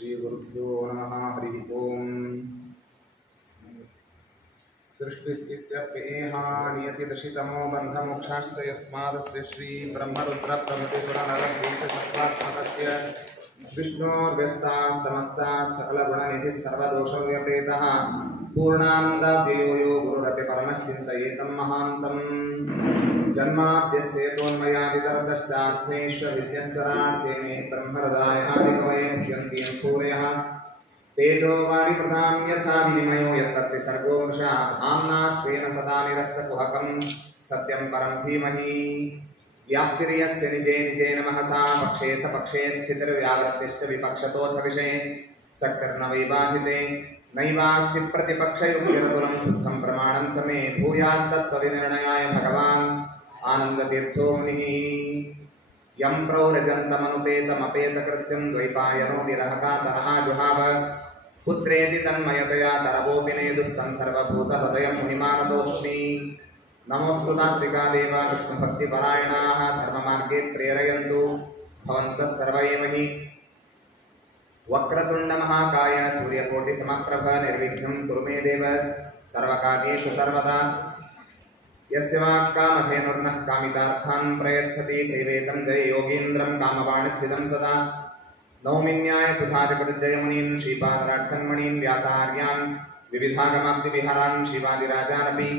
श्रीगुरुभ्यो नमः। हरि ओम। सृष्टिस्थित्यप्येहा नियतिदशितमो बन्धमोक्षाश्च यस्मादस्य श्रीब्रह्मरुद्रप्रभृतिसुरनरद्वीषशत्वात्मकस्य विष्णोर्व्यस्ताः समस्ताः सकलगुणनिधिः सर्वदोषव्यपेतः पूर्णानन्दव्ययो यो गुरुरपि परमश्चिन्तयेतं महान्तम् जन्माद्यस्येतोन्मयादितरतश्चार्थेष्वभिज्ञस्वरार्थेने ब्रह्महृदायादिकवये मुह्यन्ति सूर्यः तेजो वारिप्रदां यथा विनिमयो यत्तत् सर्गो मृषा धाम्ना स्वेन सदा निरस्तकुहकं सत्यं परं धीमहि व्याप्तिर्यस्य निजे निजेन महसा पक्षे सपक्षे स्थितिर्व्यावृत्तिश्च विपक्षतोऽथ विषये सक्तिर्न वैबाधिते नैवास्ति प्रतिपक्षयुक्तिरतुलं शुद्धं प्रमाणं समे भूयात्तत्त्वविनिर्णयाय भगवान् आनन्दतीर्थो मुनिः यं प्रौरजन्तमनुपेतमपेतकृत्यं द्वैपायनो विरहकातरः जुहाव पुत्रेति तन्मयतया तरवोऽपि नेदुस्तं सर्वभूतहृदयं मुनिमानतोऽस्मि। नमोऽस्तु तात्विका देवा विष्णुभक्तिपरायणाः धर्ममार्गे प्रेरयन्तु भवन्तः सर्व एव हि। वक्रतुण्डमहाकाय सूर्यकोटिसमप्रभ निर्विघ्नं कुरु मे देव सर्वकार्येषु सर्वदा। यस्य वाक्कामधेनुर्नः कामितार्थान् प्रयच्छति सेवेतं जय योगीन्द्रं कामवाणच्छिदं सदा। नौमिन्यायसुधादिकृतजयमुनीन् श्रीपादराट्सन्मणीन् व्यासार्यान् विविधागमाब्धिविहारान् श्रीवादिराजानपि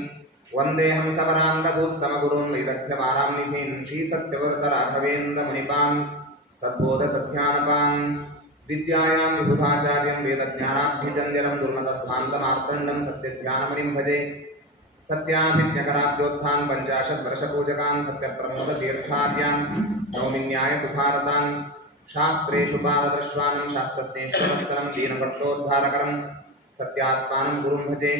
वन्देऽहं सबरान्दभूत्तमगुरून् वैदग्ध्यवाराम्निधीन् श्रीसत्यव्रतराघवेन्द्रमुनिपान् सद्बोधसध्यानपान् विद्यायां विबुधाचार्यं वेदज्ञानाब्धिचन्द्यनं दुर्मतध्वान्तमार्तण्डं सत्यध्यानमुनिं भजे। सत्याभिज्ञकराब्जोत्थान् पञ्चाशद्वर्षपूजकान् सत्यप्रमोदतीर्थार्यान् नौमिन्यायसुधारतान् शास्त्रेषु पारदर्श्वानं शास्त्रज्ञेश्वरवत्सलं दीनभट्टोद्धारकरं सत्यात्मानं गुरुं भजे।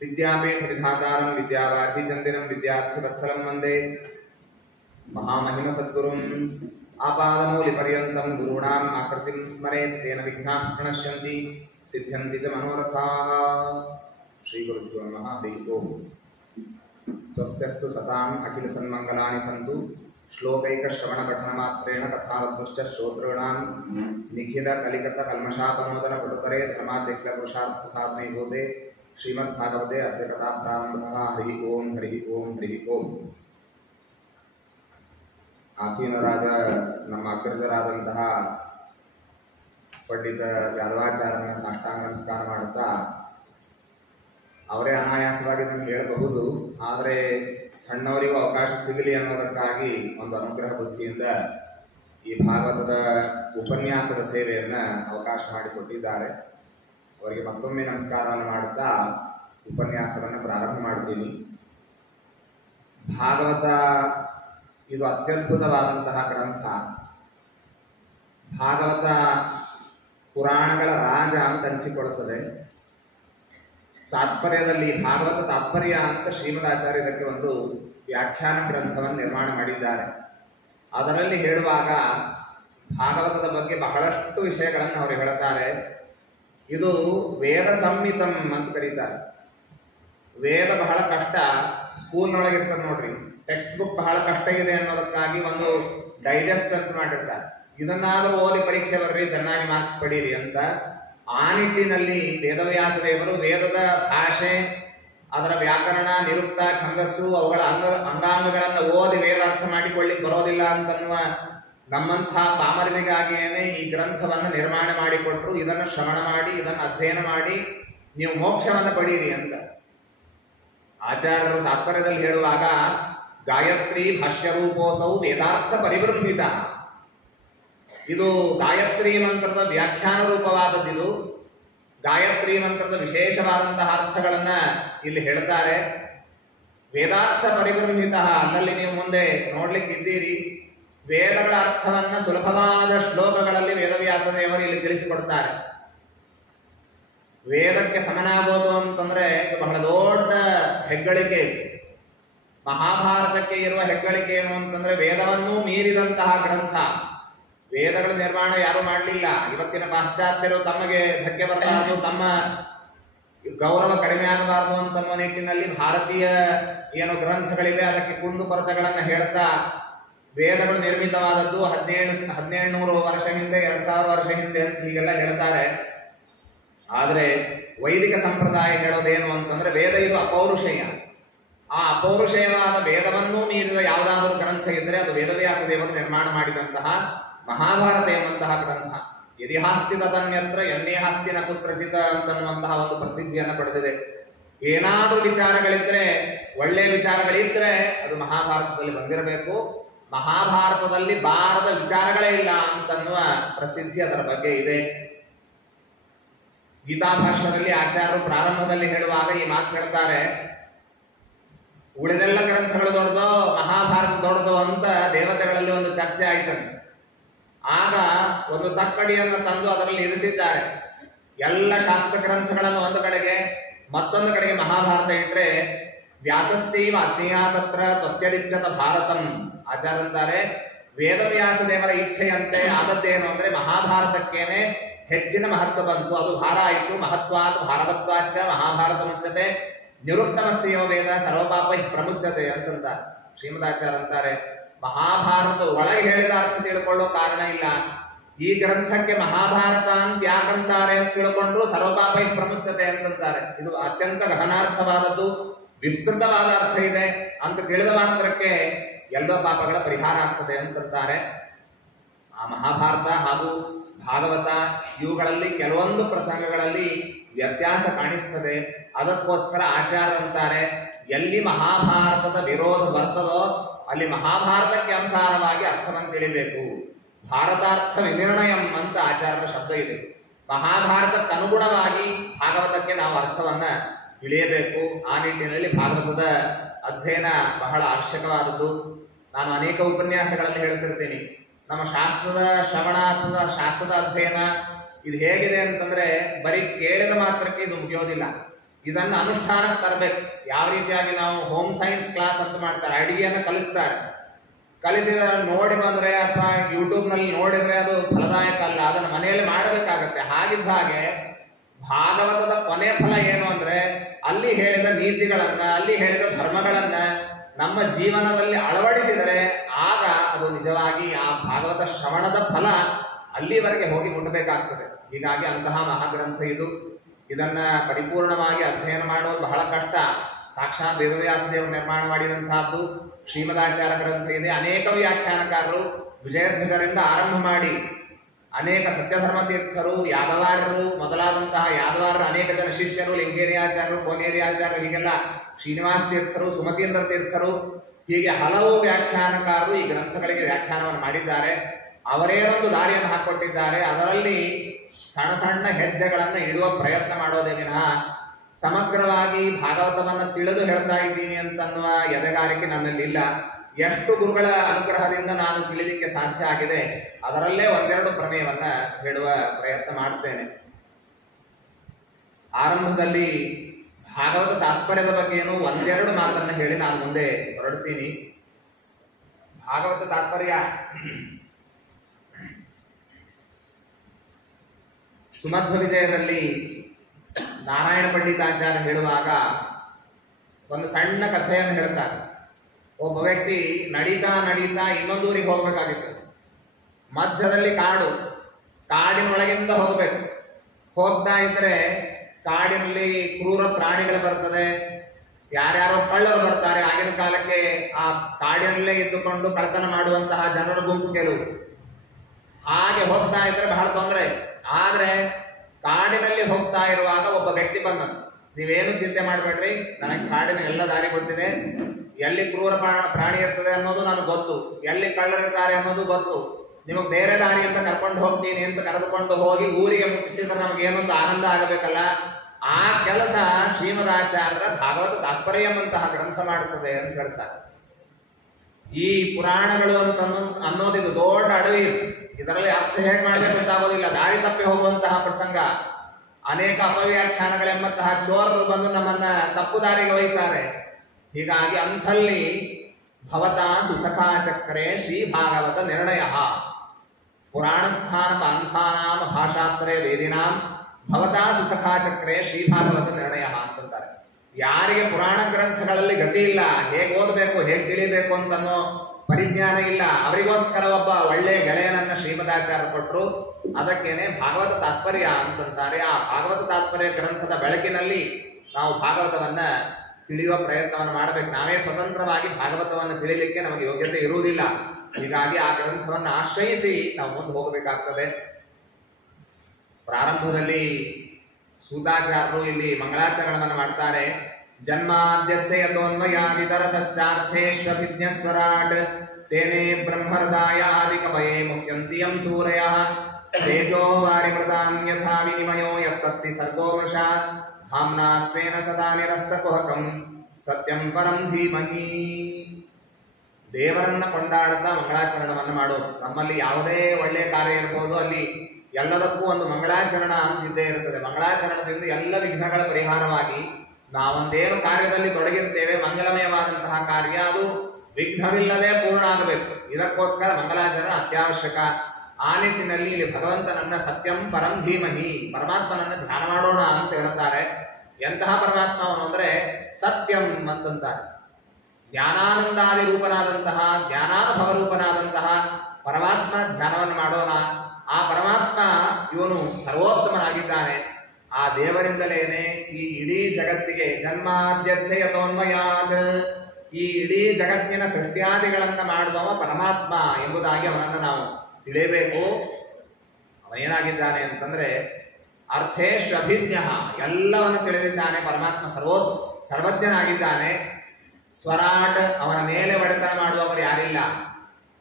विद्यापीठविधातारं विद्यावारिधिचन्दिरं विद्यार्थिवत्सलं वन्दे महामहिमसद्गुरुम्। आपादमूलिपर्यन्तं गुरूणाम् आकृतिं स्मरेत् तेन विघ्नाः प्रणश्यन्ति सिद्ध्यन्ति च मनोरथाः। श्रीगुरुभ्यो नमः। हरि ओम्। स्वस्त्यस्तु सताम् अखिलसन्मङ्गलानि सन्तु श्लोकैकश्रवणपठनमात्रेण कथावद्मुश्च श्रोतॄणां निखिलकलिकतकल्मषापनोदनपटुतरे धर्माद्यखिलपुरुषार्थसाधनीभूते श्रीमद्भागवते अद्य कथाप्रारम्भः। हरि ओम्। हरि ओम्। हरि ओम्। ಆಸೀನರಾದ ನಮ್ಮ ಅಗ್ರಜರಾದಂತಹ ಪಂಡಿತ ಯಾದವಾಚಾರ್ಯನ ಸಾಷ್ಟಾಂಗ ನಮಸ್ಕಾರ ಮಾಡುತ್ತಾ ಅವರೇ ಅನಾಯಾಸವಾಗಿ ನಮ್ಗೆ ಹೇಳಬಹುದು, ಆದರೆ ಸಣ್ಣವರಿಗೂ ಅವಕಾಶ ಸಿಗಲಿ ಅನ್ನೋದಕ್ಕಾಗಿ ಒಂದು ಅನುಗ್ರಹ ಬುದ್ಧಿಯಿಂದ ಈ ಭಾಗವತದ ಉಪನ್ಯಾಸದ ಸೇವೆಯನ್ನು ಅವಕಾಶ ಮಾಡಿಕೊಟ್ಟಿದ್ದಾರೆ. ಅವರಿಗೆ ಮತ್ತೊಮ್ಮೆ ನಮಸ್ಕಾರವನ್ನು ಮಾಡುತ್ತಾ ಉಪನ್ಯಾಸವನ್ನು ಪ್ರಾರಂಭ ಮಾಡ್ತೀನಿ. ಭಾಗವತ ಇದು ಅತ್ಯದ್ಭುತವಾದಂತಹ ಗ್ರಂಥ. ಭಾಗವತ ಪುರಾಣಗಳ ರಾಜ ಅಂತ ಅನಿಸಿಕೊಳ್ಳುತ್ತದೆ. ತಾತ್ಪರ್ಯದಲ್ಲಿ ಭಾಗವತ ತಾತ್ಪರ್ಯ ಅಂತ ಶ್ರೀಮದಾಚಾರ್ಯ ಇದಕ್ಕೆ ಒಂದು ವ್ಯಾಖ್ಯಾನ ಗ್ರಂಥವನ್ನು ನಿರ್ಮಾಣ ಮಾಡಿದ್ದಾರೆ. ಅದರಲ್ಲಿ ಹೇಳುವಾಗ ಭಾಗವತದ ಬಗ್ಗೆ ಬಹಳಷ್ಟು ವಿಷಯಗಳನ್ನು ಅವರು ಹೇಳುತ್ತಾರೆ. ಇದು ವೇದ ಸಂಹಿತಂ ಅಂತ ಕರೀತಾರೆ. ವೇದ ಬಹಳ ಕಷ್ಟ. ಸ್ಕೂಲ್ನೊಳಗಿರ್ತದೆ ನೋಡ್ರಿ, ಟೆಕ್ಸ್ಟ್ ಬುಕ್ ಬಹಳ ಕಷ್ಟ ಇದೆ ಅನ್ನೋದಕ್ಕಾಗಿ ಒಂದು ಡೈಜೆಸ್ಟ್ ಅಂತ ಮಾಡಿರ್ತಾರೆ. ಇದನ್ನಾದರೂ ಓದಿ ಪರೀಕ್ಷೆ ಬರ್ರಿ, ಚೆನ್ನಾಗಿ ಮಾರ್ಕ್ಸ್ ಪಡೀರಿ ಅಂತ. ಆ ನಿಟ್ಟಿನಲ್ಲಿ ವೇದವ್ಯಾಸ ದೇವರು ವೇದದ ಭಾಷೆ, ಅದರ ವ್ಯಾಕರಣ, ನಿರುಕ್ತ, ಛಂದಸ್ಸು, ಅವುಗಳ ಅಂಗಾಂಗಗಳನ್ನು ಓದಿ ವೇದ ಅರ್ಥ ಮಾಡಿಕೊಳ್ಳಿಕ್ಕೆ ಬರೋದಿಲ್ಲ ಅಂತನ್ನುವ ನಮ್ಮಂಥ ಪಾಮರನಿಗಾಗಿಯೇ ಈ ಗ್ರಂಥವನ್ನು ನಿರ್ಮಾಣ ಮಾಡಿಕೊಟ್ರು. ಇದನ್ನು ಶ್ರವಣ ಮಾಡಿ, ಇದನ್ನು ಅಧ್ಯಯನ ಮಾಡಿ ನೀವು ಮೋಕ್ಷವನ್ನು ಪಡೀರಿ ಅಂತ. ಆಚಾರ್ಯರು ತಾತ್ಪರ್ಯದಲ್ಲಿ ಹೇಳುವಾಗ ಗಾಯತ್ರಿ ಭಾಷ್ಯರೂಪೋಸೌ ವೇದಾರ್ಥ ಪರಿಬೃಂಹಿತ. ಇದು ಗಾಯತ್ರಿ ಮಂತ್ರದ ವ್ಯಾಖ್ಯಾನ ರೂಪವಾದದ್ದಿದು. ಗಾಯತ್ರಿ ಮಂತ್ರದ ವಿಶೇಷವಾದಂತಹ ಅರ್ಥಗಳನ್ನು ಇಲ್ಲಿ ಹೇಳ್ತಾರೆ. ವೇದಾರ್ಥ ಪರಿಬೃಂಹಿತ, ಅಲ್ಲಲ್ಲಿ ನೀವು ಮುಂದೆ ನೋಡ್ಲಿಕ್ಕೆ ಇದ್ದೀರಿ. ವೇದಗಳ ಅರ್ಥವನ್ನು ಸುಲಭವಾದ ಶ್ಲೋಕಗಳಲ್ಲಿ ವೇದವ್ಯಾಸ ದೇವರು ಇಲ್ಲಿ ತಿಳಿಸಿಕೊಡ್ತಾರೆ. ವೇದಕ್ಕೆ ಸಮನಾಗೋದು ಅಂತಂದ್ರೆ ಇದು ಬಹಳ ದೊಡ್ಡ ಹೆಗ್ಗಳಿಕೆ. ಮಹಾಭಾರತಕ್ಕೆ ಇರುವ ಹೆಗ್ಗಳಿಕೆ ಏನು ಅಂತಂದ್ರೆ ವೇದವನ್ನೂ ಮೀರಿದಂತಹ ಗ್ರಂಥ. ವೇದಗಳ ನಿರ್ಮಾಣ ಯಾರು ಮಾಡಲಿಲ್ಲ. ಇವತ್ತಿನ ಪಾಶ್ಚಾತ್ಯರು ತಮಗೆ ಧಕ್ಕೆ ಬರಬಾರದು, ತಮ್ಮ ಗೌರವ ಕಡಿಮೆ ಆಗಬಾರದು ಅಂತನ್ನುವ ನಿಟ್ಟಿನಲ್ಲಿ ಭಾರತೀಯ ಏನು ಗ್ರಂಥಗಳಿವೆ ಅದಕ್ಕೆ ಕುಂದು ಕೊರತೆಗಳನ್ನು ಹೇಳ್ತಾ ವೇದಗಳು ನಿರ್ಮಿತವಾದದ್ದು 1700 ವರ್ಷ ಹಿಂದೆ, 2000 ವರ್ಷ ಹಿಂದೆ ಅಂತ ಹೀಗೆಲ್ಲ ಹೇಳ್ತಾರೆ. ಆದರೆ ವೈದಿಕ ಸಂಪ್ರದಾಯ ಹೇಳೋದೇನು ಅಂತಂದ್ರೆ ವೇದ ಇದು ಅಪೌರುಷೇಯ. ಆ ಅಪೌರುಷೇಯವಾದ ವೇದವನ್ನೂ ಮೀರಿದ ಯಾವುದಾದರೂ ಗ್ರಂಥ ಇದ್ದರೆ ಅದು ವೇದವ್ಯಾಸ ದೇವರು ನಿರ್ಮಾಣ ಮಾಡಿದಂತಹ ಮಹಾಭಾರತ ಎಂಬಂತಹ ಗ್ರಂಥ. ಯದಿಹಾಸ್ತಿ ತದನ್ಯತ್ರ ಎನ್ನೇಹಾಸ್ತಿ ನ ಕುತ್ರಚಿತ ಅಂತನ್ನುವಂತಹ ಒಂದು ಪ್ರಸಿದ್ಧಿಯನ್ನು ಪಡೆದಿದೆ. ಏನಾದರೂ ವಿಚಾರಗಳಿದ್ರೆ, ಒಳ್ಳೆಯ ವಿಚಾರಗಳಿದ್ರೆ ಅದು ಮಹಾಭಾರತದಲ್ಲಿ ಬಂದಿರಬೇಕು. ಮಹಾಭಾರತದಲ್ಲಿ ಬಾರದ ವಿಚಾರಗಳೇ ಇಲ್ಲ ಅಂತನ್ನುವ ಪ್ರಸಿದ್ಧಿ ಅದರ ಬಗ್ಗೆ ಇದೆ. ಗೀತಾಭಾಷ್ಯದಲ್ಲಿ ಆಚಾರ್ಯರು ಪ್ರಾರಂಭದಲ್ಲಿ ಹೇಳುವಾಗ ಈ ಮಾತು ಹೇಳ್ತಾರೆ, ಉಳಿದೆಲ್ಲ ಗ್ರಂಥಗಳು ದೊಡ್ಡದೋ ಮಹಾಭಾರತ ದೊಡ್ಡದೋ ಅಂತ ದೇವತೆಗಳಲ್ಲಿ ಒಂದು ಚರ್ಚೆ ಆಯ್ತಂತೆ. ಆಗ ಒಂದು ತಕ್ಕಡಿಯನ್ನು ತಂದು ಅದರಲ್ಲಿ ಇರಿಸಿದ್ದಾರೆ. ಎಲ್ಲ ಶಾಸ್ತ್ರ ಗ್ರಂಥಗಳನ್ನು ಒಂದು ಕಡೆಗೆ, ಮತ್ತೊಂದು ಕಡೆಗೆ ಮಹಾಭಾರತ ಇಟ್ರೆ ವ್ಯಾಸಸ್ಸೈವ ಅಜ್ಞೇಯಾತತ್ರ ತ್ವತ್ಯರಿಚ್ಛತ ಭಾರತಂ. ಆಚಾರ್ಯ ಅಂತಾರೆ, ವೇದವ್ಯಾಸ ದೇವರ ಇಚ್ಛೆಯಂತೆ ಆದದ್ದೇನು ಅಂದ್ರೆ ಮಹಾಭಾರತಕ್ಕೇನೆ ಹೆಚ್ಚಿನ ಮಹತ್ವ ಬಂತು, ಅದು ಭಾರ ಆಯಿತು. ಮಹತ್ವಾತ್ ಭಾರವತ್ವಾಚ ಮಹಾಭಾರತ ಮುಚ್ಚತೆ ನಿರುತ್ತಮಸ್ಯೋ ವೇದ ಸರ್ವಪಾಪ ಪ್ರಮುಚ್ಚತೆ ಅಂತಂತಾರೆ. ಶ್ರೀಮದಾಚಾರ್ಯ ಅಂತಾರೆ, ಮಹಾಭಾರತ ಒಳಗೆ ಹೇಳಿದ ಅರ್ಥ ತಿಳ್ಕೊಳ್ಳೋ ಕಾರಣ ಇಲ್ಲ. ಈ ಗ್ರಂಥಕ್ಕೆ ಮಹಾಭಾರತ ಅಂತ ಯಾಕಂತಾರೆ ಅಂತ ತಿಳ್ಕೊಂಡ್ರು ಸರ್ವಪಾಪ ಪ್ರಮುಚ್ಚತೆ ಅಂತಂತಾರೆ. ಇದು ಅತ್ಯಂತ ಗಹನಾರ್ಥವಾದದ್ದು, ವಿಸ್ತೃತವಾದ ಅರ್ಥ ಇದೆ ಅಂತ ತಿಳಿದ ಮಾತ್ರಕ್ಕೆ ಎಲ್ಲ ಪಾಪಗಳ ಪರಿಹಾರ ಆಗ್ತದೆ ಅಂತಂತಾರೆ. ಆ ಮಹಾಭಾರತ ಹಾಗೂ ಭಾಗವತ ಇವುಗಳಲ್ಲಿ ಕೆಲವೊಂದು ಪ್ರಸಂಗಗಳಲ್ಲಿ ವ್ಯತ್ಯಾಸ ಕಾಣಿಸ್ತದೆ. ಅದಕ್ಕೋಸ್ಕರ ಆಚಾರ್ಯರಂತಾರೆ, ಎಲ್ಲಿ ಮಹಾಭಾರತದ ವಿರೋಧ ಬರ್ತದೋ ಅಲ್ಲಿ ಮಹಾಭಾರತಕ್ಕೆ ಅನುಸಾರವಾಗಿ ಅರ್ಥವನ್ನು ತಿಳಿಬೇಕು. ಭಾರತಾರ್ಥ ವಿನಿರ್ಣಯಂ ಅಂತ ಆಚಾರ್ಯರ ಶಬ್ದ ಇದೆ. ಮಹಾಭಾರತಕ್ಕೆ ಅನುಗುಣವಾಗಿ ಭಾಗವತಕ್ಕೆ ನಾವು ಅರ್ಥವನ್ನ ತಿಳಿಯಬೇಕು. ಆ ನಿಟ್ಟಿನಲ್ಲಿ ಭಾಗವತದ ಅಧ್ಯಯನ ಬಹಳ ಅವಶ್ಯಕವಾದದ್ದು. ನಾನು ಅನೇಕ ಉಪನ್ಯಾಸಗಳಲ್ಲಿ ಹೇಳ್ತಿರ್ತೀನಿ, ನಮ್ಮ ಶಾಸ್ತ್ರದ ಶ್ರವಣ ಅಥವಾ ಶಾಸ್ತ್ರದ ಅಧ್ಯಯನ ಇದು ಹೇಗಿದೆ ಅಂತಂದ್ರೆ ಬರೀ ಕೇಳಿದ ಮಾತ್ರಕ್ಕೆ ಇದು ಮುಗಿಯೋದಿಲ್ಲ. ಇದನ್ನು ಅನುಷ್ಠಾನಕ್ಕೆ ತರಬೇಕು. ಯಾವ ರೀತಿಯಾಗಿ ನಾವು ಹೋಮ್ ಸೈನ್ಸ್ ಕ್ಲಾಸ್ ಅಂತ ಮಾಡ್ತಾರೆ, ಅಡಿಗೆಯನ್ನು ಕಲಿಸ್ತಾರೆ. ಕಲಿಸಿದ ನೋಡಿ ಬಂದ್ರೆ ಅಥವಾ ಯೂಟ್ಯೂಬ್ನಲ್ಲಿ ನೋಡಿದ್ರೆ ಅದು ಫಲದಾಯಕ ಅಲ್ಲ, ಅದನ್ನು ಮನೆಯಲ್ಲಿ ಮಾಡಬೇಕಾಗತ್ತೆ. ಹಾಗಿದ್ದ ಹಾಗೆ ಭಾಗವತದ ಕೊನೆ ಫಲ ಏನು ಅಂದ್ರೆ ಅಲ್ಲಿ ಹೇಳಿದ ನೀತಿಗಳನ್ನ, ಅಲ್ಲಿ ಹೇಳಿದ ಧರ್ಮಗಳನ್ನ ನಮ್ಮ ಜೀವನದಲ್ಲಿ ಅಳವಡಿಸಿದರೆ ಆಗ ಅದು ನಿಜವಾಗಿ ಆ ಭಾಗವತ ಶ್ರವಣದ ಫಲ ಅಲ್ಲಿವರೆಗೆ ಹೋಗಿ ಮುಟ್ಟಬೇಕಾಗ್ತದೆ. ಹೀಗಾಗಿ ಅಂತಹ ಮಹಾಗ್ರಂಥ ಇದು. ಇದನ್ನ ಪರಿಪೂರ್ಣವಾಗಿ ಅಧ್ಯಯನ ಮಾಡೋದು ಬಹಳ ಕಷ್ಟ. ಸಾಕ್ಷಾತ್ ವೇದವ್ಯಾಸ ದೇವರು ನಿರ್ಮಾಣ ಮಾಡಿದಂತಹದ್ದು. ಶ್ರೀಮದಾಚಾರ್ಯ ಗ್ರಂಥ ಇದೆ. ಅನೇಕ ವ್ಯಾಖ್ಯಾನಕಾರರು ವಿಜಯಧ್ವಜರಿಂದ ಆರಂಭ ಮಾಡಿ ಅನೇಕ ಸತ್ಯಧರ್ಮ ತೀರ್ಥರು, ಯಾದವಾರರು ಮೊದಲಾದಂತಹ ಯಾದವಾರರ ಅನೇಕ ಜನ ಶಿಷ್ಯರು, ಲಿಂಗೇರಿಯಾಚಾರ್ಯರು, ಕೋನೇರಿಯಾಚಾರ್ಯರು, ಹೀಗೆಲ್ಲ ಶ್ರೀನಿವಾಸ ತೀರ್ಥರು, ಸುಮತೀಂದ್ರ ತೀರ್ಥರು, ಹೀಗೆ ಹಲವು ವ್ಯಾಖ್ಯಾನಕಾರರು ಈ ಗ್ರಂಥಗಳಿಗೆ ವ್ಯಾಖ್ಯಾನವನ್ನು ಮಾಡಿದ್ದಾರೆ. ಅವರೇ ಒಂದು ದಾರಿಯನ್ನು ಹಾಕಿಕೊಟ್ಟಿದ್ದಾರೆ. ಅದರಲ್ಲಿ ಸಣ್ಣ ಸಣ್ಣ ಹೆಜ್ಜೆಗಳನ್ನು ಇಡುವ ಪ್ರಯತ್ನ ಮಾಡೋದೇ ವಿನಃ ಸಮಗ್ರವಾಗಿ ಭಾಗವತವನ್ನು ತಿಳಿದು ಹೇಳ್ತಾ ಇದ್ದೀನಿ ಅಂತನ್ನುವ ಎದೆಗಾರಿಕೆ ನನ್ನಲ್ಲಿ ಇಲ್ಲ. ಎಷ್ಟು ಗುರುಗಳ ಅನುಗ್ರಹದಿಂದ ನಾನು ತಿಳಿಲಿಕ್ಕೆ ಸಾಧ್ಯ ಆಗಿದೆ ಅದರಲ್ಲೇ ಒಂದೆರಡು ಪ್ರಮೇಯವನ್ನ ಹೇಳುವ ಪ್ರಯತ್ನ ಮಾಡ್ತೇನೆ. ಆರಂಭದಲ್ಲಿ ಭಾಗವತ ತಾತ್ಪರ್ಯದ ಬಗ್ಗೆ ಏನು ಒಂದೆರಡು ಮಾತನ್ನು ಹೇಳಿ ನಾನು ಮುಂದೆ ಹೊರಡ್ತೀನಿ. ಭಾಗವತ ತಾತ್ಪರ್ಯ ಸುಮಧ್ವ ವಿಜಯದಲ್ಲಿ ನಾರಾಯಣ ಪಂಡಿತಾಚಾರ್ಯ ಹೇಳುವಾಗ ಒಂದು ಸಣ್ಣ ಕಥೆಯನ್ನು ಹೇಳ್ತಾರೆ. ಒಬ್ಬ ವ್ಯಕ್ತಿ ನಡೀತಾ ನಡೀತಾ ಇನ್ನೊಂದು ಊರಿಗೆ ಹೋಗ್ಬೇಕಾಗಿತ್ತು. ಮಧ್ಯದಲ್ಲಿ ಕಾಡು, ಕಾಡಿನೊಳಗಿಂದ ಹೋಗ್ಬೇಕು. ಹೋಗ್ತಾ ಇದ್ರೆ ಕಾಡಿನಲ್ಲಿ ಕ್ರೂರ ಪ್ರಾಣಿಗಳು ಬರ್ತದೆ, ಯಾರ್ಯಾರೋ ಕಳ್ಳರು ಬರ್ತಾರೆ. ಆಗಿನ ಕಾಲಕ್ಕೆ ಆ ಕಾಡಿನಲ್ಲೇ ಇದ್ದುಕೊಂಡು ಕಳ್ಳತನ ಮಾಡುವಂತಹ ಜನರ ಗುಂಪು ಕೆಲವು. ಹಾಗೆ ಹೋಗ್ತಾ ಇದ್ರೆ ಬಹಳ ತೊಂದರೆ. ಆದ್ರೆ ಕಾಡಿನಲ್ಲಿ ಹೋಗ್ತಾ ಇರುವಾಗ ಒಬ್ಬ ವ್ಯಕ್ತಿ ಬಂದಂತ, ನೀವೇನು ಚಿಂತೆ ಮಾಡಬೇಡ್ರಿ, ನನಗೆ ಕಾಡಿನ ಎಲ್ಲ ದಾರಿ ಗೊತ್ತಿದೆ, ಎಲ್ಲಿ ಕ್ರೂರ ಪ್ರಾಣಿ ಇರ್ತದೆ ಅನ್ನೋದು ನನಗೆ ಗೊತ್ತು, ಎಲ್ಲಿ ಕಳ್ಳರಿರ್ತಾರೆ ಅನ್ನೋದು ಗೊತ್ತು, ನಿಮಗೆ ಬೇರೆ ದಾರಿಯಿಂದ ಕರ್ಕೊಂಡು ಹೋಗ್ತೀನಿ ಅಂತ ಕರೆದುಕೊಂಡು ಹೋಗಿ ಊರಿಗೆ ಮುಟ್ಟಿಸಿದ್ರೆ ನಮ್ಗೆ ಏನೊಂದು ಆನಂದ ಆಗಬೇಕಲ್ಲ. ಆ ಕೆಲಸ ಶ್ರೀಮದಾಚಾರ್ಯರ ಭಾಗವತ ತಾತ್ಪರ್ಯಂತಹ ಗ್ರಂಥ ಮಾಡುತ್ತದೆ ಅಂತ ಹೇಳ್ತಾರೆ. ಈ ಪುರಾಣಗಳು ಅಂತ ಅನ್ನೋದಿದು ದೊಡ್ಡ ಅಡವಿ. ಇದರಲ್ಲಿ ಅರ್ಥ ಹೇಗೆ ಮಾಡಬೇಕು ಅಂತ ಆಗೋದಿಲ್ಲ. ದಾರಿ ತಪ್ಪಿ ಹೋಗುವಂತಹ ಪ್ರಸಂಗ, ಅನೇಕ ಅಪವ್ಯಾಖ್ಯಾನಗಳೆಂಬಂತಹ ಚೋರರು ಬಂದು ನಮ್ಮನ್ನ ತಪ್ಪು ದಾರಿಗೆ ಒಯ್ತಾರೆ. ಹೀಗಾಗಿ ಅಂಥಲ್ಲಿ ಭವತಾ ಸುಸಖಾ ಚಕ್ರೆ ಶ್ರೀ ಭಾಗವತ ನಿರ್ಣಯ ಪುರಾಣ ಸ್ಥಾನ ಪಂಥಾನಾಂ ಭಾಷಾತ್ರಯ ವೇದಿನಾಂ ಭವತಾ ಸುಸಖಾ ಚಕ್ರೆ ಶ್ರೀ ಭಾಗವತ ನಿರ್ಣಯ ಅಂತಂತಾರೆ. ಯಾರಿಗೆ ಪುರಾಣ ಗ್ರಂಥಗಳಲ್ಲಿ ಗತಿ ಇಲ್ಲ, ಹೇಗೆ ಓದಬೇಕು, ಹೇಗೆ ತಿಳಿಬೇಕು ಅಂತನೋ ಪರಿಜ್ಞಾನ ಇಲ್ಲ. ಅವರಿಗೋಸ್ಕರ ಒಬ್ಬ ಒಳ್ಳೆ ಗೆಳೆಯನನ್ನ ಶ್ರೀಮದಾಚಾರ್ಯ ಕೊಟ್ಟರು. ಅದಕ್ಕೇನೆ ಭಾಗವತ ತಾತ್ಪರ್ಯ ಅಂತಂತಾರೆ. ಆ ಭಾಗವತ ತಾತ್ಪರ್ಯ ಗ್ರಂಥದ ಬೆಳಕಿನಲ್ಲಿ ನಾವು ಭಾಗವತವನ್ನ ತಿಳಿಯುವ ಪ್ರಯತ್ನವನ್ನು ಮಾಡಬೇಕು. ನಾವೇ ಸ್ವತಂತ್ರವಾಗಿ ಭಾಗವತವನ್ನು ತಿಳಿಲಿಕ್ಕೆ ನಮಗೆ ಯೋಗ್ಯತೆ ಇರುವುದಿಲ್ಲ. ಹೀಗಾಗಿ ಆ ಗ್ರಂಥವನ್ನು ಆಶ್ರಯಿಸಿ ನಾವು ಮುಂದೆ ಹೋಗಬೇಕಾಗ್ತದೆ. ಪ್ರಾರಂಭದಲ್ಲಿ ಸೂತಾಚಾರ್ಯರು ಇಲ್ಲಿ ಮಂಗಳಾಚರಣವನ್ನು ಮಾಡ್ತಾರೆ. ಜನ್ಮಾದ್ಯಸ್ಯ ಯತೋನ್ಮಯಾದಿತರತಶ್ಚಾರ್ಥೇಷ್ವಭಿಜ್ಞಸ್ವರಾಟ್ ತೇನೇ ಬ್ರಹ್ಮಹೃದಾಯ ಆದಿಕವಯೇ ಮುಹ್ಯಂತಿಯಂ ಸೂರಯಃ ತೇಜೋ ವಾರಿಮೃತಾಂ ಯಥಾ ವಿನಿಮಯೋ ಯತ್ತತ್ತಿ ಸರ್ಗೋ ಮೃಷಾ ಧಾಮ್ನಾ ಸ್ವೇನ ಸದಾ ನಿರಸ್ತಕುಹಕಂ ಸತ್ಯಂ ಪರಂ ಧೀಮಹಿ. ದೇವರನ್ನ ಕೊಂಡಾಡುತ್ತಾ ಮಂಗಳಾಚರಣವನ್ನು ಮಾಡೋದು. ನಮ್ಮಲ್ಲಿ ಯಾವುದೇ ಒಳ್ಳೆಯ ಕಾರ್ಯ ಇರಬಹುದು, ಅಲ್ಲಿ ಎಲ್ಲದಕ್ಕೂ ಒಂದು ಮಂಗಳಾಚರಣ ಅಂತಿದ್ದೇ ಇರುತ್ತದೆ. ಮಂಗಳಾಚರಣದಿಂದ ಎಲ್ಲ ವಿಘ್ನಗಳ ಪರಿಹಾರವಾಗಿ ನಾವೊಂದೇನು ಕಾರ್ಯದಲ್ಲಿ ತೊಡಗಿರ್ತೇವೆ, ಮಂಗಲಮಯವಾದಂತಹ ಕಾರ್ಯ ಅದು ವಿಘ್ನವಿಲ್ಲದೆ ಪೂರ್ಣ ಆಗಬೇಕು. ಇದಕ್ಕೋಸ್ಕರ ಮಂಗಲಾಚರಣೆ ಅತ್ಯವಶ್ಯಕ. ಆ ನಿಟ್ಟಿನಲ್ಲಿ ಇಲ್ಲಿ ಭಗವಂತನನ್ನ ಸತ್ಯಂ ಪರಂ ಧೀಮಹಿ, ಪರಮಾತ್ಮನನ್ನ ಧ್ಯಾನ ಮಾಡೋಣ ಅಂತ ಹೇಳ್ತಾರೆ. ಎಂತಹ ಪರಮಾತ್ಮ ಅವನು ಅಂದ್ರೆ ಸತ್ಯಂ ಅಂತಂತಾರೆ. ಜ್ಞಾನಾನಂದಾದಿ ರೂಪನಾದಂತಹ, ಜ್ಞಾನಾನುಭವ ರೂಪನಾದಂತಹ ಪರಮಾತ್ಮನ ಧ್ಯಾನವನ್ನು ಮಾಡೋಣ. ಆ ಪರಮಾತ್ಮ ಇವನು ಸರ್ವೋತ್ತಮನಾಗಿದ್ದಾನೆ. ಆ ದೇವರಿಂದಲೇನೆ ಈ ಇಡೀ ಜಗತ್ತಿಗೆ ಜನ್ಮಾದ್ಯಸ್ಯ ಯತೋನ್ಮಯಾತ್, ಈ ಇಡೀ ಜಗತ್ತಿನ ಸೃಷ್ಟ್ಯಾದಿಗಳನ್ನ ಮಾಡುವವ ಪರಮಾತ್ಮ ಎಂಬುದಾಗಿ ಅವನನ್ನು ನಾವು ತಿಳಿಯಬೇಕು. ಅವನೇನಾಗಿದ್ದಾನೆ ಅಂತಂದ್ರೆ ಅರ್ಥೇಶ್ವಭಿಜ್ಞ, ಎಲ್ಲವನ್ನು ತಿಳಿದಿದ್ದಾನೆ. ಪರಮಾತ್ಮ ಸರ್ವಜ್ಞನಾಗಿದ್ದಾನೆ. ಸ್ವರಾಟ್, ಅವನ ಮೇಲೆ ಒಡೆತನ ಮಾಡುವವರು ಯಾರಿಲ್ಲ.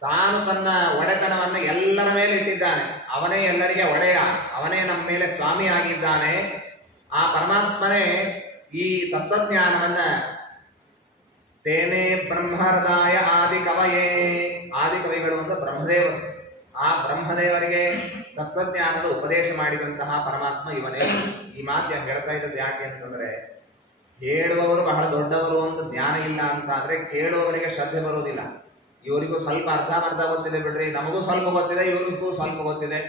ತಾನು ತನ್ನ ಒಡೆತನವನ್ನು ಎಲ್ಲರ ಮೇಲೆ ಇಟ್ಟಿದ್ದಾನೆ. ಅವನೇ ಎಲ್ಲರಿಗೆ ಒಡೆಯ, ಅವನೇ ನಮ್ಮ ಮೇಲೆ ಸ್ವಾಮಿ ಆಗಿದ್ದಾನೆ. ಆ ಪರಮಾತ್ಮನೇ ಈ ತತ್ವಜ್ಞಾನವನ್ನ ತೇನೇ ಬ್ರಹ್ಮಹೃದಾಯ ಆದಿಕವಯೇ, ಆದಿಕವಿಗಳು ಅಂತ ಬ್ರಹ್ಮದೇವರು, ಆ ಬ್ರಹ್ಮದೇವರಿಗೆ ತತ್ವಜ್ಞಾನದ ಉಪದೇಶ ಮಾಡಿದಂತಹ ಪರಮಾತ್ಮ ಇವನೇ. ಈ ಮಾತು ಹೇಳ್ತಾ ಇದ್ದದ್ದು ಯಾಕೆ ಅಂತಂದ್ರೆ, ಹೇಳುವವರು ಬಹಳ ದೊಡ್ಡವರು ಅಂತ ಜ್ಞಾನ ಇಲ್ಲ ಅಂತ ಆದ್ರೆ ಕೇಳುವವರಿಗೆ ಶ್ರದ್ಧೆ ಬರುವುದಿಲ್ಲ. ಇವರಿಗೂ ಸ್ವಲ್ಪ ಅರ್ಧ ಗೊತ್ತಿದೆ ಬಿಡ್ರಿ, ನಮಗೂ ಸ್ವಲ್ಪ ಗೊತ್ತಿದೆ, ಇವರಿಗೂ ಸ್ವಲ್ಪ ಗೊತ್ತಿದೆ,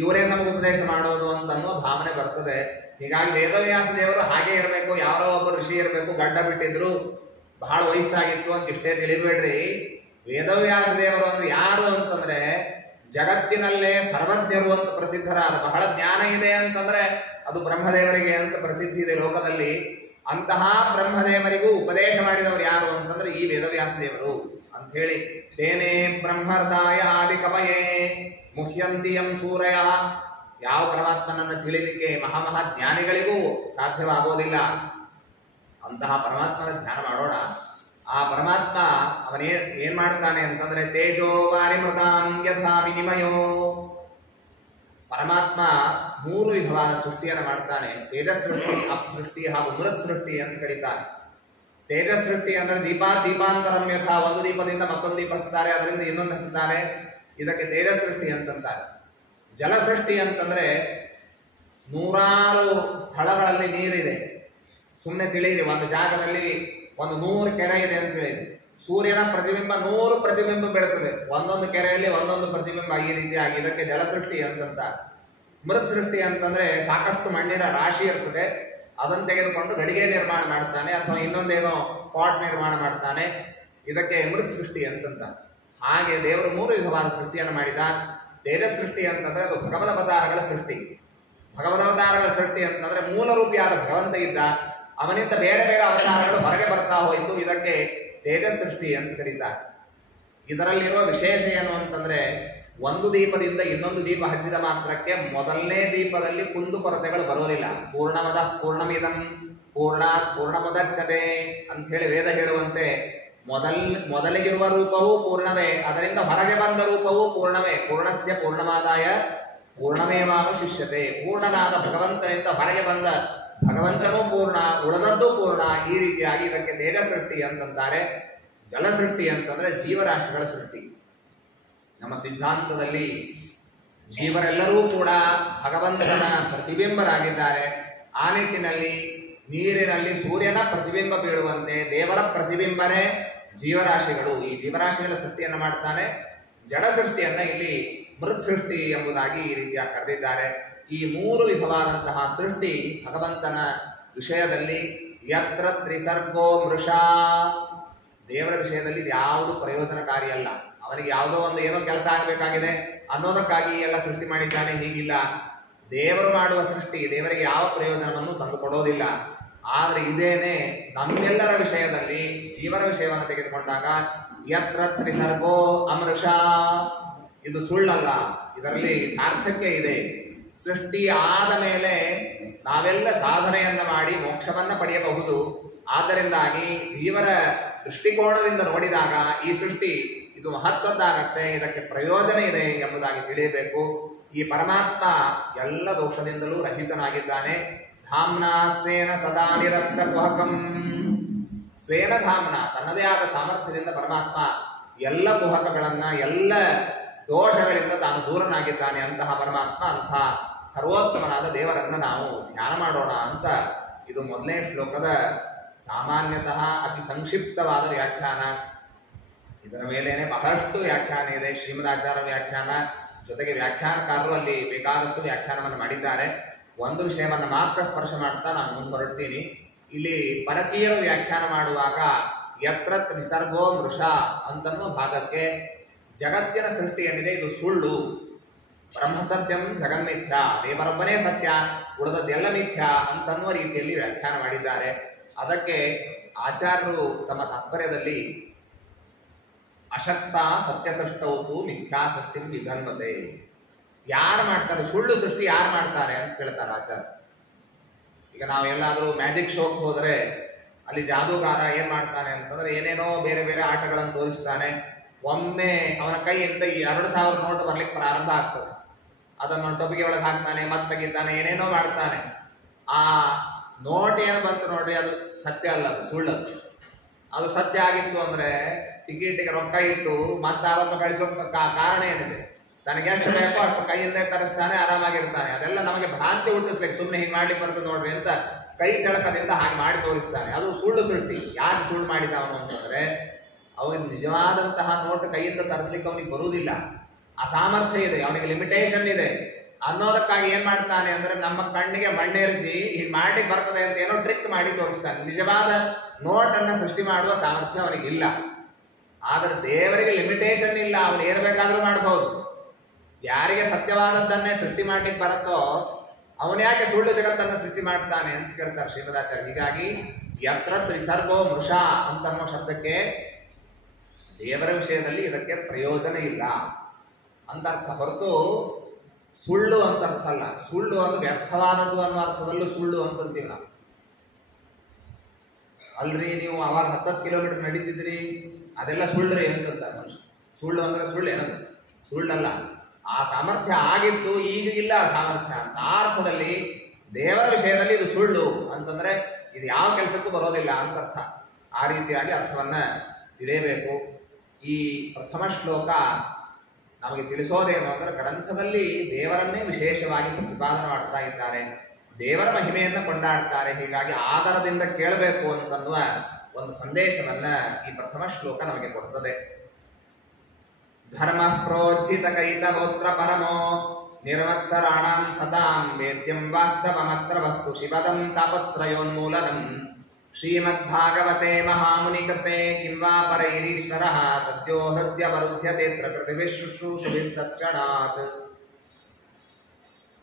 ಇವರೇ ನಮಗೆ ಉಪದೇಶ ಮಾಡೋದು ಅಂತ ಅನ್ನುವ ಭಾವನೆ ಬರ್ತದೆ. ಹೀಗಾಗಿ ವೇದವ್ಯಾಸ ದೇವರು ಹಾಗೆ ಇರಬೇಕು, ಯಾರೋ ಒಬ್ಬರು ಋಷಿ ಇರಬೇಕು, ಗಡ್ಡ ಬಿಟ್ಟಿದ್ರು, ಬಹಳ ವಯಸ್ಸಾಗಿತ್ತು ಅಂತ ಇಷ್ಟೇ ತಿಳಿಬೇಡ್ರಿ. ವೇದವ್ಯಾಸ ದೇವರು ಅಂದ್ರೆ ಯಾರು ಅಂತಂದ್ರೆ ಜಗತ್ತಿನಲ್ಲೇ ಸರ್ವಜ್ಞರು ಅಂತ ಪ್ರಸಿದ್ಧರಾದ, ಬಹಳ ಜ್ಞಾನ ಇದೆ ಅಂತಂದ್ರೆ ಅದು ಬ್ರಹ್ಮದೇವರಿಗೆ ಅಂತ ಪ್ರಸಿದ್ಧಿ ಇದೆ ಲೋಕದಲ್ಲಿ. ಅಂತಹ ಬ್ರಹ್ಮದೇವರಿಗೂ ಉಪದೇಶ ಮಾಡಿದವರು ಯಾರು ಅಂತಂದ್ರೆ ಈ ವೇದವ್ಯಾಸ ದೇವರು ಅಂತ ಹೇಳಿ. ತೇನೇ ಬ್ರಹ್ಮಹೃದಾಯ ಆದಿಕವಯೇ ಮುಹ್ಯಂತಿಯಂ ಸೂರಯ, ಯಾವ ಪರಮಾತ್ಮನನ್ನು ತಿಳಿಲಿಕ್ಕೆ ಮಹಾ ಜ್ಞಾನಿಗಳಿಗೂ ಸಾಧ್ಯವಾಗೋದಿಲ್ಲ. ಅಂತಹ ಪರಮಾತ್ಮನ ಧ್ಯಾನ ಮಾಡೋಣ. ಆ ಪರಮಾತ್ಮ ಏನ್ ಮಾಡ್ತಾನೆ ಅಂತಂದ್ರೆ ತೇಜೋ ವಾರಿಮೃತಾಂ ಯಥಾ ವಿನಿಮಯೋ, ಪರಮಾತ್ಮ ಮೂರು ವಿಧವಾದ ಸೃಷ್ಟಿಯನ್ನು ಮಾಡ್ತಾನೆ. ತೇಜಸ್ ಸೃಷ್ಟಿ, ಅಪ್ ಸೃಷ್ಟಿ ಹಾಗೂ ಮೃತ್ ಸೃಷ್ಟಿ ಅಂತ ಕರೀತಾನೆ. ತೇಜಸ್ ಸೃಷ್ಟಿ ಅಂದ್ರೆ ದೀಪಾಂತರಂ ಯಥಾ, ಒಂದು ದೀಪದಿಂದ ಮತ್ತೊಂದು ದೀಪ ಹಚ್ತಾರೆ, ಅದರಿಂದ ಇನ್ನೊಂದು ಹಚ್ಚುತ್ತಾರೆ, ಇದಕ್ಕೆ ತೇಜಸ್ ಸೃಷ್ಟಿ ಅಂತಂತಾರೆ. ಜಲ ಸೃಷ್ಟಿ ಅಂತಂದ್ರೆ ನೂರಾರು ಸ್ಥಳಗಳಲ್ಲಿ ನೀರಿದೆ. ಸುಮ್ಮನೆ ತಿಳಿಯಿರಿ, ಒಂದು ಜಾಗದಲ್ಲಿ ಒಂದು 100 ಕೆರೆ ಇದೆ ಅಂತ ಹೇಳಿದೆ. ಸೂರ್ಯನ ಪ್ರತಿಬಿಂಬ 100 ಪ್ರತಿಬಿಂಬ ಬೀಳುತ್ತದೆ ಒಂದೊಂದು ಕೆರೆಯಲ್ಲಿ, ಒಂದೊಂದು ಪ್ರತಿಬಿಂಬ. ಈ ರೀತಿಯಾಗಿ ಇದಕ್ಕೆ ಜಲಸೃಷ್ಟಿ ಅಂತಂತಾರೆ. ಮೃತ್ ಸೃಷ್ಟಿ ಅಂತಂದ್ರೆ ಸಾಕಷ್ಟು ಮಣ್ಣಿನ ರಾಶಿ ಇರ್ತದೆ, ಅದನ್ನು ತೆಗೆದುಕೊಂಡು ಗಡಿಗೆ ನಿರ್ಮಾಣ ಮಾಡ್ತಾನೆ, ಅಥವಾ ಇನ್ನೊಂದೇನೋ ಪಾಟ್ ನಿರ್ಮಾಣ ಮಾಡ್ತಾನೆ, ಇದಕ್ಕೆ ಮೃತ್ ಸೃಷ್ಟಿ ಅಂತಂತಾರೆ. ಹಾಗೆ ದೇವರು 3 ವಿಧವಾದ ಸೃಷ್ಟಿಯನ್ನು ಮಾಡಿದ. ತೇಜಸ್ ಸೃಷ್ಟಿ ಅಂತಂದ್ರೆ ಅದು ಭಗವದವತಾರಗಳ ಸೃಷ್ಟಿ. ಭಗವದವತಾರಗಳ ಸೃಷ್ಟಿ ಅಂತಂದ್ರೆ ಮೂಲ ರೂಪಿಯಾದ ಭಗವಂತ ಇದ್ದ, ಅವನಿಂದ ಬೇರೆ ಬೇರೆ ಅವತಾರಗಳು ಹೊರಗೆ ಬರ್ತಾ ಹೋಯಿತು, ಇದಕ್ಕೆ ತೇಜಸ್ ಸೃಷ್ಟಿ ಅಂತ ಕರೀತಾರೆ. ಇದರಲ್ಲಿರುವ ವಿಶೇಷ ಏನು ಅಂತಂದ್ರೆ, ಒಂದು ದೀಪದಿಂದ ಇನ್ನೊಂದು ದೀಪ ಹಚ್ಚಿದ ಮಾತ್ರಕ್ಕೆ ಮೊದಲನೇ ದೀಪದಲ್ಲಿ ಕುಂದುಕೊರತೆಗಳು ಬರೋದಿಲ್ಲ. ಪೂರ್ಣಮದ ಪೂರ್ಣಮಿದಂ ಪೂರ್ಣಾತ್ ಪೂರ್ಣಮುದಚ್ಯತೆ ಅಂತ ಹೇಳಿ ವೇದ ಹೇಳುವಂತೆ ಮೊದಲಿಗಿರುವ ರೂಪವೂ ಪೂರ್ಣವೇ, ಅದರಿಂದ ಹೊರಗೆ ಬಂದ ರೂಪವೂ ಪೂರ್ಣವೇ. ಪೂರ್ಣಸ್ಯ ಪೂರ್ಣಮಾದಾಯ ಪೂರ್ಣಮೇವಾವಶಿಷ್ಯತೆ, ಪೂರ್ಣನಾದ ಭಗವಂತನಿಂದ ಹೊರಗೆ ಬಂದ ಭಗವಂತನೂ ಪೂರ್ಣ, ಉಳಿದದ್ದು ಪೂರ್ಣ. ಈ ರೀತಿಯಾಗಿ ಇದಕ್ಕೆ ತೇಜ ಸೃಷ್ಟಿ ಅಂತಂತಾರೆ. ಜಲಸೃಷ್ಟಿ ಅಂತಂದ್ರೆ ಜೀವರಾಶಿಗಳ ಸೃಷ್ಟಿ. ನಮ್ಮ ಸಿದ್ಧಾಂತದಲ್ಲಿ ಜೀವರೆಲ್ಲರೂ ಕೂಡ ಭಗವಂತನ ಪ್ರತಿಬಿಂಬರಾಗಿದ್ದಾರೆ. ಆ ನಿಟ್ಟಿನಲ್ಲಿ ನೀರಿನಲ್ಲಿ ಸೂರ್ಯನ ಪ್ರತಿಬಿಂಬ ಬೀಳುವಂತೆ ದೇವರ ಪ್ರತಿಬಿಂಬನೇ ಜೀವರಾಶಿಗಳು. ಈ ಜೀವರಾಶಿಗಳ ಸೃಷ್ಟಿಯನ್ನು ಮಾಡ್ತಾನೆ. ಜಡ ಸೃಷ್ಟಿಯನ್ನ ಇಲ್ಲಿ ಮೃತ್ ಸೃಷ್ಟಿ ಎಂಬುದಾಗಿ ಈ ರೀತಿಯಾಗಿ ಕರೆದಿದ್ದಾರೆ. ಈ 3 ವಿಧವಾದಂತಹ ಸೃಷ್ಟಿ ಭಗವಂತನ ವಿಷಯದಲ್ಲಿ ಯತ್ರ ತ್ರಿಸರ್ಗೋ ಮೃಷಾ, ದೇವರ ವಿಷಯದಲ್ಲಿ ಇದು ಯಾವುದು ಪ್ರಯೋಜನಕಾರಿ ಅಲ್ಲ. ಅವನಿಗೆ ಯಾವುದೋ ಒಂದು ಏನೋ ಕೆಲಸ ಆಗಬೇಕಾಗಿದೆ ಅನ್ನೋದಕ್ಕಾಗಿ ಎಲ್ಲ ಸೃಷ್ಟಿ ಮಾಡಿದ್ದಾನೆ, ಹೀಗಿಲ್ಲ. ದೇವರು ಮಾಡುವ ಸೃಷ್ಟಿ ದೇವರಿಗೆ ಯಾವ ಪ್ರಯೋಜನವನ್ನು ತಂದು ಕೊಡೋದಿಲ್ಲ. ಆದರೆ ಇದೇನೆ ನಮ್ಮೆಲ್ಲರ ವಿಷಯದಲ್ಲಿ ಜೀವನ ವಿಷಯವನ್ನು ತೆಗೆದುಕೊಂಡಾಗ ಯತ್ರ ತ್ರಿಸರ್ಗೋ ಅಮೃಷ, ಇದು ಸುಳ್ಳಲ್ಲ, ಇದರಲ್ಲಿ ಸಾರ್ಥಕ್ಯ ಇದೆ. ಸೃಷ್ಟಿ ಆದ ಮೇಲೆ ನಾವೆಲ್ಲ ಸಾಧನೆಯನ್ನ ಮಾಡಿ ಮೋಕ್ಷವನ್ನ ಪಡೆಯಬಹುದು. ಆದ್ದರಿಂದಾಗಿ ಜೀವನ ದೃಷ್ಟಿಕೋನದಿಂದ ನೋಡಿದಾಗ ಈ ಸೃಷ್ಟಿ ಇದು ಮಹತ್ವದ್ದಾಗತ್ತೆ, ಇದಕ್ಕೆ ಪ್ರಯೋಜನ ಇದೆ ಎಂಬುದಾಗಿ ತಿಳಿಯಬೇಕು. ಈ ಪರಮಾತ್ಮ ಎಲ್ಲ ದೋಷದಿಂದಲೂ ರಹಿತನಾಗಿದ್ದಾನೆ. ಧಾಮ್ನಾ ಸ್ವೇನ ಸದಾ ನಿರಸ್ತ ಕುಹಕಂ, ಸ್ವೇನ ಧಾಮ್ನ ತನ್ನದೇ ಆದ ಸಾಮರ್ಥ್ಯದಿಂದ ಪರಮಾತ್ಮ ಎಲ್ಲ ಕುಹಕಗಳನ್ನ ಎಲ್ಲ ದೋಷಗಳಿಂದ ತಾನು ದೂರನಾಗಿದ್ದಾನೆ. ಅಂತಹ ಪರಮಾತ್ಮ, ಅಂತಹ ಸರ್ವೋತ್ತಮನಾದ ದೇವರನ್ನ ನಾವು ಧ್ಯಾನ ಮಾಡೋಣ ಅಂತ ಇದು ಮೊದಲನೇ ಶ್ಲೋಕದ ಸಾಮಾನ್ಯತಃ ಅತಿ ಸಂಕ್ಷಿಪ್ತವಾದ ವ್ಯಾಖ್ಯಾನ. ಇದರ ಮೇಲೇನೆ ಬಹಳಷ್ಟು ವ್ಯಾಖ್ಯಾನ ಇದೆ. ಶ್ರೀಮದಾಚಾರ್ಯ ವ್ಯಾಖ್ಯಾನ ಜೊತೆಗೆ ವ್ಯಾಖ್ಯಾನಕಾರರು ಅಲ್ಲಿ ಬೇಕಾದಷ್ಟು ವ್ಯಾಖ್ಯಾನವನ್ನು ಮಾಡಿದ್ದಾರೆ. ಒಂದು ವಿಷಯವನ್ನು ಮಾತ್ರ ಸ್ಪರ್ಶ ಮಾಡ್ತಾ ನಾನು ಮುಂದುವರಡ್ತೀನಿ. ಇಲ್ಲಿ ಪರಕೀಯರು ವ್ಯಾಖ್ಯಾನ ಮಾಡುವಾಗ ಯತ್ರ ನಿಸರ್ಗೋ ಮೃಷ ಅಂತನ್ನೋ ಭಾಗಕ್ಕೆ ಜಗತ್ತಿನ ಸೃಷ್ಟಿ ಏನಿದೆ ಇದು ಸುಳ್ಳು, ಬ್ರಹ್ಮಸತ್ಯಂ ಜಗನ್ಮಿಥ್ಯ, ದೇವರೊಬ್ಬನೇ ಸತ್ಯ, ಉಳಿದದ್ದೆಲ್ಲ ಮಿಥ್ಯ ಅಂತನ್ನುವ ರೀತಿಯಲ್ಲಿ ವ್ಯಾಖ್ಯಾನ ಮಾಡಿದ್ದಾರೆ. ಅದಕ್ಕೆ ಆಚಾರ್ಯರು ತಮ್ಮ ತಾತ್ಪರ್ಯದಲ್ಲಿ ಅಶಕ್ತ ಸತ್ಯ ಸೃಷ್ಟೌತು ಮಿಥ್ಯಾಸಕ್ತಿಂ ವಿಧನ್ಮತೆ, ಯಾರು ಮಾಡ್ತಾರೆ ಸುಳ್ಳು ಸೃಷ್ಟಿ ಯಾರು ಮಾಡ್ತಾರೆ ಅಂತ ಕೇಳ್ತಾರೆ ಆಚಾರ್ಯ. ಈಗ ನಾವೆಲ್ಲಾದ್ರೂ ಮ್ಯಾಜಿಕ್ ಶೋಕ್ ಹೋದರೆ ಅಲ್ಲಿ ಜಾದೂಗಾರ ಏನ್ ಮಾಡ್ತಾನೆ ಅಂತಂದ್ರೆ ಏನೇನೋ ಬೇರೆ ಬೇರೆ ಆಟಗಳನ್ನು ತೋರಿಸ್ತಾನೆ. ಒಮ್ಮೆ ಅವನ ಕೈಯಿಂದ 2,000 ನೋಟ್ ಬರ್ಲಿಕ್ಕೆ ಪ್ರಾರಂಭ ಆಗ್ತದೆ. ಅದನ್ನು ಟೊಪಿಗೆ ಒಳಗೆ ಹಾಕ್ತಾನೆ, ಮತ್ತೆ ತೆಗಿತಾನೆ, ಏನೇನೋ ಮಾಡ್ತಾನೆ. ಆ ನೋಟ್ ಏನು ಬಂತು ನೋಡ್ರಿ, ಅದು ಸತ್ಯ ಅಲ್ಲ, ಅದು ಸುಳ್ಳದು. ಅದು ಸತ್ಯ ಆಗಿತ್ತು ಅಂದ್ರೆ ಟಿಕೆಟಿಗೆ ರೊಕ್ಕ ಇಟ್ಟು ಮತ್ತೆ ಅವತ್ತು ಕಳಿಸೋ ಕಾರಣ ಏನಿದೆ? ತನಗೆ ಎಷ್ಟು ಬೇಕೋ ಅಷ್ಟು ಕೈಯಿಂದ ತರಿಸ್ತಾನೆ, ಆರಾಮಾಗಿರ್ತಾನೆ. ಅದೆಲ್ಲ ನಮಗೆ ಭ್ರಾಂತಿ ಹುಟ್ಟಿಸ್ಲಿಕ್ಕೆ ಸುಮ್ಮನೆ ಹಿಂಗೆ ಮಾಡ್ಲಿಕ್ಕೆ ಬರ್ತದೆ ನೋಡ್ರಿ ಅಂತ ಕೈ ಚಳಕದಿಂದ ಹಾಗೆ ಮಾಡಿ ತೋರಿಸ್ತಾನೆ. ಅದು ಸುಳ್ಳು ಸೃಷ್ಟಿ. ಯಾರು ಸುಳ್ಳು ಮಾಡಿದ ಅವನು ಅಂತಂದ್ರೆ ಅವನಿಗೆ ನಿಜವಾದಂತಹ ನೋಟ್ ಕೈಯಿಂದ ತರಿಸ್ಲಿಕ್ಕೆ ಅವನಿಗೆ ಬರುವುದಿಲ್ಲ, ಅಸಾಮರ್ಥ್ಯ ಇದೆ, ಅವನಿಗೆ ಲಿಮಿಟೇಷನ್ ಇದೆ ಅನ್ನೋದಕ್ಕಾಗಿ ಏನ್ ಮಾಡ್ತಾನೆ ಅಂದ್ರೆ ನಮ್ಮ ಕಣ್ಣಿಗೆ ಮಣ್ಣೆರಚಿ ಹೀಗೆ ಮಾಡ್ಲಿಕ್ಕೆ ಬರ್ತದೆ ಅಂತ ಏನೋ ಟ್ರಿಕ್ ಮಾಡಿ ತೋರಿಸ್ತಾನೆ. ನಿಜವಾದ ನೋಟ್ ಅನ್ನ ಸೃಷ್ಟಿ ಮಾಡುವ ಸಾಮರ್ಥ್ಯ ಅವನಿಗಿಲ್ಲ. ಆದ್ರೆ ದೇವರಿಗೆ ಲಿಮಿಟೇಷನ್ ಇಲ್ಲ, ಅವನು ಏನ್ ಬೇಕಾದ್ರೂ ಮಾಡಬಹುದು. ಯಾರಿಗೆ ಸತ್ಯವಾದದ್ದನ್ನೇ ಸೃಷ್ಟಿ ಮಾಡ್ಲಿಕ್ಕೆ ಬರುತ್ತೋ ಅವನು ಯಾಕೆ ಸುಳ್ಳು ಜಗತ್ತನ್ನು ಸೃಷ್ಟಿ ಮಾಡ್ತಾನೆ ಅಂತ ಕೇಳ್ತಾರೆ ಶ್ರೀಮದಾಚಾರ್ಯ. ಹೀಗಾಗಿ ಯತ್ರ ತ್ರಿಸರ್ಗೋ ಮೃಷ ಅಂತನ್ನೋ ಶಬ್ದಕ್ಕೆ ದೇವರ ವಿಷಯದಲ್ಲಿ ಇದಕ್ಕೆ ಪ್ರಯೋಜನ ಇಲ್ಲ ಅಂತ ಅರ್ಥ, ಹೊರತು ಸುಳ್ಳು ಅಂತ ಅರ್ಥ ಅಲ್ಲ. ಸುಳ್ಳು ಅಂದ್ರೆ ವ್ಯರ್ಥವಾದದ್ದು ಅನ್ನೋ ಅರ್ಥದಲ್ಲೂ ಸುಳ್ಳು ಅಂತಂತೀವಿ ನಾವು. ಅಲ್ರಿ ನೀವು ಅವಾಗ 10 ಕಿಲೋಮೀಟರ್ ನಡೀತಿದ್ರಿ ಅದೆಲ್ಲ ಸುಳ್ಳ್ರಿ ಅಂತಂತಾರೆ ಮನುಷ್ಯ. ಸುಳ್ಳು ಅಂದ್ರೆ ಸುಳ್ಳು ಏನದು? ಸುಳ್ಳಲ್ಲ. ಆ ಸಾಮರ್ಥ್ಯ ಆಗಿತ್ತು, ಈಗ ಇಲ್ಲ ಆ ಸಾಮರ್ಥ್ಯ ಅಂತ. ಆ ಅರ್ಥದಲ್ಲಿ ದೇವರ ವಿಷಯದಲ್ಲಿ ಇದು ಸುಳ್ಳು ಅಂತಂದ್ರೆ ಇದು ಯಾವ ಕೆಲಸಕ್ಕೂ ಬರೋದಿಲ್ಲ ಅಂತ ಅರ್ಥ. ಆ ರೀತಿಯಾಗಿ ಅರ್ಥವನ್ನ ತಿಳಿಯಬೇಕು. ಈ ಪ್ರಥಮ ಶ್ಲೋಕ ನಮಗೆ ತಿಳಿಸೋದೇನು ಅಂದ್ರೆ ಗ್ರಂಥದಲ್ಲಿ ದೇವರನ್ನೇ ವಿಶೇಷವಾಗಿ ಪ್ರತಿಪಾದನೆ ಮಾಡ್ತಾ ಇದ್ದಾರೆ, ದೇವರ ಮಹಿಮೆಯನ್ನ ಕೊಂಡಾಡ್ತಾರೆ. ಹೀಗಾಗಿ ಆದರದಿಂದ ಕೇಳಬೇಕು ಅಂತನ್ನುವ ಒಂದು ಸಂದೇಶವನ್ನ ಈ ಪ್ರಥಮ ಶ್ಲೋಕ ನಮಗೆ ಕೊಡ್ತದೆ. ಧರ್ಮ ಪ್ರೋಜ್ಜಿತ ಕೈತಗೋತ್ರ ಪರಮೋ ನಿರ್ವತ್ಸರಾಣಾಂ ಸದಾಂ ವೇದ್ಯಂ ವಾಸ್ತವಮತ್ರ ವಸ್ತು ಶಿವದಂ ತಾಪತ್ರಯೋನ್ಮೂಲನಂ ಶ್ರೀಮದ್ಭಾಗವತೆ ಮಹಾಮುನಿಕೃತೆ ಕಿಂ ವಾ ಪರೈರೀಶ್ವರಃ ಸದ್ಯೋ ಹೃದಯವರುಧ್ಯತೆ ಪ್ರಕೃತಿಭಿಃ ಶುಶ್ರೂಷಭಿಸ್ತತ್ಕ್ಷಣಾತ್.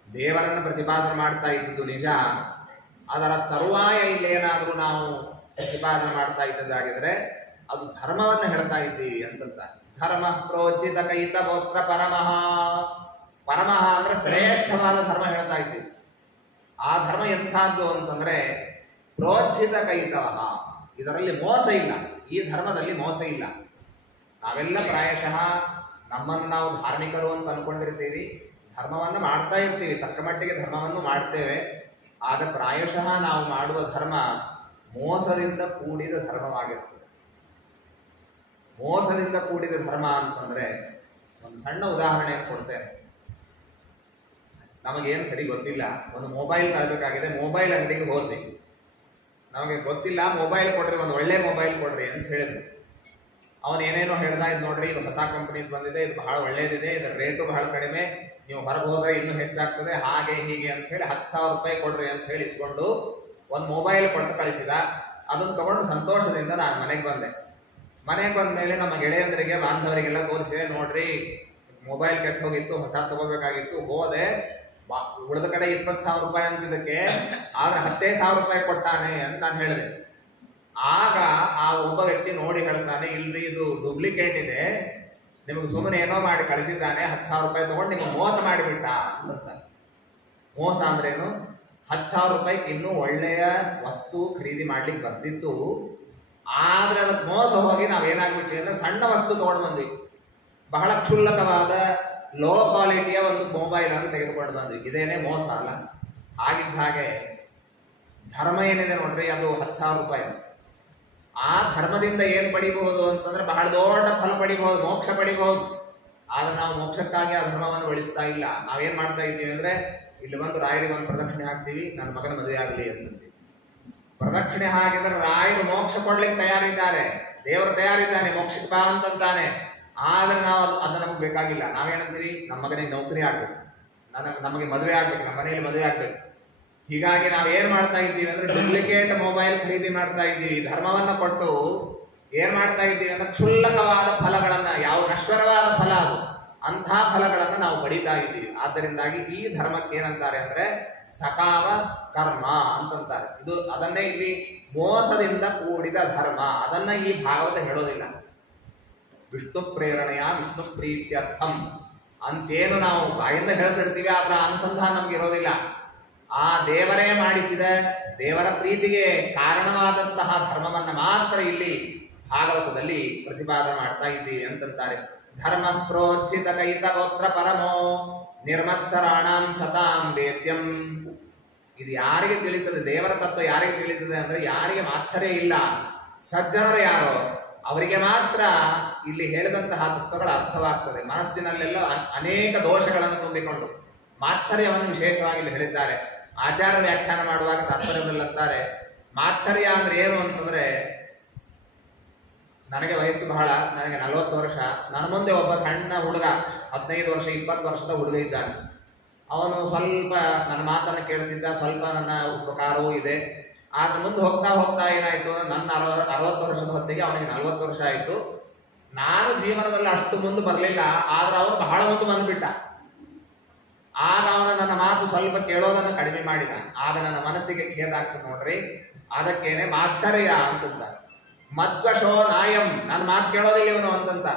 ದೇವರನ್ನು ಪ್ರತಿಪಾದನೆ ಮಾಡ್ತಾ ಇದ್ದುದು ನಿಜ, ಅದರ ತರುವಾಯ ಇಲ್ಲೇನಾದರೂ ನಾವು ಪ್ರತಿಪಾದನೆ ಮಾಡ್ತಾ ಇದ್ದದಾಗಿದ್ರೆ ಅದು ಧರ್ಮವನ್ನು ಹೇಳ್ತಾ ಇದ್ದೀವಿ ಅಂತಂತ. ಧರ್ಮ ಪ್ರೋಚಿತ ಕೈತ ಗೋತ್ರ ಪರಮಃ, ಪರಮಃ ಅಂದ್ರೆ ಶ್ರೇಷ್ಠವಾದ ಧರ್ಮ ಹೇಳ್ತಾ ಇದ್ದೀವಿ. ಆ ಧರ್ಮ ಎಂಥದ್ದು ಅಂತಂದ್ರೆ ಪ್ರೋಚಿತ ಕೈತವಃ, ಇದರಲ್ಲಿ ಮೋಸ ಇಲ್ಲ, ಈ ಧರ್ಮದಲ್ಲಿ ಮೋಸ ಇಲ್ಲ. ನಾವೆಲ್ಲ ಪ್ರಾಯಶಃ ನಮ್ಮನ್ನು ನಾವು ಧಾರ್ಮಿಕರು ಅಂತ ಅನ್ಕೊಂಡಿರ್ತೀವಿ, ಧರ್ಮವನ್ನು ಮಾಡ್ತಾ ಇರ್ತೀವಿ, ತಕ್ಕ ಮಟ್ಟಿಗೆ ಧರ್ಮವನ್ನು ಮಾಡ್ತೇವೆ. ಆಗ ಪ್ರಾಯಶಃ ನಾವು ಮಾಡುವ ಧರ್ಮ ಮೋಸದಿಂದ ಕೂಡಿದ ಧರ್ಮವಾಗಿರ್ತದೆ. ಮೋಸದಿಂದ ಕೂಡಿದ ಧರ್ಮ ಅಂತಂದ್ರೆ ಒಂದು ಸಣ್ಣ ಉದಾಹರಣೆ ಕೊಡ್ತೇನೆ. ನಮಗೇನು ಸರಿ ಗೊತ್ತಿಲ್ಲ, ಒಂದು ಮೊಬೈಲ್ ತರಬೇಕಾಗಿದೆ, ಮೊಬೈಲ್ ಅಂಗಡಿಗೆ ಹೋದ್ವಿ, ನಮಗೆ ಗೊತ್ತಿಲ್ಲ, ಮೊಬೈಲ್ ಕೊಡ್ರಿ, ಒಂದು ಒಳ್ಳೆ ಮೊಬೈಲ್ ಕೊಡ್ರಿ ಅಂತ ಹೇಳಿದ್ರು. ಅವನು ಏನೇನೋ ಹೇಳ್ದ, ಇದು ನೋಡ್ರಿ ಇದು ಹೊಸ ಕಂಪನಿ ಬಂದಿದೆ, ಇದು ಬಹಳ ಒಳ್ಳೇದಿದೆ, ಇದರ ರೇಟು ಬಹಳ ಕಡಿಮೆ, ನೀವು ಹೊರಗೆ ಹೋದ್ರೆ ಇನ್ನೂ ಹೆಚ್ಚಾಗ್ತದೆ, ಹಾಗೆ ಹೀಗೆ ಅಂತ ಹೇಳಿ 10,000 ರೂಪಾಯಿ ಕೊಡ್ರಿ ಅಂತ ಹೇಳಿ ಇಸ್ಕೊಂಡು ಒಂದು ಮೊಬೈಲ್ ಕೊಟ್ಟು ಕಳಿಸಿದ. ಅದನ್ನು ತಗೊಂಡು ಸಂತೋಷದಿಂದ ನಾನು ಮನೆಗೆ ಬಂದೆ. ಮನೆಗೆ ಬಂದ್ಮೇಲೆ ನಮ್ಮ ಗೆಳೆಯಂದರಿಗೆ ಬಾಂಧವರಿಗೆಲ್ಲ ತೋರಿಸಿವೆ, ನೋಡ್ರಿ ಮೊಬೈಲ್ ಕೆಟ್ಟ ಹೋಗಿತ್ತು, ಹೊಸ ತಗೋಬೇಕಾಗಿತ್ತು, ಹೋದೆ, ಉಳಿದ ಕಡೆ 20,000 ರೂಪಾಯಿ ಅಂತಿದ್ದಕ್ಕೆ ಆದ್ರೆ 10,000 ರೂಪಾಯಿ ಕೊಟ್ಟಾನೆ ಅಂತ ನಾನು ಹೇಳಿದೆ. ಆಗ ಆ ಒಬ್ಬ ವ್ಯಕ್ತಿ ನೋಡಿ ಹೇಳ್ತಾನೆ, ಇಲ್ರಿ ಇದು ಡೂಪ್ಲಿಕೇಟ್ ಇದೆ, ನಿಮಗೆ ಸುಮ್ಮನೆ ಏನೋ ಮಾಡಿ ಕಳಿಸಿದ್ದಾನೆ, 10,000 ರೂಪಾಯಿ ತಗೊಂಡು ನಿಮಗೆ ಮೋಸ ಮಾಡಿಬಿಟ್ಟ ಅಂತ. ಮೋಸ ಅಂದ್ರೇನು? 10,000 ರೂಪಾಯಿಗೆ ಇನ್ನೂ ಒಳ್ಳೆಯ ವಸ್ತು ಖರೀದಿ ಮಾಡ್ಲಿಕ್ಕೆ ಬರ್ತಿತ್ತು, ಆದ್ರೆ ಅದಕ್ಕೆ ಮೋಸ ಹೋಗಿ ನಾವೇನಾಗ್ಬಿಟ್ವಿ ಅಂದ್ರೆ ಸಣ್ಣ ವಸ್ತು ತಗೊಂಡು ಬಂದ್ವಿ, ಬಹಳ ಕ್ಷುಲ್ಲಕವಾದ ಲೋ ಕ್ವಾಲಿಟಿಯ ಒಂದು ಮೊಬೈಲ್ ಅನ್ನು ತೆಗೆದುಕೊಂಡು ಬಂದ್ವಿ. ಇದೇನೇ ಮೋಸ ಅಲ್ಲ? ಹಾಗಿದ್ದ ಹಾಗೆ ಧರ್ಮ ಏನಿದೆ ನೋಡ್ರಿ, ಅದು 10,000 ರೂಪಾಯಿ. ಆ ಧರ್ಮದಿಂದ ಏನ್ ಪಡಿಬಹುದು ಅಂತಂದ್ರೆ ಬಹಳ ದೊಡ್ಡ ಫಲ ಪಡಿಬಹುದು, ಮೋಕ್ಷ ಪಡಿಬಹುದು. ಆದ್ರೆ ನಾವು ಮೋಕ್ಷಕ್ಕಾಗಿ ಆ ಧರ್ಮವನ್ನು ಬಳಸ್ತಾ ಇಲ್ಲ. ನಾವೇನ್ ಮಾಡ್ತಾ ಇದ್ದೀವಿ ಅಂದ್ರೆ, ಇಲ್ಲಿ ಬಂದು ರಾಯರಿಗೆ ಒಂದು ಪ್ರದಕ್ಷಿಣೆ ಹಾಕ್ತೀವಿ, ನನ್ನ ಮಗನ ಮದುವೆ ಆಗಲಿ ಅಂತಂತೀವಿ. ಪ್ರದಕ್ಷಿಣೆ ಹಾಕಿದ್ರೆ ರಾಯರು ಮೋಕ್ಷ ಕೊಡ್ಲಿಕ್ಕೆ ತಯಾರಿದ್ದಾರೆ, ದೇವರು ತಯಾರಿದ್ದಾನೆ, ಮೋಕ್ಷಕ್ಕೆ ಬಾ ಅಂತಂತಾನೆ. ಆದ್ರೆ ನಾವು ಅದು ನಮಗೆ ಬೇಕಾಗಿಲ್ಲ. ನಾವೇನಂತೀವಿ, ನಮ್ಮ ಮಗನಿಗೆ ನೌಕರಿ ಆಗ್ಬೇಕು, ನಮಗೆ ಮದುವೆ ಆಗ್ಬೇಕು, ನಮ್ಮ ಮನೆಯಲ್ಲಿ ಮದುವೆ ಆಗ್ಬೇಕು. ಹೀಗಾಗಿ ನಾವು ಏನ್ ಮಾಡ್ತಾ ಇದ್ದೀವಿ ಅಂದ್ರೆ ಡೂಪ್ಲಿಕೇಟ್ ಮೊಬೈಲ್ ಖರೀದಿ ಮಾಡ್ತಾ ಇದ್ದೀವಿ. ಧರ್ಮವನ್ನ ಕೊಟ್ಟು ಏನ್ ಮಾಡ್ತಾ ಇದ್ದೀವಿ ಅಂದ್ರೆ ಕ್ಷುಲ್ಲಕವಾದ ಫಲಗಳನ್ನ, ಯಾವ ನಶ್ವರವಾದ ಫಲ ಅದು, ಅಂಥ ಫಲಗಳನ್ನ ನಾವು ಪಡಿತಾ ಇದ್ದೀವಿ. ಆದ್ದರಿಂದಾಗಿ ಈ ಧರ್ಮಕ್ಕೆ ಏನಂತಾರೆ ಅಂದ್ರೆ ಸಕಾಮ ಕರ್ಮ ಅಂತಂತಾರೆ. ಇದು ಅದನ್ನೇ ಇಲ್ಲಿ ಮೋಸದಿಂದ ಕೂಡಿದ ಧರ್ಮ, ಅದನ್ನ ಈ ಭಾಗವತ ಹೇಳೋದಿಲ್ಲ. ವಿಷ್ಣು ಪ್ರೇರಣೆಯ ವಿಷ್ಣು ಪ್ರೀತ್ಯರ್ಥಂ ಅಂತೇನು ನಾವು ಬಾಯಿಂದ ಹೇಳ್ತಿರ್ತೀವಿ, ಅದರ ಅನುಸಂಧಾನ ನಮ್ಗೆ ಇರೋದಿಲ್ಲ. ಆ ದೇವರೇ ಮಾಡಿಸಿದ, ದೇವರ ಪ್ರೀತಿಗೆ ಕಾರಣವಾದಂತಹ ಧರ್ಮವನ್ನ ಮಾತ್ರ ಇಲ್ಲಿ ಭಾಗವತದಲ್ಲಿ ಪ್ರತಿಪಾದನೆ ಮಾಡ್ತಾ ಇದ್ದೀವಿ ಅಂತಂತಾರೆ. ಧರ್ಮ ಪ್ರೋಚ್ಛಿತ ಕೈತ ಗೋತ್ರ ಪರಮೋ ನಿರ್ಮತ್ಸರಾಣಾಂ ಸತಾಂ ವೇದ್ಯಂ. ಇದು ಯಾರಿಗೆ ತಿಳಿತದೆ, ದೇವರ ತತ್ವ ಯಾರಿಗೆ ತಿಳಿತದೆ ಅಂದ್ರೆ, ಯಾರಿಗೆ ಮಾತ್ಸರ್ಯ ಇಲ್ಲ, ಸಜ್ಜನರು ಯಾರೋ ಅವರಿಗೆ ಮಾತ್ರ ಇಲ್ಲಿ ಹೇಳಿದಂತಹ ತತ್ವಗಳ ಅರ್ಥವಾಗ್ತದೆ. ಮನಸ್ಸಿನಲ್ಲೆಲ್ಲ ಅನೇಕ ದೋಷಗಳನ್ನು ತುಂಬಿಕೊಂಡು ಮಾತ್ಸರ್ಯವನ್ನು ವಿಶೇಷವಾಗಿ ಇಲ್ಲಿ ಹೇಳಿದ್ದಾರೆ. ಆಚಾರ್ಯ ವ್ಯಾಖ್ಯಾನ ಮಾಡುವಾಗ ತಾತ್ಪರ್ಯದಲ್ಲಂತಾರೆ, ಮಾತ್ಸರ್ಯ ಅಂದ್ರೆ ಏನು ಅಂತಂದ್ರೆ, ನನಗೆ ವಯಸ್ಸು ಬಹಳ, ನನಗೆ 40 ವರ್ಷ, ನನ್ನ ಮುಂದೆ ಒಬ್ಬ ಸಣ್ಣ ಹುಡುಗ 15 ವರ್ಷ 20 ವರ್ಷದ ಹುಡುಗ ಇದ್ದಾನೆ. ಅವನು ಸ್ವಲ್ಪ ನನ್ನ ಮಾತನ್ನು ಕೇಳ್ತಿದ್ದ, ಸ್ವಲ್ಪ ನನ್ನ ಉಪಕಾರವೂ ಇದೆ. ಆದ್ರೆ ಮುಂದೆ ಹೋಗ್ತಾ ಹೋಗ್ತಾ ಏನಾಯ್ತು, ನನ್ನ 60 ವರ್ಷದ ಹೊತ್ತಿಗೆ ಅವನಿಗೆ 40 ವರ್ಷ ಆಯ್ತು. ನಾನು ಜೀವನದಲ್ಲಿ ಅಷ್ಟು ಮುಂದೆ ಬರಲಿಲ್ಲ, ಆದ್ರೆ ಅವನು ಬಹಳ ಮುಂದೆ ಬಂದ್ಬಿಟ್ಟ. ಆಗ ಅವನು ನನ್ನ ಮಾತು ಸ್ವಲ್ಪ ಕೇಳೋದನ್ನು ಕಡಿಮೆ ಮಾಡಿದ. ಆಗ ನನ್ನ ಮನಸ್ಸಿಗೆ ಖೇದ ಆಗ್ತದೆ ನೋಡ್ರಿ, ಅದಕ್ಕೇನೆ ಮಾತ್ಸರ್ಯ ಅಂತಂತಾರೆ. ಮದ್ವಶೋ ನಾಯಂ, ನನ್ನ ಮಾತು ಕೇಳೋದಿಲ್ಲ ಇವನು ಅಂತಂತ.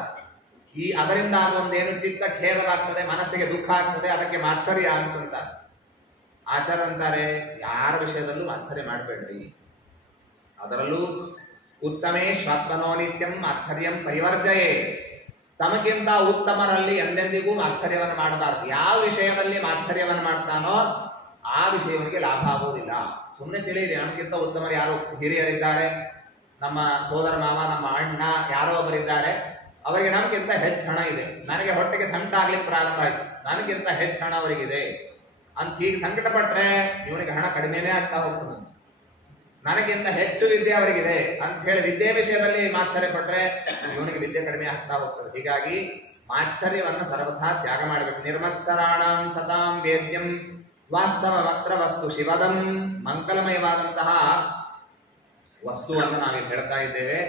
ಅದರಿಂದ ಒಂದೇನು ಚಿತ್ತ ಖೇದವಾಗ್ತದೆ, ಮನಸ್ಸಿಗೆ ದುಃಖ ಆಗ್ತದೆ, ಅದಕ್ಕೆ ಮಾತ್ಸರ್ಯ ಅಂತಂತ. ಆಚಾರ್ಯ ಅಂತಾರೆ, ಯಾರ ವಿಷಯದಲ್ಲೂ ಮಾತ್ಸರ್ಯ ಮಾಡಬೇಡ್ರಿ, ಅದರಲ್ಲೂ ಉತ್ತಮೇ ಶ್ವಾತ್ಮನೋ ನಿತ್ಯಂ ಮಾತ್ಸರ್ಯಂ ಪರಿವರ್ಜಯೇ. ತಮಗಿಂತ ಉತ್ತಮರಲ್ಲಿ ಎಂದೆಂದಿಗೂ ಮಾತ್ಸರ್ಯವನ್ನು ಮಾಡಬಾರದು. ಯಾವ ವಿಷಯದಲ್ಲಿ ಮಾತ್ಸರ್ಯವನ್ನು ಮಾಡ್ತಾನೋ ಆ ವಿಷಯವನಿಗೆ ಲಾಭ ಆಗುವುದಿಲ್ಲ. ಸುಮ್ಮನೆ ತಿಳಿಯಿರಿ, ನಮಗಿಂತ ಉತ್ತಮರು ಯಾರು ಹಿರಿಯರಿದ್ದಾರೆ, ನಮ್ಮ ಸೋದರ ಮಾವ, ನಮ್ಮ ಅಣ್ಣ ಯಾರೋ ಒಬ್ಬರಿದ್ದಾರೆ, ಅವರಿಗೆ ನಮಗಿಂತ ಹೆಚ್ಚು ಹಣ ಇದೆ, ನನಗೆ ಹೊಟ್ಟೆಗೆ ಸಂಕಟ ಆಗ್ಲಿಕ್ಕೆ ಪ್ರಾರಂಭ ಆಯ್ತು, ನನಗಿಂತ ಹೆಚ್ಚು ಹಣ ಅವರಿಗಿದೆ ಅಂತ ಹೀಗೆ ಸಂಕಟ ಪಟ್ರೆ ಇವನಿಗೆ ಹಣ ಕಡಿಮೆನೇ ಆಗ್ತಾ ಹೋಗ್ತದೆ. ನನಗಿಂತ ಹೆಚ್ಚು ವಿದ್ಯೆ ಅವರಿಗಿದೆ ಅಂತ ಹೇಳಿ ವಿದ್ಯೆ ವಿಷಯದಲ್ಲಿ ಮಾತ್ಸರ್ಯ ಪಟ್ರೆ ಇವನಿಗೆ ವಿದ್ಯೆ ಕಡಿಮೆ ಆಗ್ತಾ ಹೋಗ್ತದೆ. ಹೀಗಾಗಿ ಮಾತ್ಸರ್ಯವನ್ನು ಸರ್ವಥಾ ತ್ಯಾಗ ಮಾಡಬೇಕು. ನಿರ್ಮತ್ಸರಾಣಾಂ ಸತಾಂ ವೇದ್ಯಂ ವಾಸ್ತವ ವಕ್ರ ವಸ್ತು ಶಿವದಂ. ಮಂಗಲಮಯವಾದಂತಹ ವಸ್ತುವನ್ನು ನಾವೀಗ ಹೇಳ್ತಾ ಇದ್ದೇವೆ.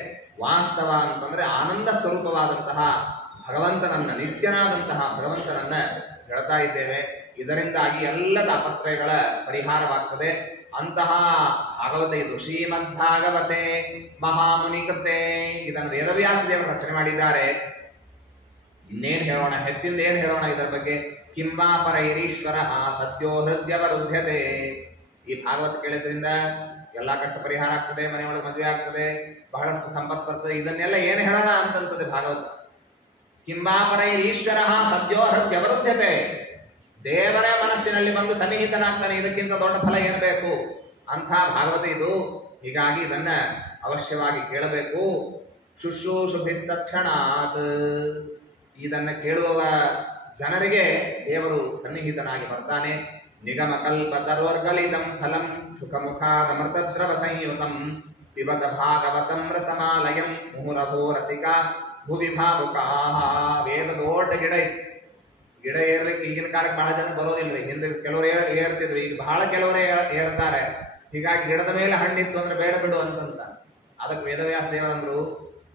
ವಾಸ್ತವ ಅಂತಂದ್ರೆ ಆನಂದ ಸ್ವರೂಪವಾದಂತಹ ಭಗವಂತನನ್ನ, ನಿತ್ಯನಾದಂತಹ ಭಗವಂತನನ್ನ ಹೇಳ್ತಾ ಇದ್ದೇವೆ. ಇದರಿಂದಾಗಿ ಎಲ್ಲ ತಾಪತ್ರಯಗಳ ಪರಿಹಾರವಾಗ್ತದೆ. ಅಂತಹ ಭಾಗವತ ಇದು. ಶ್ರೀಮದ್ಭಾಗವತೆ ಮಹಾಮುನಿಕೃತೆ. ಇದನ್ನು ವೇದವ್ಯಾಸ ದೇವರು ರಚನೆ ಮಾಡಿದ್ದಾರೆ. ಇನ್ನೇನು ಹೇಳೋಣ, ಹೆಚ್ಚಿಂದ ಏನು ಹೇಳೋಣ ಇದರ ಬಗ್ಗೆ. ಕಿಂವಾ ಪರೈರೀಶ್ವರ ಸದ್ಯೋ ಹೃದಯವರುಧ್ಯತೆ. ಈ ಭಾಗವತ ಕೇಳಿದ್ರಿಂದ ಎಲ್ಲ ಕಷ್ಟ ಪರಿಹಾರ ಆಗ್ತದೆ, ಮನೆಯೊಳಗೆ ಮದುವೆ ಆಗ್ತದೆ, ಬಹಳಷ್ಟು ಸಂಪತ್ತು ಬರ್ತದೆ. ಇದನ್ನೆಲ್ಲ ಏನು ಹೇಳೋಣ ಅಂತಂತದೆ ಭಾಗವತ. ಕಿಂವಾ ಪರೈರೀಶ್ವರ ಸದ್ಯೋ ಹೃದಯವರುಧ್ಯತೆ. ದೇವರ ಮನಸ್ಸಿನಲ್ಲಿ ಬಂದು ಸನ್ನಿಹಿತನಾಗ್ತಾನೆ. ಇದಕ್ಕಿಂತ ದೊಡ್ಡ ಫಲ ಏನು ಬೇಕು? ಅಂಥ ಭಾಗವತ ಇದು. ಹೀಗಾಗಿ ಇದನ್ನ ಅವಶ್ಯವಾಗಿ ಕೇಳಬೇಕು. ಶುಶ್ರೂಷುಭಿಸ್ತಕ್ಷಣಾತ್. ಇದನ್ನ ಕೇಳುವ ಜನರಿಗೆ ದೇವರು ಸನ್ನಿಹಿತನಾಗಿ ಬರ್ತಾನೆ. ನಿಗಮ ಕಲ್ಪ ತರ್ವರ್ಗಲಿತಂ ಫಲಂ ಸುಖಮುಖಾದಮೃತದ್ರವ ಸಂಯುತಂ ಪಿಬತ ಭಾಗವತಂ ರಸಮಾಲಯಂ ಮುಹುರಭೋ ರಸಿಕ ಭುವಿ ಭಾವುಕಾಹ. ವೇದ ದೊಡ್ಡ ಗಿಡ ಇತ್ತು. ಗಿಡ ಏರ್ಲಿಕ್ಕೆ ಈಗಿನ ಕಾಲಕ್ಕೆ ಬಹಳ ಜನ ಬರೋದಿಲ್ರಿ. ಹಿಂದೆ ಕೆಲವರು ಏರ್ತಿದ್ರು, ಈಗ ಬಹಳ ಕೆಲವರೇ ಏರ್ತಾರೆ. ಹೀಗಾಗಿ ಗಿಡದ ಮೇಲೆ ಹಣ್ಣಿತ್ತು ಅಂದ್ರೆ ಬೇಡ ಬಿಡು ಅಂತಂತ. ಅದಕ್ಕೆ ವೇದವ್ಯಾಸ ದೇವರಂದ್ರು,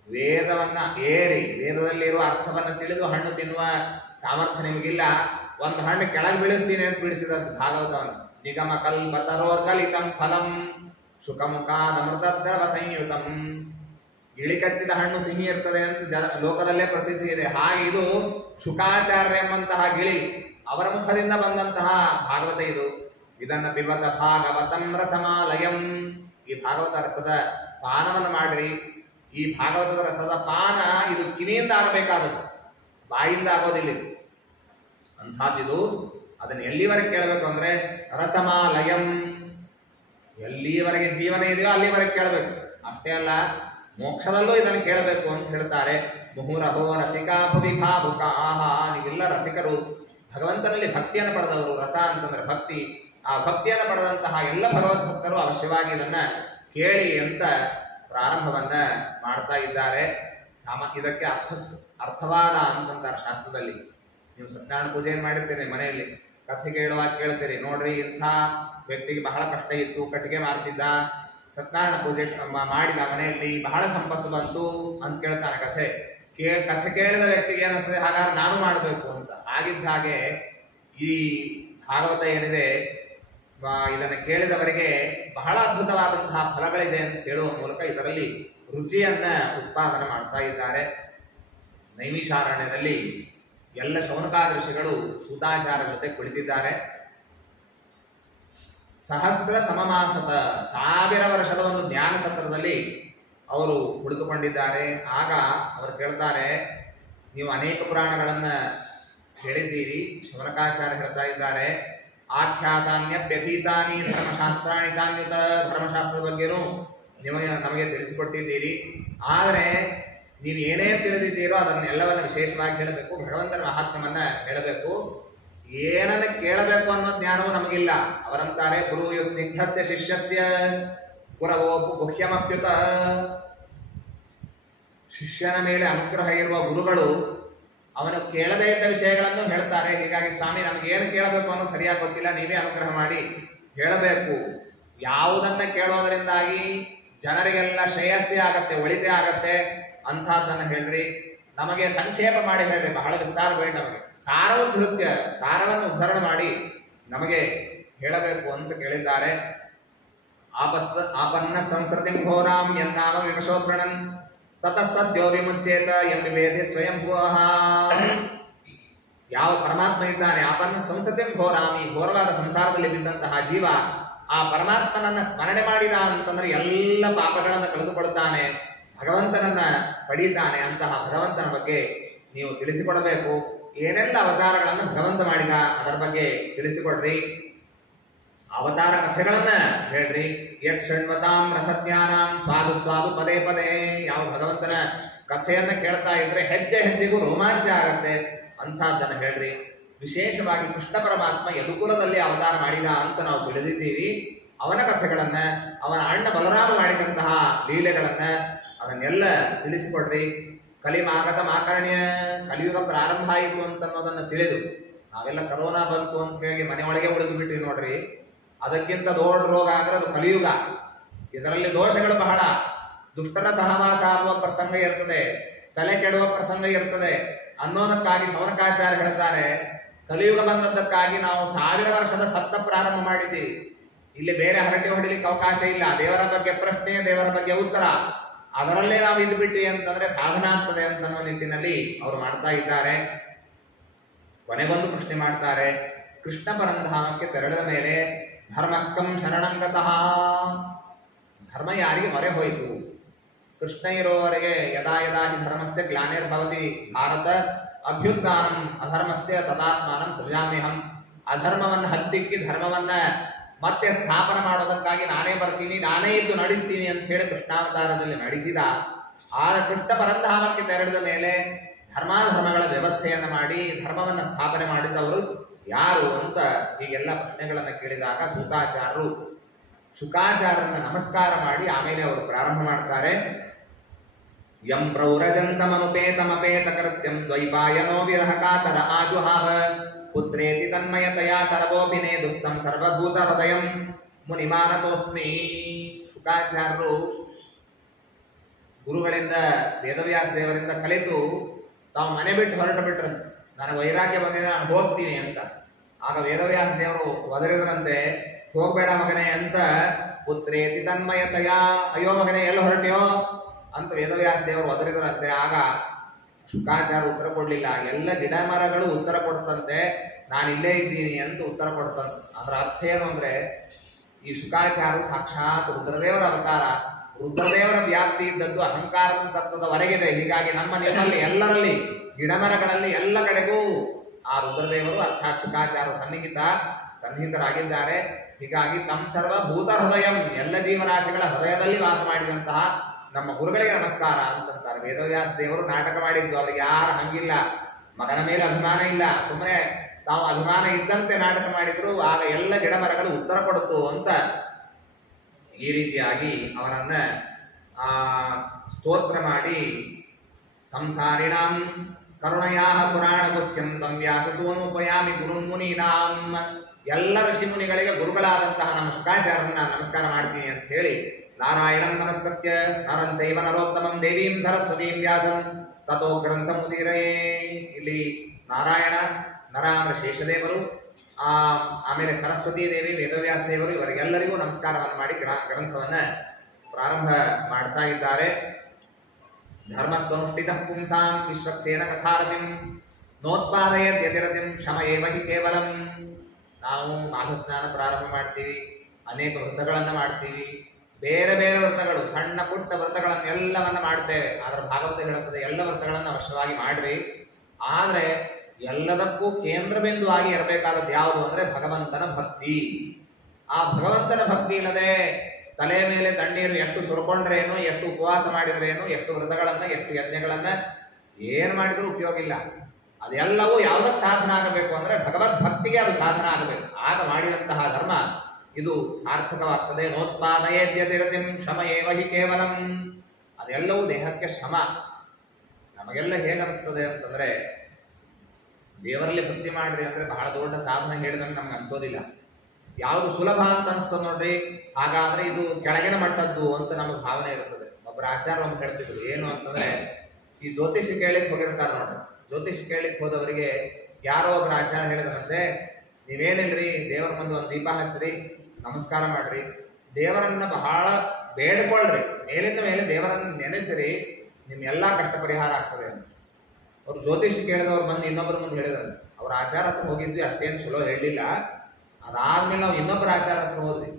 ವೇದವನ್ನ ಏರಿ ವೇದದಲ್ಲಿರುವ ಅರ್ಥವನ್ನು ತಿಳಿದು ಹಣ್ಣು ತಿನ್ನುವ ಸಾಮರ್ಥ್ಯ ನಿಮಗಿಲ್ಲ. ಒಂದು ಹಣ್ಣು ಕೆಳಗೆ ಬೀಳಿಸ್ತೀನಿ ಅಂತ ಬೀಳಿಸಿದ ಭಾಗವತವನ್ನು. ನಿಗಮ ಕಲ್ಪತರೋರ್ಕಲಿತಂ ಫಲಂ ಶುಕಮುಖಾದಮೃತದ್ರವ ಸಂಯುತಂ. ಗಿಳಿ ಕಚ್ಚಿದ ಹಣ್ಣು ಸಿಹಿ ಇರ್ತದೆ ಅಂತ ಲೋಕದಲ್ಲೇ ಪ್ರಸಿದ್ಧಿ ಇದೆ. ಹಾಗೆ ಇದು ಶುಕಾಚಾರ್ಯ ಎಂಬಂತಹ ಗಿಳಿ ಅವರ ಮುಖದಿಂದ ಬಂದಂತಹ ಭಾಗವತ ಇದು. ಇದನ್ನ ಪಿಬತ ಭಾಗವತಂ ರಸಮಾಲಯಂ. ಈ ಭಾಗವತ ರಸದ ಪಾನವನ್ನು ಮಾಡಿರಿ. ಈ ಭಾಗವತದ ರಸದ ಪಾನ ಇದು ಕಿವಿಯಿಂದ ಆಗಬೇಕಾದದ್ದು, ಬಾಯಿಂದ ಆಗೋದಿಲ್ಲ. ಅಂಥದ್ದಿದು. ಅದನ್ನು ಎಲ್ಲಿವರೆಗೆ ಕೇಳಬೇಕು ಅಂದ್ರೆ ರಸಮಾಲಯಂ, ಎಲ್ಲಿವರೆಗೆ ಜೀವನ ಇದೆಯೋ ಅಲ್ಲಿವರೆಗೆ ಕೇಳಬೇಕು. ಅಷ್ಟೇ ಅಲ್ಲ, ಮೋಕ್ಷದಲ್ಲೂ ಇದನ್ನು ಕೇಳಬೇಕು ಅಂತ ಹೇಳ್ತಾರೆ. ಮುಹುರಹೋ ರಸಿಕಾ ಭುವಿ ಭಾವುಕ. ಆಹಾ, ನೀವೆಲ್ಲ ರಸಿಕರು, ಭಗವಂತನಲ್ಲಿ ಭಕ್ತಿಯನ್ನು ಪಡೆದವರು. ರಸ ಅಂತಂದ್ರೆ ಭಕ್ತಿ. ಆ ಭಕ್ತಿಯನ್ನು ಪಡೆದಂತಹ ಎಲ್ಲ ಭಗವದ್ಭಕ್ತರು ಅವಶ್ಯವಾಗಿ ಇದನ್ನ ಕೇಳಿ ಅಂತ ಪ್ರಾರಂಭವನ್ನ ಮಾಡ್ತಾ ಇದ್ದಾರೆ. ಇದಕ್ಕೆ ಅರ್ಥವಾದ ಅಂತಂತಾರೆ ಶಾಸ್ತ್ರದಲ್ಲಿ. ನೀವು ಸತ್ಯನಾರಾಯಣ ಪೂಜೆಯನ್ನು ಮಾಡಿರ್ತೇನೆ ಮನೆಯಲ್ಲಿ, ಕಥೆ ಕೇಳುವಾಗ ಕೇಳ್ತೀರಿ, ನೋಡ್ರಿ ಇಂಥ ವ್ಯಕ್ತಿಗೆ ಬಹಳ ಕಷ್ಟ ಇತ್ತು, ಕಟ್ಟಿಗೆ ಮಾರ್ತಿದ್ದ, ಸತ್ಯನಾರಾಯಣ ಪೂಜೆ ಮಾಡಿದ ಮನೆಯಲ್ಲಿ ಬಹಳ ಸಂಪತ್ತು ಬಂತು ಅಂತ ಕೇಳ್ತಾನೆ. ಕಥೆ ಕೇಳಿದ ವ್ಯಕ್ತಿಗೆ ಏನಿಸ್ತದೆ, ಹಾಗಾದ್ರೆ ನಾನು ಮಾಡಬೇಕು ಅಂತ. ಆಗಿದ್ದ ಹಾಗೆ ಈ ಭಾಗವತ ಏನಿದೆ, ಇದನ್ನು ಕೇಳಿದವರಿಗೆ ಬಹಳ ಅದ್ಭುತವಾದಂತಹ ಫಲಗಳಿದೆ ಅಂತ ಹೇಳುವ ಮೂಲಕ ಇದರಲ್ಲಿ ರುಚಿಯನ್ನ ಉತ್ಪಾದನೆ ಮಾಡ್ತಾ ಇದ್ದಾರೆ. ನೈಮಿಷಾರಣ್ಯದಲ್ಲಿ ಎಲ್ಲ ಶೌನಕಾದಿ ಋಷಿಗಳು ಸೂತಾಚಾರ್ಯ ಜೊತೆ ಕುಳಿತಿದ್ದಾರೆ. ಸಹಸ್ರ ಸಮಮಾಸದ 1000 ವರ್ಷದ ಒಂದು ಜ್ಞಾನ ಸತ್ರದಲ್ಲಿ ಅವರು ಕುಳಿತುಕೊಂಡಿದ್ದಾರೆ. ಆಗ ಅವರು ಕೇಳ್ತಾರೆ, ನೀವು ಅನೇಕ ಪುರಾಣಗಳನ್ನ ಹೇಳಿದ್ದೀರಿ. ಶೌನಕಾಚಾರ್ಯ ಹೇಳ್ತಾ ಇದ್ದಾರೆ, ಆಖ್ಯಾತಾನ್ಯಪ್ಯಥೀತಾನಿ ಧರ್ಮಶಾಸ್ತ್ರಾಣಿ ತಾನ್ಯುತ. ಧರ್ಮಶಾಸ್ತ್ರದ ಬಗ್ಗೆನೂ ನಮಗೆ ತಿಳಿಸಿಕೊಟ್ಟಿದ್ದೀರಿ. ಆದರೆ ನೀವು ಏನೇನು ತಿಳಿದಿದ್ದೀರೋ ಅದನ್ನೆಲ್ಲವನ್ನ ವಿಶೇಷವಾಗಿ ಹೇಳಬೇಕು. ಭಗವಂತನ ಮಹಾತ್ಮ್ಯವನ್ನ ಹೇಳಬೇಕು. ಏನನ್ನ ಕೇಳಬೇಕು ಅನ್ನೋ ಜ್ಞಾನವೂ ನಮಗಿಲ್ಲ. ಅವರಂತಾರೆ, ಗುರು ಸ್ನಿಗ್ಧಸ್ಯ ಶಿಷ್ಯಸ್ಯ ಗುರವೋ ಗುಹ್ಯಮಪ್ಯುತ. ಶಿಷ್ಯನ ಮೇಲೆ ಅನುಗ್ರಹ ಇರುವ ಗುರುಗಳು ಅವನು ಕೇಳದೇ ಇದ್ದ ವಿಷಯಗಳನ್ನು ಹೇಳ್ತಾರೆ. ಹೀಗಾಗಿ ಸ್ವಾಮಿ, ನಮ್ಗೆ ಏನು ಕೇಳಬೇಕು ಅನ್ನೋ ಸರಿಯಾಗಿ ಗೊತ್ತಿಲ್ಲ, ನೀವೇ ಅನುಗ್ರಹ ಮಾಡಿ ಹೇಳಬೇಕು. ಯಾವುದನ್ನ ಕೇಳೋದರಿಂದಾಗಿ ಜನರಿಗೆಲ್ಲ ಶ್ರೇಯಸ್ಸೇ ಆಗತ್ತೆ, ಒಳಿತೆ ಆಗತ್ತೆ ಅಂಥದ್ದನ್ನು ಹೇಳ್ರಿ. ನಮಗೆ ಸಂಕ್ಷೇಪ ಮಾಡಿ ಹೇಳ್ರಿ, ಬಹಳ ವಿಸ್ತಾರ ಬೇಡ. ನಮಗೆ ಸಾರವನ್ನು ಉದ್ಧರಣೆ ಮಾಡಿ ನಮಗೆ ಹೇಳಬೇಕು ಅಂತ ಕೇಳಿದ್ದಾರೆ. ಆಪನ್ನ ಸಂಸ್ಕೃತಿ ಘೋರಾಂ ಯನ್ನಾಮ ವಿಮಶೋತ್ರಣನ್ ತತಸ್ಸದ್ಯೋ ವಿಮುಚ್ಚೇತ ಎಂಬಿವೇದಿ ಸ್ವಯಂಭುವಃ. ಯಾವ ಪರಮಾತ್ಮ ಇದ್ದಾನೆ, ಆಪನ್ನ ಸಂಸ್ಕೃತಿ ಘೋರಾಂ, ಈ ಘೋರವಾದ ಸಂಸಾರದಲ್ಲಿ ಬಿದ್ದಂತಹ ಜೀವ ಆ ಪರಮಾತ್ಮನನ್ನ ಸ್ಮರಣೆ ಮಾಡಿದ ಅಂತಂದ್ರೆ ಎಲ್ಲ ಪಾಪಗಳನ್ನು ಕಳೆದುಕೊಳ್ಳುತ್ತಾನೆ, ಭಗವಂತನನ್ನ ಪಡೀತಾನೆ. ಅಂತಹ ಭಗವಂತನ ಬಗ್ಗೆ ನೀವು ತಿಳಿಸಿಕೊಡಬೇಕು. ಏನೆಲ್ಲ ಅವತಾರಗಳನ್ನು ಭಗವಂತ ಮಾಡಿದ ಅದರ ಬಗ್ಗೆ ತಿಳಿಸಿಕೊಡ್ರಿ. ಅವತಾರ ಕಥೆಗಳನ್ನ ಹೇಳ್ರಿ. ಯತ್ ಷಣ್ವತಾಂ ರಸಜ್ಞಾನಾಂ ಸ್ವಾದು ಸ್ವಾದು ಪದೇ ಪದೇ. ಯಾವ ಭಗವಂತನ ಕಥೆಯನ್ನ ಕೇಳ್ತಾ ಇದ್ರೆ ಹೆಜ್ಜೆ ಹೆಜ್ಜೆಗೂ ರೋಮಾಂಚ ಆಗತ್ತೆ, ಅಂಥದ್ದನ್ನು ಹೇಳ್ರಿ. ವಿಶೇಷವಾಗಿ ಕೃಷ್ಣ ಪರಮಾತ್ಮ ಯದುಕುಲದಲ್ಲಿ ಅವತಾರ ಮಾಡಿದ ಅಂತ ನಾವು ತಿಳಿದಿದ್ದೀವಿ. ಅವನ ಕಥೆಗಳನ್ನ, ಅವನ ಅಣ್ಣ ಬಲರಾಮ ಮಾಡಿದಂತಹ ಲೀಲೆಗಳನ್ನ ಅದನ್ನೆಲ್ಲ ತಿಳಿಸಿಕೊಡ್ರಿ. ಕಲಿಮಾಗತ ಮಾಕರ್ಣ್ಯ, ಕಲಿಯುಗ ಪ್ರಾರಂಭ ಆಯಿತು ಅಂತನ್ನೋದನ್ನ ತಿಳಿದು ನಾವೆಲ್ಲ ಕರೋನಾ ಬಂತು ಅಂತ ಹೇಳಿ ಮನೆಯೊಳಗೆ ಉಳಿದು ಬಿಟ್ವಿ ನೋಡ್ರಿ. ಅದಕ್ಕಿಂತ ದೊಡ್ಡ ರೋಗ ಅಂದ್ರೆ ಅದು ಕಲಿಯುಗ. ಇದರಲ್ಲಿ ದೋಷಗಳು ಬಹಳ. ದುಷ್ಟರ ಸಹವಾಸ ಆಗುವ ಪ್ರಸಂಗ ಇರ್ತದೆ, ತಲೆ ಕೆಡುವ ಪ್ರಸಂಗ ಇರ್ತದೆ ಅನ್ನೋದಕ್ಕಾಗಿ ಶೌನಕಾಚಾರ್ಯ ಹೇಳ್ತಾರೆ, ಕಲಿಯುಗ ಬಂದದ್ದಕ್ಕಾಗಿ ನಾವು 1000 ವರ್ಷದ ಸತ್ತ ಪ್ರಾರಂಭ ಮಾಡಿದ್ದೀವಿ. ಇಲ್ಲಿ ಬೇರೆ ಹರಟೆ ಹೊಡಿಲಿಕ್ಕೆ ಅವಕಾಶ ಇಲ್ಲ. ದೇವರ ಬಗ್ಗೆ ಪ್ರಶ್ನೆ, ದೇವರ ಬಗ್ಗೆ ಉತ್ತರ, ಅದರಲ್ಲೇ ನಾವು ಇದ್ಬಿಟ್ವಿ ಅಂತಂದ್ರೆ ಸಾಧನ ಆಗ್ತದೆ ಅಂತ ಅನ್ನೋ ನಿಟ್ಟಿನಲ್ಲಿ ಅವರು ಮಾಡ್ತಾ ಇದ್ದಾರೆ. ಕೊನೆಗೊಂದು ಪ್ರಶ್ನೆ ಮಾಡ್ತಾರೆ, ಕೃಷ್ಣ ಪರಂಧಾಮಕ್ಕೆ ತೆರಳಿದ ಮೇಲೆ ಧರ್ಮಕ್ಕಂ ಶರಣಂಗತಃ, ಧರ್ಮ ಯಾರಿಗೆ ಮೊರೆ ಹೋಯಿತು? ಕೃಷ್ಣ ಇರುವವರೆಗೆ ಯದಾ ಯದಾ ಹಿ ಧರ್ಮಸ್ಯ ಗ್ಲಾನಿರ್ಭವತಿ ಭಾರತ ಅಭ್ಯುತ್ಥಾನಂ ಅಧರ್ಮಸ್ಯ ತದಾತ್ಮಾನಂ ಸೃಜಾಮ್ಯಹಂ. ಅಧರ್ಮವನ್ನು ಹತ್ತಿಕ್ಕಿ ಧರ್ಮವನ್ನ ಮತ್ತೆ ಸ್ಥಾಪನೆ ಮಾಡೋದಕ್ಕಾಗಿ ನಾನೇ ಬರ್ತೀನಿ, ನಾನೇ ಇದ್ದು ನಡೆಸ್ತೀನಿ ಅಂತ ಹೇಳಿ ಕೃಷ್ಣಾವತಾರದಲ್ಲಿ ನಡೆಸಿದ. ಆದ ಕೃಷ್ಣ ಪರಂಧಾಮಕ್ಕೆ ತೆರಳಿದ ಮೇಲೆ ಧರ್ಮಾಧರ್ಮಗಳ ವ್ಯವಸ್ಥೆಯನ್ನು ಮಾಡಿ ಧರ್ಮವನ್ನು ಸ್ಥಾಪನೆ ಮಾಡಿದವರು ಯಾರು ಅಂತ ಹೀಗೆಲ್ಲ ಪ್ರಶ್ನೆಗಳನ್ನು ಕೇಳಿದಾಗ ಸೂತಾಚಾರ್ಯರು ಶುಕಾಚಾರ್ಯರನ್ನ ನಮಸ್ಕಾರ ಮಾಡಿ ಆಮೇಲೆ ಅವರು ಪ್ರಾರಂಭ ಮಾಡ್ತಾರೆ. ಯಂ ಪ್ರೌರಜಂತಮನುಪೇತಮಪೇತ ಕೃತ್ಯಂ ದ್ವೈಪಾಯನೋ ವಿರಹ ಕಾತರ ಆಜುಹಾವ ಪುತ್ರೇತಿ ತನ್ಮಯತಯಾ ತರವೋಪಿನೇ ದುಸ್ತಂ ಸರ್ವಭೂತ ಹೃದಯಂ ಮುನಿಮಾನತೋಸ್ಮಿ. ಶುಕಾಚಾರ್ಯರು ಗುರುಗಳಿಂದ ವೇದವ್ಯಾಸ ದೇವರಿಂದ ಕಲಿತು ತಾವು ಮನೆ ಬಿಟ್ಟು ಹೊರಟು ಬಿಟ್ರಂತೆ. ನನಗೆ ವೈರಾಗ್ಯ ಬಂದಿದೆ, ನಾನು ಹೋಗ್ತೀನಿ ಅಂತ. ಆಗ ವೇದವ್ಯಾಸ ದೇವರು ಒದರಿದ್ರಂತೆ, ಹೋಗ್ಬೇಡ ಮಗನೇ ಅಂತ. ಪುತ್ರೇತಿ ತನ್ಮಯತಯ, ಅಯ್ಯೋ ಮಗನೇ ಎಲ್ಲ ಹೊರಟ್ಯೋ ಅಂತ ವೇದವ್ಯಾಸ ದೇವರು ಒದರಿದ್ರಂತೆ. ಆಗ ಶುಕಾಚಾರ್ಯ ಉತ್ತರ ಕೊಡ್ಲಿಲ್ಲ. ಎಲ್ಲ ಗಿಡ ಮರಗಳು ಉತ್ತರ ಕೊಡ್ತಂತೆ, ನಾನು ಇಲ್ಲೇ ಇದ್ದೀನಿ ಅಂತ ಉತ್ತರ ಕೊಡ್ತಂತೆ. ಅದರ ಅರ್ಥ ಏನು ಅಂದ್ರೆ, ಈ ಶುಕಾಚಾರ್ಯ ಸಾಕ್ಷಾತ್ ರುದ್ರದೇವರ ಅವತಾರ. ರುದ್ರದೇವರ ವ್ಯಾಪ್ತಿ ಇದ್ದದ್ದು ಅಹಂಕಾರದ ತತ್ವದ ಹೊರಗಿದೆ. ಹೀಗಾಗಿ ನಮ್ಮ ನಿಮ್ಮಲ್ಲಿ ಎಲ್ಲರಲ್ಲಿ ಗಿಡಮರಗಳಲ್ಲಿ ಎಲ್ಲ ಕಡೆಗೂ ಆ ರುದ್ರದೇವರು ಅರ್ಥಾತ್ ಶುಕಾಚಾರ್ಯ ಸನ್ನಿಹಿತರಾಗಿದ್ದಾರೆ. ಹೀಗಾಗಿ ತಮ್ಮ ಸರ್ವ ಭೂತ ಹೃದಯಂ, ಎಲ್ಲ ಜೀವರಾಶಿಗಳ ಹೃದಯದಲ್ಲಿ ವಾಸ ಮಾಡಿದಂತಹ ನಮ್ಮ ಗುರುಗಳಿಗೆ ನಮಸ್ಕಾರ ಅಂತಂತಾರೆ. ವೇದವ್ಯಾಸ ದೇವರು ನಾಟಕ ಮಾಡಿದ್ದು, ಅವ್ರಿಗೆ ಯಾರು ಹಂಗಿಲ್ಲ, ಮಗನ ಮೇಲೆ ಅಭಿಮಾನ ಇಲ್ಲ, ಸುಮ್ಮನೆ ತಾವು ಅಭಿಮಾನ ಇದ್ದಂತೆ ನಾಟಕ ಮಾಡಿದ್ರು. ಆಗ ಎಲ್ಲ ಗಿಡಮರಗಳು ಉತ್ತರ ಕೊಡುತ್ತು ಅಂತ ಈ ರೀತಿಯಾಗಿ ಅವನನ್ನ ಸ್ತೋತ್ರ ಮಾಡಿ, ಸಂಸಾರಿಣಾಂ ಕರುಣಯಾ ಪುರಾಣ ಗುಖ್ಯಂ ತಂ ವ್ಯಾಸ ಸೋನುಪಯಾಮಿ ಗುರುಮುನೀನಾಂ, ಎಲ್ಲ ಋಷಿ ಮುನಿಗಳಿಗೆ ಗುರುಗಳಾದಂತಹ ನಮ್ಮ ಶುಕಾಚಾರ್ಯರನ್ನ ನಮಸ್ಕಾರ ಮಾಡ್ತೀನಿ ಅಂತ ಹೇಳಿ, ನಾರಾಯಣಂ ನಮಸ್ಕೃತ್ಯ ನರಂ ಚೈವ ನರೋತ್ತಮಂ ದೇವೀಂ ಸರಸ್ವತೀಂ ವ್ಯಾಸಂ ತಥೋ ಗ್ರಂಥ ಮುದೀರೇ. ಇಲ್ಲಿ ನಾರಾಯಣ, ನರ ಅಂದ್ರೆ ಶೇಷದೇವರು, ಆಮೇಲೆ ಸರಸ್ವತೀ ದೇವಿ, ವೇದವ್ಯಾಸ ದೇವರು, ಇವರಿಗೆಲ್ಲರಿಗೂ ನಮಸ್ಕಾರವನ್ನು ಮಾಡಿ ಗ್ರಂಥವನ್ನ ಪ್ರಾರಂಭ ಮಾಡ್ತಾ ಇದ್ದಾರೆ. ಧರ್ಮಸ್ವನುಷ್ಠಿತ ಪುಂಸಾಂ ವಿಶ್ವಕ್ಸೇನ ಕಥಾರತಿಂ ನೋತ್ಪಾದಯದ್ ಯತಿರತಿಂ ಕ್ಷಮ ಏವ ಹಿ ಕೇವಲಂ. ನಾವು ಮಾಘ ಸ್ನಾನ ಪ್ರಾರಂಭ ಮಾಡ್ತೀವಿ, ಅನೇಕ ವ್ರತಗಳನ್ನು ಮಾಡ್ತೀವಿ, ಬೇರೆ ಬೇರೆ ವ್ರತಗಳು, ಸಣ್ಣ ಪುಟ್ಟ ವ್ರತಗಳನ್ನೆಲ್ಲವನ್ನ ಮಾಡ್ತೇವೆ. ಆದ್ರೆ ಭಾಗವತ ಹೇಳುತ್ತದೆ, ಎಲ್ಲ ವ್ರತಗಳನ್ನು ಅವಶ್ಯವಾಗಿ ಮಾಡ್ರಿ. ಆದ್ರೆ ಎಲ್ಲದಕ್ಕೂ ಕೇಂದ್ರ ಬಿಂದುವಾಗಿ ಇರಬೇಕಾದದ್ದು ಯಾವುದು ಅಂದ್ರೆ ಭಗವಂತನ ಭಕ್ತಿ. ಆ ಭಗವಂತನ ಭಕ್ತಿ ಇಲ್ಲದೆ ತಲೆ ಮೇಲೆ ತಣ್ಣೀರು ಎಷ್ಟು ಸುರ್ಕೊಂಡ್ರೇನು, ಎಷ್ಟು ಉಪವಾಸ ಮಾಡಿದ್ರೇನು, ಎಷ್ಟು ವ್ರತಗಳನ್ನ, ಎಷ್ಟು ಯಜ್ಞಗಳನ್ನ ಏನ್ ಮಾಡಿದ್ರೂ ಉಪಯೋಗ ಇಲ್ಲ. ಅದೆಲ್ಲವೂ ಯಾವುದಕ್ಕೆ ಸಾಧನ ಆಗಬೇಕು ಅಂದ್ರೆ ಭಗವದ್ ಭಕ್ತಿಗೆ ಅದು ಸಾಧನ ಆಗಬೇಕು. ಆಗ ಮಾಡಿದಂತಹ ಧರ್ಮ ಇದು ಸಾರ್ಥಕವಾಗ್ತದೆ. ನೋತ್ಪಾದಯೇದ್ಯತಿರತಿಂ ಶ್ರಮ ಏವ ಹಿ ಕೇವಲಂ. ಅದೆಲ್ಲವೂ ದೇಹಕ್ಕೆ ಶ್ರಮ. ನಮಗೆಲ್ಲ ಹೇಗನಿಸ್ತದೆ ಅಂತಂದ್ರೆ, ದೇವರಲ್ಲಿ ಭಕ್ತಿ ಮಾಡ್ರಿ ಅಂದ್ರೆ ಬಹಳ ದೊಡ್ಡ ಸಾಧನ ಹೇಳಿದಂಗೆ ನಮ್ಗೆ ಅನ್ಸೋದಿಲ್ಲ. ಯಾವುದು ಸುಲಭ ಅಂತ ಅನಿಸ್ತದೆ ನೋಡ್ರಿ, ಹಾಗಾದ್ರೆ ಇದು ಕೆಳಗಿನ ಮಟ್ಟದ್ದು ಅಂತ ನಮಗೆ ಭಾವನೆ ಇರ್ತದೆ. ಒಬ್ಬರ ಆಚಾರ ಒಂದು ಹೇಳ್ತಿದ್ರು, ಏನು ಅಂತಂದ್ರೆ, ಈ ಜ್ಯೋತಿಷಿ ಕೇಳಿಕ್ ಹೋಗಿರ್ತಾರೆ ನೋಡ್ರಿ. ಜ್ಯೋತಿಷಿ ಕೇಳಿಕ್ ಹೋದವರಿಗೆ ಯಾರೋ ಒಬ್ಬರ ಆಚಾರ ಹೇಳಿದ್ರಂತೆ, ನೀವೇನಿಲ್ರಿ ದೇವರ ಮುಂದೆ ಒಂದು ದೀಪ ಹಚ್ಚ್ರಿ, ನಮಸ್ಕಾರ ಮಾಡ್ರಿ, ದೇವರನ್ನ ಬಹಳ ಬೇಡ್ಕೊಳ್ರಿ, ಮೇಲಿಂದ ಮೇಲೆ ದೇವರನ್ನ ನೆನೆಸಿರಿ, ನಿಮ್ ಎಲ್ಲಾ ಕಷ್ಟ ಪರಿಹಾರ ಆಗ್ತದೆ ಅಂತ. ಅವ್ರು ಜ್ಯೋತಿಷಿ ಕೇಳಿದವ್ರು ಬಂದು ಇನ್ನೊಬ್ಬರ ಮುಂದೆ ಹೇಳಿದ್ರು. ಅವ್ರ ಆಚಾರ ಹತ್ರ ಹೋಗಿದ್ವಿ, ಅಷ್ಟೇನು ಚಲೋ ಹೇಳಲಿಲ್ಲ. ಅದಾದ್ಮೇಲೆ ನಾವು ಇನ್ನೊಬ್ಬರ ಆಚಾರ ಹತ್ರ ಹೋದ್ವಿ.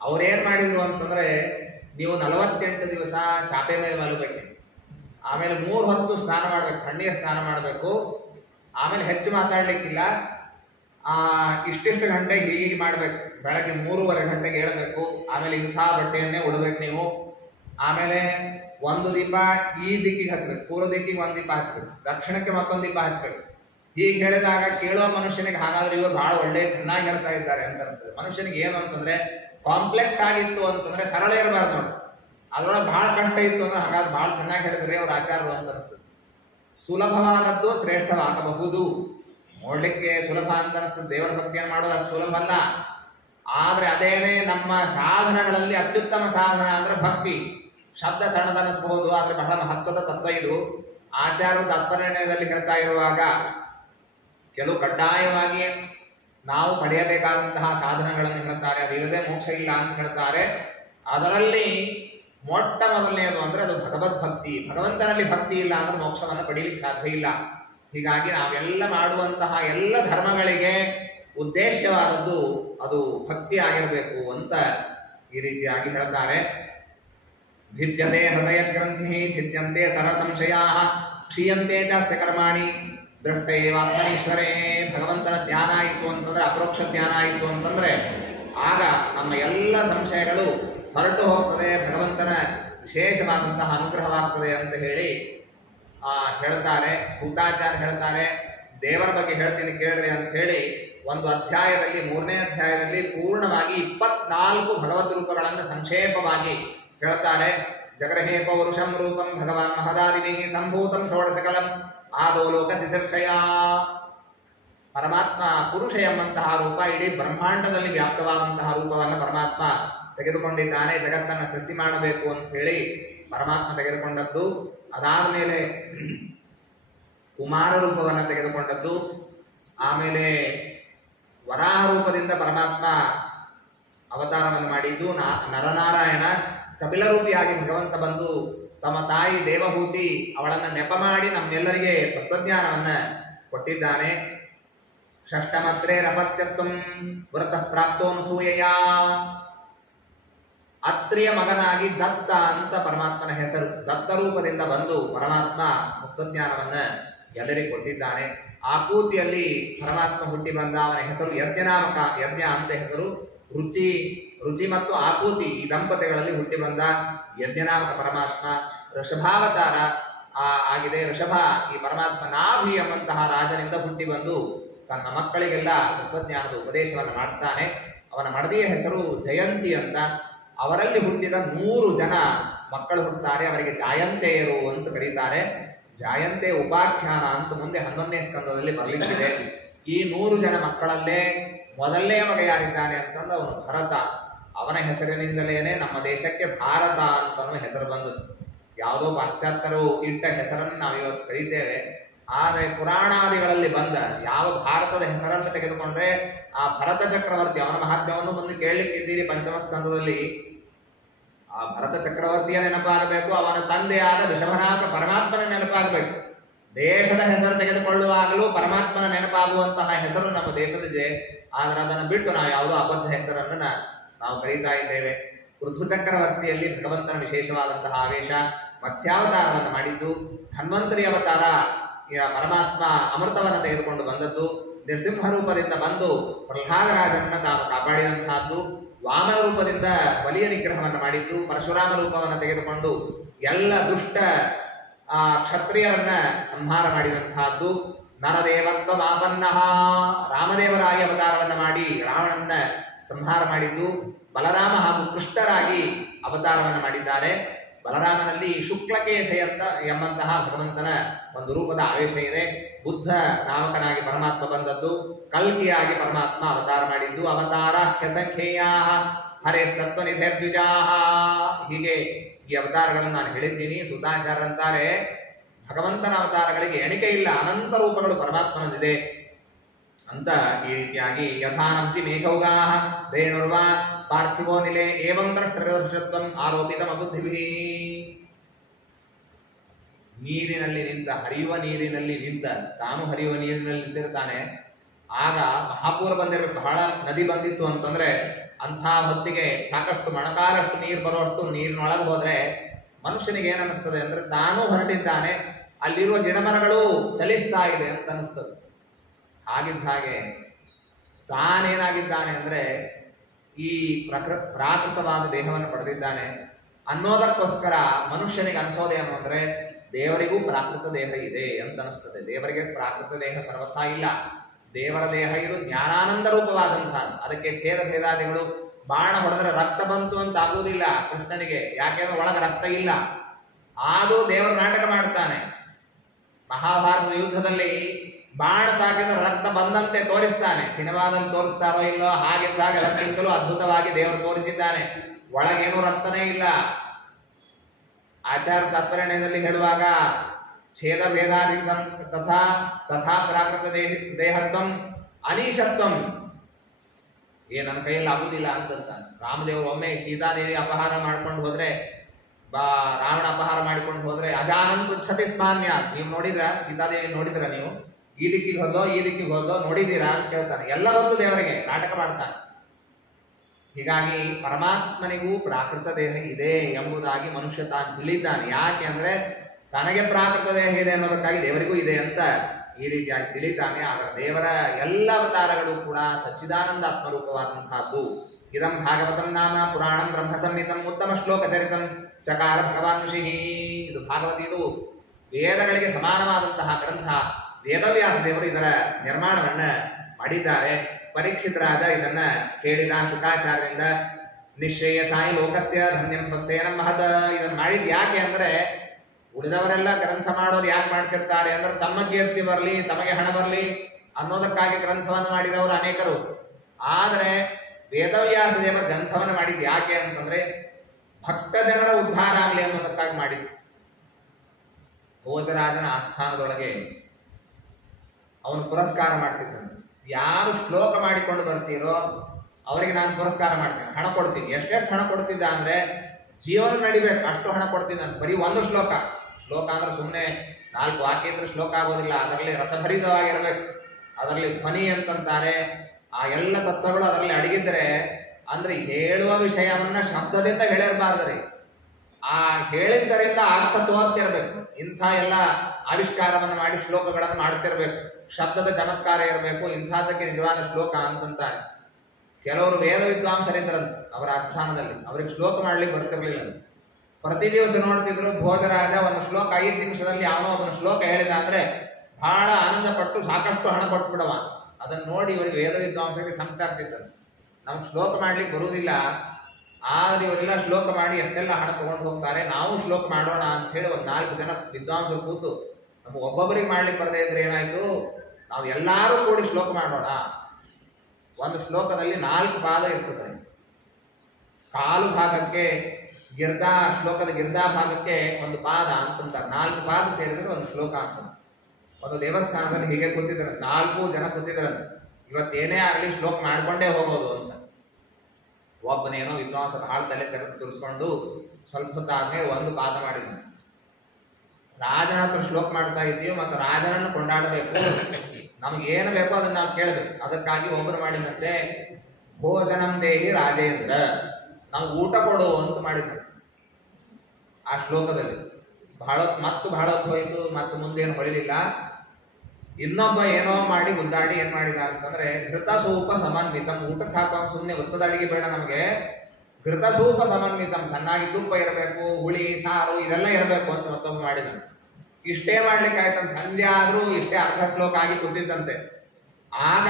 ಅವ್ರೇನ್ ಮಾಡಿದ್ರು ಅಂತಂದ್ರೆ, ನೀವು 48 ದಿವಸ ಚಾಪೆ ಮೇಲೆ ಮಲಗಬೇಕು, ಆಮೇಲೆ 3 ಹೊತ್ತು ಸ್ನಾನ ಮಾಡ್ಬೇಕು, ತಣ್ಣೀರ ಸ್ನಾನ ಮಾಡಬೇಕು, ಆಮೇಲೆ ಹೆಚ್ಚು ಮಾತಾಡ್ಲಿಕ್ಕಿಲ್ಲ, ಇಷ್ಟಿಷ್ಟು ಗಂಟೆಗೆ ಹೀಗೆ ಮಾಡ್ಬೇಕು, ಬೆಳಗ್ಗೆ 3:30 ಗಂಟೆಗೆ ಹೇಳ್ಬೇಕು, ಆಮೇಲೆ ಇಂಥ ಬಟ್ಟೆಯನ್ನೇ ಉಡಬೇಕು ನೀವು, ಆಮೇಲೆ ಒಂದು ದೀಪ ಈ ದಿಕ್ಕಿಗೆ ಹಚ್ಬೇಕು, ಪೂರ್ವ ದಿಕ್ಕಿಗೆ ಒಂದು ದೀಪ ಹಚ್ಬೇಕು, ದಕ್ಷಿಣಕ್ಕೆ ಮತ್ತೊಂದು ದೀಪ ಹಚ್ಬೇಕು. ಹೀಗೆ ಹೇಳಿದಾಗ ಕೇಳುವ ಮನುಷ್ಯನಿಗೆ ಹಾಗಾದ್ರೆ ಇವರು ಬಹಳ ಒಳ್ಳೆ ಚೆನ್ನಾಗಿ ಹೇಳ್ತಾ ಇದ್ದಾರೆ ಅಂತ ಅನಿಸ್ತದೆ. ಮನುಷ್ಯನಿಗೆ ಏನು ಅಂತಂದ್ರೆ, ಕಾಂಪ್ಲೆಕ್ಸ್ ಆಗಿತ್ತು ಅಂತಂದ್ರೆ ಸರಳ ಇರಬಾರ್ದು ನೋಡಿ, ಅದ್ರೊಳಗೆ ಬಹಳ ಕಷ್ಟ ಇತ್ತು ಅಂದ್ರೆ ಹಾಗಾದ್ರೆ ಬಹಳ ಚೆನ್ನಾಗಿ ಹೇಳಿದ್ರೆ ಅವ್ರ ಆಚಾರರು ಅಂತ ಅನಿಸ್ತದೆ. ಸುಲಭವಾದದ್ದು ಶ್ರೇಷ್ಠವಾಗಬಹುದು. ನೋಡ್ಲಿಕ್ಕೆ ಸುಲಭ ಅಂತ ಅನಿಸ್ತದೆ, ದೇವರ ಭಕ್ತಿಯನ್ನು ಮಾಡೋದು ಅದು ಸುಲಭ ಅಲ್ಲ. ಆದ್ರೆ ಅದೇನೇ ನಮ್ಮ ಸಾಧನಗಳಲ್ಲಿ ಅತ್ಯುತ್ತಮ ಸಾಧನ ಅಂದ್ರೆ ಭಕ್ತಿ. ಶಬ್ದ ಸಣ್ಣದನ್ನಿಸಬಹುದು, ಆದ್ರೆ ಬಹಳ ಮಹತ್ವದ ತತ್ವ ಇದು. ಆಚಾರ್ಯ ತಾತ್ಪರ್ಯದಲ್ಲಿ ಹೇಳ್ತಾ ಇರುವಾಗ ಕೆಲವು ಕಡ್ಡಾಯವಾಗಿ ನಾವು ಪಡೆಯಬೇಕಾದಂತಹ ಸಾಧನಗಳನ್ನು ಹೇಳ್ತಾರೆ, ಅದು ಇಲ್ಲದೆ ಮೋಕ್ಷ ಇಲ್ಲ ಅಂತ ಹೇಳ್ತಾರೆ. ಅದರಲ್ಲಿ ಮೊಟ್ಟ ಮೊದಲನೆಯದು ಅಂದ್ರೆ ಅದು ಭಗವದ್ ಭಕ್ತಿ. ಭಗವಂತನಲ್ಲಿ ಭಕ್ತಿ ಇಲ್ಲ ಅಂದ್ರೆ ಮೋಕ್ಷವನ್ನು ಪಡೀಲಿಕ್ಕೆ ಸಾಧ್ಯ ಇಲ್ಲ. ಹೀಗಾಗಿ ನಾವೆಲ್ಲ ಮಾಡುವಂತಹ ಎಲ್ಲ ಧರ್ಮಗಳಿಗೆ ಉದ್ದೇಶವಾದದ್ದು ಅದು ಭಕ್ತಿ ಆಗಿರಬೇಕು ಅಂತ ಈ ರೀತಿಯಾಗಿ ಹೇಳ್ತಾರೆ. ಭಿದ್ಯತೆ ಹೃದಯ ಗ್ರಂಥಿ ಛಿದ್ಯಂತೆ ಸರ ಸಂಶಯಾ ಕ್ಷೀಯಂತೆ ಚಾಸ್ಯ ಕರ್ಮಾಣಿ ದೃಷ್ಟೇವಾತ್ಮನೀಶ್ವರೇ. ಭಗವಂತನ ಧ್ಯಾನ ಆಯಿತು ಅಂತಂದ್ರೆ, ಅಪರೋಕ್ಷ ಧ್ಯಾನ ಆಯಿತು ಅಂತಂದ್ರೆ ಆಗ ನಮ್ಮ ಎಲ್ಲ ಸಂಶಯಗಳು ಹೊರಟು ಹೋಗ್ತದೆ, ಭಗವಂತನ ವಿಶೇಷವಾದಂತಹ ಅನುಗ್ರಹವಾಗ್ತದೆ ಅಂತ ಹೇಳಿ ಹೇಳ್ತಾರೆ. ಸೂತಾಚಾರ್ಯ ಹೇಳ್ತಾರೆ, ದೇವರ ಬಗ್ಗೆ ಹೇಳ್ತೀನಿ ಕೇಳ್ರಿ ಅಂತ ಹೇಳಿ ಒಂದು ಅಧ್ಯಾಯದಲ್ಲಿ, 3ನೇ ಅಧ್ಯಾಯದಲ್ಲಿ ಪೂರ್ಣವಾಗಿ 24 ಭಗವದ್ ರೂಪಗಳನ್ನು ಸಂಕ್ಷೇಪವಾಗಿ ಹೇಳ್ತಾರೆ. ಜಗರಹೇ ಪೌರುಷಂ ರೂಪಂ ಭಗವಾನ್ ಮಹದಾದಿವಿಹಿ ಸಂಭೂತಂ ಷೋಡಶಕಲಂ ಆದೋ ಲೋಕ ಶಿಶಿರ್ಷಯ. ಪರಮಾತ್ಮ ಪುರುಷ ಎಂಬಂತಹ ರೂಪ ಇಡೀ ಬ್ರಹ್ಮಾಂಡದಲ್ಲಿ ವ್ಯಾಪ್ತವಾದಂತಹ ರೂಪವನ್ನು ಪರಮಾತ್ಮ ತೆಗೆದುಕೊಂಡಿದ್ದಾನೆ. ಜಗತ್ತನ್ನು ಸೃಷ್ಟಿ ಮಾಡಬೇಕು ಅಂತ ಹೇಳಿ ಪರಮಾತ್ಮ ತೆಗೆದುಕೊಂಡದ್ದು. ಅದಾದ ಮೇಲೆ ಕುಮಾರ ರೂಪವನ್ನು ತೆಗೆದುಕೊಂಡದ್ದು. ಆಮೇಲೆ ವರಾಹ ರೂಪದಿಂದ ಪರಮಾತ್ಮ ಅವತಾರವನ್ನು ಮಾಡಿದ್ದು. ನರನಾರಾಯಣ ಕಪಿಲರೂಪಿಯಾಗಿ ಭಗವಂತ ಬಂದು ತಮ್ಮ ತಾಯಿ ದೇವಹೂತಿ ಅವಳನ್ನು ನೆಪ ಮಾಡಿ ನಮ್ಮೆಲ್ಲರಿಗೆ ತತ್ವಜ್ಞಾನವನ್ನ ಕೊಟ್ಟಿದ್ದಾನೆ. ಷಷ್ಟಮತ್ರೇ ರಪತ್ಯತ್ವಂ ವ್ರತ ಪ್ರಾಪ್ತೋನುಸೂಯೆಯ. ಅತ್ರಿಯ ಮಗನಾಗಿ ದತ್ತ ಅಂತ ಪರಮಾತ್ಮನ ಹೆಸರು. ದತ್ತ ರೂಪದಿಂದ ಬಂದು ಪರಮಾತ್ಮ ತತ್ವಜ್ಞಾನವನ್ನ ಎಲ್ಲರಿಗೂ ಕೊಟ್ಟಿದ್ದಾನೆ. ಆಕೂತಿಯಲ್ಲಿ ಪರಮಾತ್ಮ ಹುಟ್ಟಿ ಬಂದ. ಅವನ ಹೆಸರು ಯಜ್ಞನಾಮಕ, ಯಜ್ಞ ಅಂತ ಹೆಸರು. ರುಚಿ ಮತ್ತು ಆಕೂತಿ ಈ ದಂಪತಿಗಳಲ್ಲಿ ಹುಟ್ಟಿ ಬಂದ ಯಜ್ಞನಾಮಕ ಪರಮಾತ್ಮ. ಋಷಭಾವತಾರ ಆಗಿದೆ. ಋಷಭ ಈ ಪರಮಾತ್ಮ ನಾಭಿ ಎಂಬಂತಹ ರಾಜನಿಂದ ಹುಟ್ಟಿ ಬಂದು ತನ್ನ ಮಕ್ಕಳಿಗೆಲ್ಲ ತತ್ವಜ್ಞಾನದ ಉಪದೇಶವನ್ನು ಮಾಡ್ತಾನೆ. ಅವನ ಮಡದಿಯ ಹೆಸರು ಜಯಂತಿ ಅಂತ. ಅವರಲ್ಲಿ ಹುಟ್ಟಿದ 100 ಜನ ಮಕ್ಕಳು ಹುಟ್ಟುತ್ತಾರೆ. ಅವರಿಗೆ ಜಾಯಂತೆಯರು ಅಂತ ಕರೀತಾರೆ. ಜಾಯಂತೆ ಉಪಾಖ್ಯಾನ ಅಂತ ಮುಂದೆ 11ನೇ ಸ್ಕಂದದಲ್ಲಿ ಬರಲಿಕ್ಕಿದೆ. ಈ 100 ಜನ ಮಕ್ಕಳಲ್ಲೇ ಮೊದಲನೇ ಮಗ ಯಾರಿದ್ದಾನೆ ಅಂತಂದ್ರೆ ಅವನು ಭರತ. ಅವನ ಹೆಸರಿನಿಂದಲೇನೆ ನಮ್ಮ ದೇಶಕ್ಕೆ ಭಾರತ ಅಂತನೂ ಹೆಸರು ಬಂದದ್ದು. ಯಾವುದೋ ಪಾಶ್ಚಾತ್ಯರು ಇಟ್ಟ ಹೆಸರನ್ನು ನಾವು ಇವತ್ತು ಕರೀತೇವೆ. ಆದರೆ ಪುರಾಣಾದಿಗಳಲ್ಲಿ ಬಂದ ಯಾವ ಭಾರತದ ಹೆಸರನ್ನು ತೆಗೆದುಕೊಂಡ್ರೆ ಆ ಭರತ ಚಕ್ರವರ್ತಿ, ಅವನ ಮಹಾತ್ಮ್ಯವನ್ನು ಮುಂದೆ ಕೇಳಲಿಕ್ಕಿದ್ದೀರಿ ಪಂಚಮ ಸ್ಕಂದದಲ್ಲಿ. ಆ ಭರತ ಚಕ್ರವರ್ತಿಯ ನೆನಪಾಗಬೇಕು. ಅವನ ತಂದೆಯಾದ ಋಷಭನಾಥ ಪರಮಾತ್ಮನ ನೆನಪಾಗಬೇಕು. ದೇಶದ ಹೆಸರು ತೆಗೆದುಕೊಳ್ಳುವಾಗಲೂ ಪರಮಾತ್ಮನ ನೆನಪಾಗುವಂತಹ ಹೆಸರು ನಮ್ಮ ದೇಶದಿದೆ. ಆದರೆ ಅದನ್ನು ಬಿಟ್ಟು ನಾವು ಯಾವುದೋ ಅಬದ್ಧ ಹೆಸರನ್ನು ನಾವು ಕರೀತಾ ಇದ್ದೇವೆ. ಪೃಥು ಚಕ್ರವರ್ತಿಯಲ್ಲಿ ಭಗವಂತನ ವಿಶೇಷವಾದಂತಹ ಆವೇಶ. ಮತ್ಸ್ಯಾವತಾರವನ್ನು ಮಾಡಿದ್ದು. ಧನ್ವಂತರಿ ಅವತಾರ ಪರಮಾತ್ಮ ಅಮೃತವನ್ನು ತೆಗೆದುಕೊಂಡು ಬಂದದ್ದು. ನರಸಿಂಹ ರೂಪದಿಂದ ಬಂದು ಪ್ರಹ್ಲಾದರಾಜನನ್ನು ತಾವು ಕಾಪಾಡಿದಂತಹದ್ದು. ವಾಮನ ರೂಪದಿಂದ ಬಲಿಯ ನಿಗ್ರಹವನ್ನು ಮಾಡಿದ್ದು. ಪರಶುರಾಮ ರೂಪವನ್ನು ತೆಗೆದುಕೊಂಡು ಎಲ್ಲ ದುಷ್ಟ ಕ್ಷತ್ರಿಯರನ್ನ ಸಂಹಾರ ಮಾಡಿದಂತಹದ್ದು. ನರದೇವತ್ವ ಮಾಪನ್ನ ರಾಮದೇವರಾಯ ಅವತಾರವನ್ನು ಮಾಡಿ ರಾವಣನ ಸಂಹಾರ ಮಾಡಿದ್ದು. ಬಲರಾಮ ಹಾಗೂ ಕೃಷ್ಣರಾಗಿ ಅವತಾರವನ್ನು ಮಾಡಿದ್ದಾರೆ. ಬಲರಾಮನಲ್ಲಿ ಶುಕ್ಲಕೇಶ ಎಂಬಂತಹ ಭಗವಂತನ ಒಂದು ರೂಪದ ಆವೇಶ ಇದೆ. ಬುದ್ಧ ನಾಮಕನಾಗಿ ಪರಮಾತ್ಮ ಬಂದದ್ದು. ಕಲ್ಕಿಯಾಗಿ ಪರಮಾತ್ಮ ಅವತಾರ ಮಾಡಿದ್ದು. ಅವತಾರ ಸಂಖ್ಯೆಯ ಹರೇ ಸತ್ವನಿಧೇರ್ದ್ವಿಜಾ. ಹೀಗೆ ಈ ಅವತಾರಗಳನ್ನು ನಾನು ಹೇಳಿದ್ದೀನಿ. ಸುತಾಚಾರ್ಯರಂತಾರೆ ಭಗವಂತನ ಅವತಾರಗಳಿಗೆ ಎಣಿಕೆ ಇಲ್ಲ, ಅನಂತ ರೂಪಗಳು ಪರಮಾತ್ಮನದಿದೆ ಅಂತ. ಈ ರೀತಿಯಾಗಿ ಯಥಾನಂಸಿ ಮೇಘೌಗಾ ರೇಣುರ್ವಾ ಪಾರ್ಥಿವೋ ನಿಲೆ ಏವಂ ದ್ರಷ್ಟೃದರ್ಶತ್ವಂ ಆರೋಪಿತಮ ಬುದ್ಧಿಭಿ. ನೀರಿನಲ್ಲಿ ನಿಂತ, ಹರಿಯುವ ನೀರಿನಲ್ಲಿ ನಿಂತ, ತಾನು ಹರಿಯುವ ನೀರಿನಲ್ಲಿ ನಿಂತಿರ್ತಾನೆ. ಆಗ ಮಹಾಪೂರ ಬಂದಿರಬೇಕು. ಬಹಳ ನದಿ ಬಂದಿತ್ತು ಅಂತಂದ್ರೆ ಅಂಥ ಹೊತ್ತಿಗೆ ಸಾಕಷ್ಟು ಮೊಣಕಾಲಷ್ಟು ನೀರು ಬರುವಷ್ಟು ನೀರಿನೊಳಗೆ ಹೋದ್ರೆ ಮನುಷ್ಯನಿಗೆ ಏನನ್ನಿಸ್ತದೆ ಅಂದ್ರೆ ತಾನೂ ಹೊರಟಿದ್ದಾನೆ, ಅಲ್ಲಿರುವ ಗಿಡಮರಗಳು ಚಲಿಸ್ತಾ ಇದೆ ಅಂತ ಅನಿಸ್ತದೆ. ಹಾಗಿದ್ದ ಹಾಗೆ ತಾನೇನಾಗಿದ್ದಾನೆ ಅಂದ್ರೆ ಈ ಪ್ರಾಕೃತವಾದ ದೇಹವನ್ನು ಪಡೆದಿದ್ದಾನೆ ಅನ್ನೋದಕ್ಕೋಸ್ಕರ ಮನುಷ್ಯನಿಗೆ ಅನಿಸೋದೇನು ಅಂದ್ರೆ ದೇವರಿಗೂ ಪ್ರಾಕೃತ ದೇಹ ಇದೆ ಅಂತ ಅನಿಸ್ತದೆ. ದೇವರಿಗೆ ಪ್ರಾಕೃತ ದೇಹ ಸರ್ವಥಾ ಇಲ್ಲ. ದೇವರ ದೇಹ ಇದು ಜ್ಞಾನಾನಂದ ರೂಪವಾದಂತಹದ್ದು. ಅದಕ್ಕೆ ಛೇದ ಭೇದಾದಿಗಳು, ಬಾಣ ಹೊಡೆದ್ರೆ ರಕ್ತ ಬಂತು ಅಂತ ಆಗುವುದಿಲ್ಲ ಕೃಷ್ಣನಿಗೆ, ಯಾಕೆಂದ್ರೆ ಒಳಗೆ ರಕ್ತ ಇಲ್ಲ. ಆದರೂ ದೇವರು ನಾಟಕ ಮಾಡ್ತಾನೆ. ಮಹಾಭಾರತದ ಯುದ್ಧದಲ್ಲಿ ಬಾಣ ತಾಕಿದ್ರೆ ರಕ್ತ ಬಂದಂತೆ ತೋರಿಸ್ತಾನೆ. ಸಿನಿಮಾದಲ್ಲಿ ತೋರಿಸ್ತಾರೋ ಇಲ್ಲೋ, ಹಾಗಿದ್ದಾಗ ಅದಕ್ಕಿಂತಲೂ ಅದ್ಭುತವಾಗಿ ದೇವರು ತೋರಿಸಿದ್ದಾನೆ. ಒಳಗೇನೂ ರಕ್ತನೇ ಇಲ್ಲ. ಆಚಾರ್ಯ ತಾತ್ಪರ್ಯದಲ್ಲಿ ಹೇಳುವಾಗ ಛೇದ ಭೇದಾದಿ ತಥಾ ತಥಾ ಪ್ರಾಕೃತ ದೇಹತ್ವಂ ಅನೀಶತ್ವಂ, ನನ್ನ ಕೈಯಲ್ಲಿ ಆಗುದಿಲ್ಲ ಅಂತಂತಾನೆ. ರಾಮದೇವರು ಒಮ್ಮೆ ಸೀತಾದೇವಿ ಅಪಹಾರ ಮಾಡ್ಕೊಂಡು ಹೋದ್ರೆ, ರಾವಣ ಅಪಹಾರ ಮಾಡ್ಕೊಂಡು ಹೋದ್ರೆ ಅಜಾನನ್ ಪೃಚ್ಛತಿ ಸ್ಮಾನ್ಯ, ನೀವು ನೋಡಿದ್ರ ಸೀತಾದೇವಿ ನೋಡಿದ್ರ, ನೀವು ಈ ದಿಕ್ಕಿಗೆ ಹೋದ್ಲೋ ಈ ದಿಕ್ಕಿಗೆ ಹೋದ್ಲೋ ನೋಡಿದ್ದೀರಾ ಅಂತ ಕೇಳ್ತಾನೆ. ಎಲ್ಲ ಹೊತ್ತು ದೇವರಿಗೆ ನಾಟಕ ಮಾಡ್ತಾನೆ. ಹೀಗಾಗಿ ಪರಮಾತ್ಮನಿಗೂ ಪ್ರಾಕೃತ ದೇಹ ಇದೆ ಎಂಬುದಾಗಿ ಮನುಷ್ಯ ತಾನು ತಿಳಿತಾನೆ. ಯಾಕೆ ಅಂದ್ರೆ ತನಗೆ ಪ್ರಾಕೃತ ದೇಹ ಇದೆ ಅನ್ನೋದಕ್ಕಾಗಿ ದೇವರಿಗೂ ಇದೆ ಅಂತ ಈ ರೀತಿಯಾಗಿ ತಿಳಿತಾನೆ. ಆದರೆ ದೇವರ ಎಲ್ಲ ಅವತಾರಗಳು ಕೂಡ ಸಚ್ಚಿದಾನಂದ ಆತ್ಮರೂಪವಾದಂತಹದ್ದು. ಇದಂ ಭಾಗವತಂ ನಾಮ ಪುರಾಣಂ ಬ್ರಹ್ಮ ಸಂಹಿತಂ ಉತ್ತಮ ಶ್ಲೋಕ ಚರಿತಂ ಚಕಾರ ಭಗವಾನ್ ಋಷಿ. ಇದು ಭಾಗವತ, ಇದು ವೇದಗಳಿಗೆ ಸಮಾನವಾದಂತಹ ಗ್ರಂಥ. ವೇದವ್ಯಾಸ ದೇವರು ಇದರ ನಿರ್ಮಾಣವನ್ನ ಮಾಡಿದ್ದಾರೆ. ಪರೀಕ್ಷಿತ ರಾಜ ಇದನ್ನ ಕೇಳಿದ ಶುಕಾಚಾರ್ಯರಿಂದ. ನಿಶ್ರೇಯಸಾಯಿ ಲೋಕಸ್ಯ ಧನ್ಯಂ ಸ್ವಸ್ಥೇನ ಮಹತ. ಇದನ್ನು ಮಾಡಿದ್ ಯಾಕೆ ಅಂದ್ರೆ ಉಳಿದವರೆಲ್ಲ ಗ್ರಂಥ ಮಾಡೋದು ಯಾಕೆ ಮಾಡ್ತಿರ್ತಾರೆ ಅಂದ್ರೆ ತಮ್ಮ ಕೀರ್ತಿ ಬರಲಿ, ತಮಗೆ ಹಣ ಬರಲಿ ಅನ್ನೋದಕ್ಕಾಗಿ ಗ್ರಂಥವನ್ನು ಮಾಡಿದವರು ಅನೇಕರು. ಆದರೆ ವೇದವ್ಯಾಸ ದೇವರ ಗ್ರಂಥವನ್ನು ಮಾಡಿದ್ ಯಾಕೆ ಅಂತಂದ್ರೆ ಭಕ್ತ ಜನರ ಉದ್ಧಾರ ಆಗಲಿ ಅನ್ನೋದಕ್ಕಾಗಿ ಮಾಡಿತ್ತು. ಭೋಜರಾಜನ ಆಸ್ಥಾನದೊಳಗೆ ಅವನು ಪುರಸ್ಕಾರ ಮಾಡ್ತಿದ್ದಂತೆ. ಯಾರು ಶ್ಲೋಕ ಮಾಡಿಕೊಂಡು ಬರ್ತೀರೋ ಅವರಿಗೆ ನಾನು ಪುರಸ್ಕಾರ ಮಾಡ್ತೇನೆ, ಹಣ ಕೊಡ್ತೀನಿ. ಎಷ್ಟೆಷ್ಟು ಹಣ ಕೊಡ್ತಿದ್ದ ಅಂದ್ರೆ ಜೀವನ ನಡಿಬೇಕು ಅಷ್ಟು ಹಣ ಕೊಡ್ತೀನಿ ಅಂತ. ಬರೀ ಒಂದು ಶ್ಲೋಕ ಅಂದ್ರೆ ಸುಮ್ಮನೆ 4 ವಾಕ್ಯ ಇದ್ರೆ ಶ್ಲೋಕ ಆಗೋದಿಲ್ಲ. ಅದರಲ್ಲಿ ರಸಭರಿತವಾಗಿರ್ಬೇಕು, ಅದರಲ್ಲಿ ಧ್ವನಿ ಅಂತಂತಾರೆ, ಆ ಎಲ್ಲ ತತ್ವಗಳು ಅದರಲ್ಲಿ ಅಡಗಿದ್ರೆ ಅಂದ್ರೆ ಹೇಳುವ ವಿಷಯವನ್ನ ಶಬ್ದದಿಂದ ಹೇಳಿರಬಾರ್ದ್ರಿ, ಆ ಹೇಳಿದ್ದರಿಂದ ಅರ್ಥ ತೋರ್ತಿರ್ಬೇಕು. ಇಂಥ ಎಲ್ಲ ಆವಿಷ್ಕಾರವನ್ನು ಮಾಡಿ ಶ್ಲೋಕಗಳನ್ನು ಮಾಡ್ತಿರ್ಬೇಕು, ಶಬ್ದದ ಚಮತ್ಕಾರ ಇರಬೇಕು. ಇಂಥದ್ದಕ್ಕೆ ನಿಜವಾದ ಶ್ಲೋಕ ಅಂತಂತಾರೆ. ಕೆಲವರು ವೇದ ವಿದ್ವಾಂಸರಿದ್ದರಂತೆ ಅವರ ಆಸ್ಥಾನದಲ್ಲಿ, ಅವ್ರಿಗೆ ಶ್ಲೋಕ ಮಾಡ್ಲಿಕ್ಕೆ ಬರ್ತಿರ್ಲಿಲ್ಲ. ಪ್ರತಿ ದಿವಸ ನೋಡ್ತಿದ್ರು ಭೋಜರಾಜ ಒಂದು ಶ್ಲೋಕ 5 ನಿಮಿಷದಲ್ಲಿ ಯಾವನೋ ಒಬ್ಬನ ಶ್ಲೋಕ ಹೇಳಿದ ಅಂದ್ರೆ ಬಹಳ ಆನಂದ ಪಟ್ಟು ಸಾಕಷ್ಟು ಹಣ ಕೊಟ್ಟು ಬಿಡವ. ಅದನ್ನು ನೋಡಿ ಇವರಿಗೆ ವೇದ ವಿದ್ವಾಂಸರಿಗೆ ಸಂಕಟ ಆಗ್ತಿದ್ದಾರೆ, ನಮ್ಗೆ ಶ್ಲೋಕ ಮಾಡ್ಲಿಕ್ಕೆ ಬರುವುದಿಲ್ಲ, ಆದ್ರೆ ಇವರೆಲ್ಲ ಶ್ಲೋಕ ಮಾಡಿ ಎಷ್ಟೆಲ್ಲ ಹಣ ತಗೊಂಡು ಹೋಗ್ತಾರೆ, ನಾವು ಶ್ಲೋಕ ಮಾಡೋಣ ಅಂತ ಹೇಳಿ ಒಂದು 4 ಜನ ವಿದ್ವಾಂಸರು ಕೂತು ನಮ್ಗೆ ಒಬ್ಬೊಬ್ಬರಿಗೆ ಮಾಡ್ಲಿಕ್ಕೆ ಬರದೇ ಇದ್ರೆ ಏನಾಯ್ತು, ನಾವು ಎಲ್ಲರೂ ಕೂಡಿ ಶ್ಲೋಕ ಮಾಡೋಣ. ಒಂದು ಶ್ಲೋಕದಲ್ಲಿ 4 ಪಾದ ಇರ್ತದೆ. ಕಾಲು ಭಾಗಕ್ಕೆ ಶ್ಲೋಕದ ಗಿರ್ದಾ ಭಾಗಕ್ಕೆ ಒಂದು ಪಾದ ಅಂತಂತಾರೆ. 4 ಪಾದ ಸೇರಿದ್ರೆ ಒಂದು ಶ್ಲೋಕ ಅಂತ. ಒಂದು ದೇವಸ್ಥಾನದಲ್ಲಿ ಹೀಗೆ ಕೂತಿದ್ರು, 4 ಜನ ಕೂತಿದ್ರಂತೆ. ಇವತ್ತೇನೇ ಆಗಲಿ ಶ್ಲೋಕ ಮಾಡ್ಕೊಂಡೇ ಹೋಗೋದು ಅಂತ. ಒಬ್ಬನೇನೋ ವಿದ್ವಾಂಸ ಬಹಳ ತಲೆ ತೆರೆದು ತುರಿಸ್ಕೊಂಡು ಸ್ವಲ್ಪ ಹೊತ್ತಾದ್ಮೇಲೆ ಒಂದು ಪಾದ ಮಾಡಿದ. ರಾಜನ ಹತ್ರ ಶ್ಲೋಕ ಮಾಡ್ತಾ ಇದ್ದೀವಿ ಮತ್ತು ರಾಜನನ್ನು ಕೊಂಡಾಡಬೇಕು, ನಮ್ಗೆ ಏನು ಬೇಕೋ ಅದನ್ನ ನಾವು ಕೇಳಬೇಕು. ಅದಕ್ಕಾಗಿ ಒಬ್ಬರು ಮಾಡಿದಂತೆ ಭೋಜನಂ ದೇಹಿ ರಾಜೇಂದ್ರ, ನಾವು ಊಟ ಕೊಡು ಅಂತ ಮಾಡಿದ್ರು ಆ ಶ್ಲೋಕದಲ್ಲಿ. ಬಹಳ ಹೊತ್ತು ಹೋಯಿತು, ಮತ್ತು ಮುಂದೇನು ಹೊಳಿಲಿಲ್ಲ. ಇನ್ನೊಬ್ಬ ಏನೋ ಮಾಡಿ ಗುದ್ದಾಡಿ ಏನ್ ಮಾಡಿದ ಅಂತಂದ್ರೆ ಘೃತ ಸೂಪ ಸಮನ್ವಿತಂ, ಊಟಕ್ಕೆ ಹಾಕುವಾಗ ಸುಮ್ಮನೆ ಒತ್ತದ ಅಡಿಗೆ ಬೇಡ ನಮಗೆ, ಘೃತ ಸೂಪ ಸಮನ್ವಿತಂ, ಚೆನ್ನಾಗಿ ತುಪ್ಪ ಇರಬೇಕು, ಹುಳಿ ಸಾರು ಇದೆಲ್ಲ ಇರಬೇಕು ಅಂತ ಮತ್ತೊಬ್ಬ ಮಾಡಿದ. ಇಷ್ಟೇ ಮಾಡ್ಲಿಕ್ಕೆ ಆಯ್ತಂತ. ಸಂಧ್ಯಾ ಆದ್ರೂ ಇಷ್ಟೇ ಅರ್ಧ ಶ್ಲೋಕ ಆಗಿ ಕೂತಿದ್ದಂತೆ. ಆಗ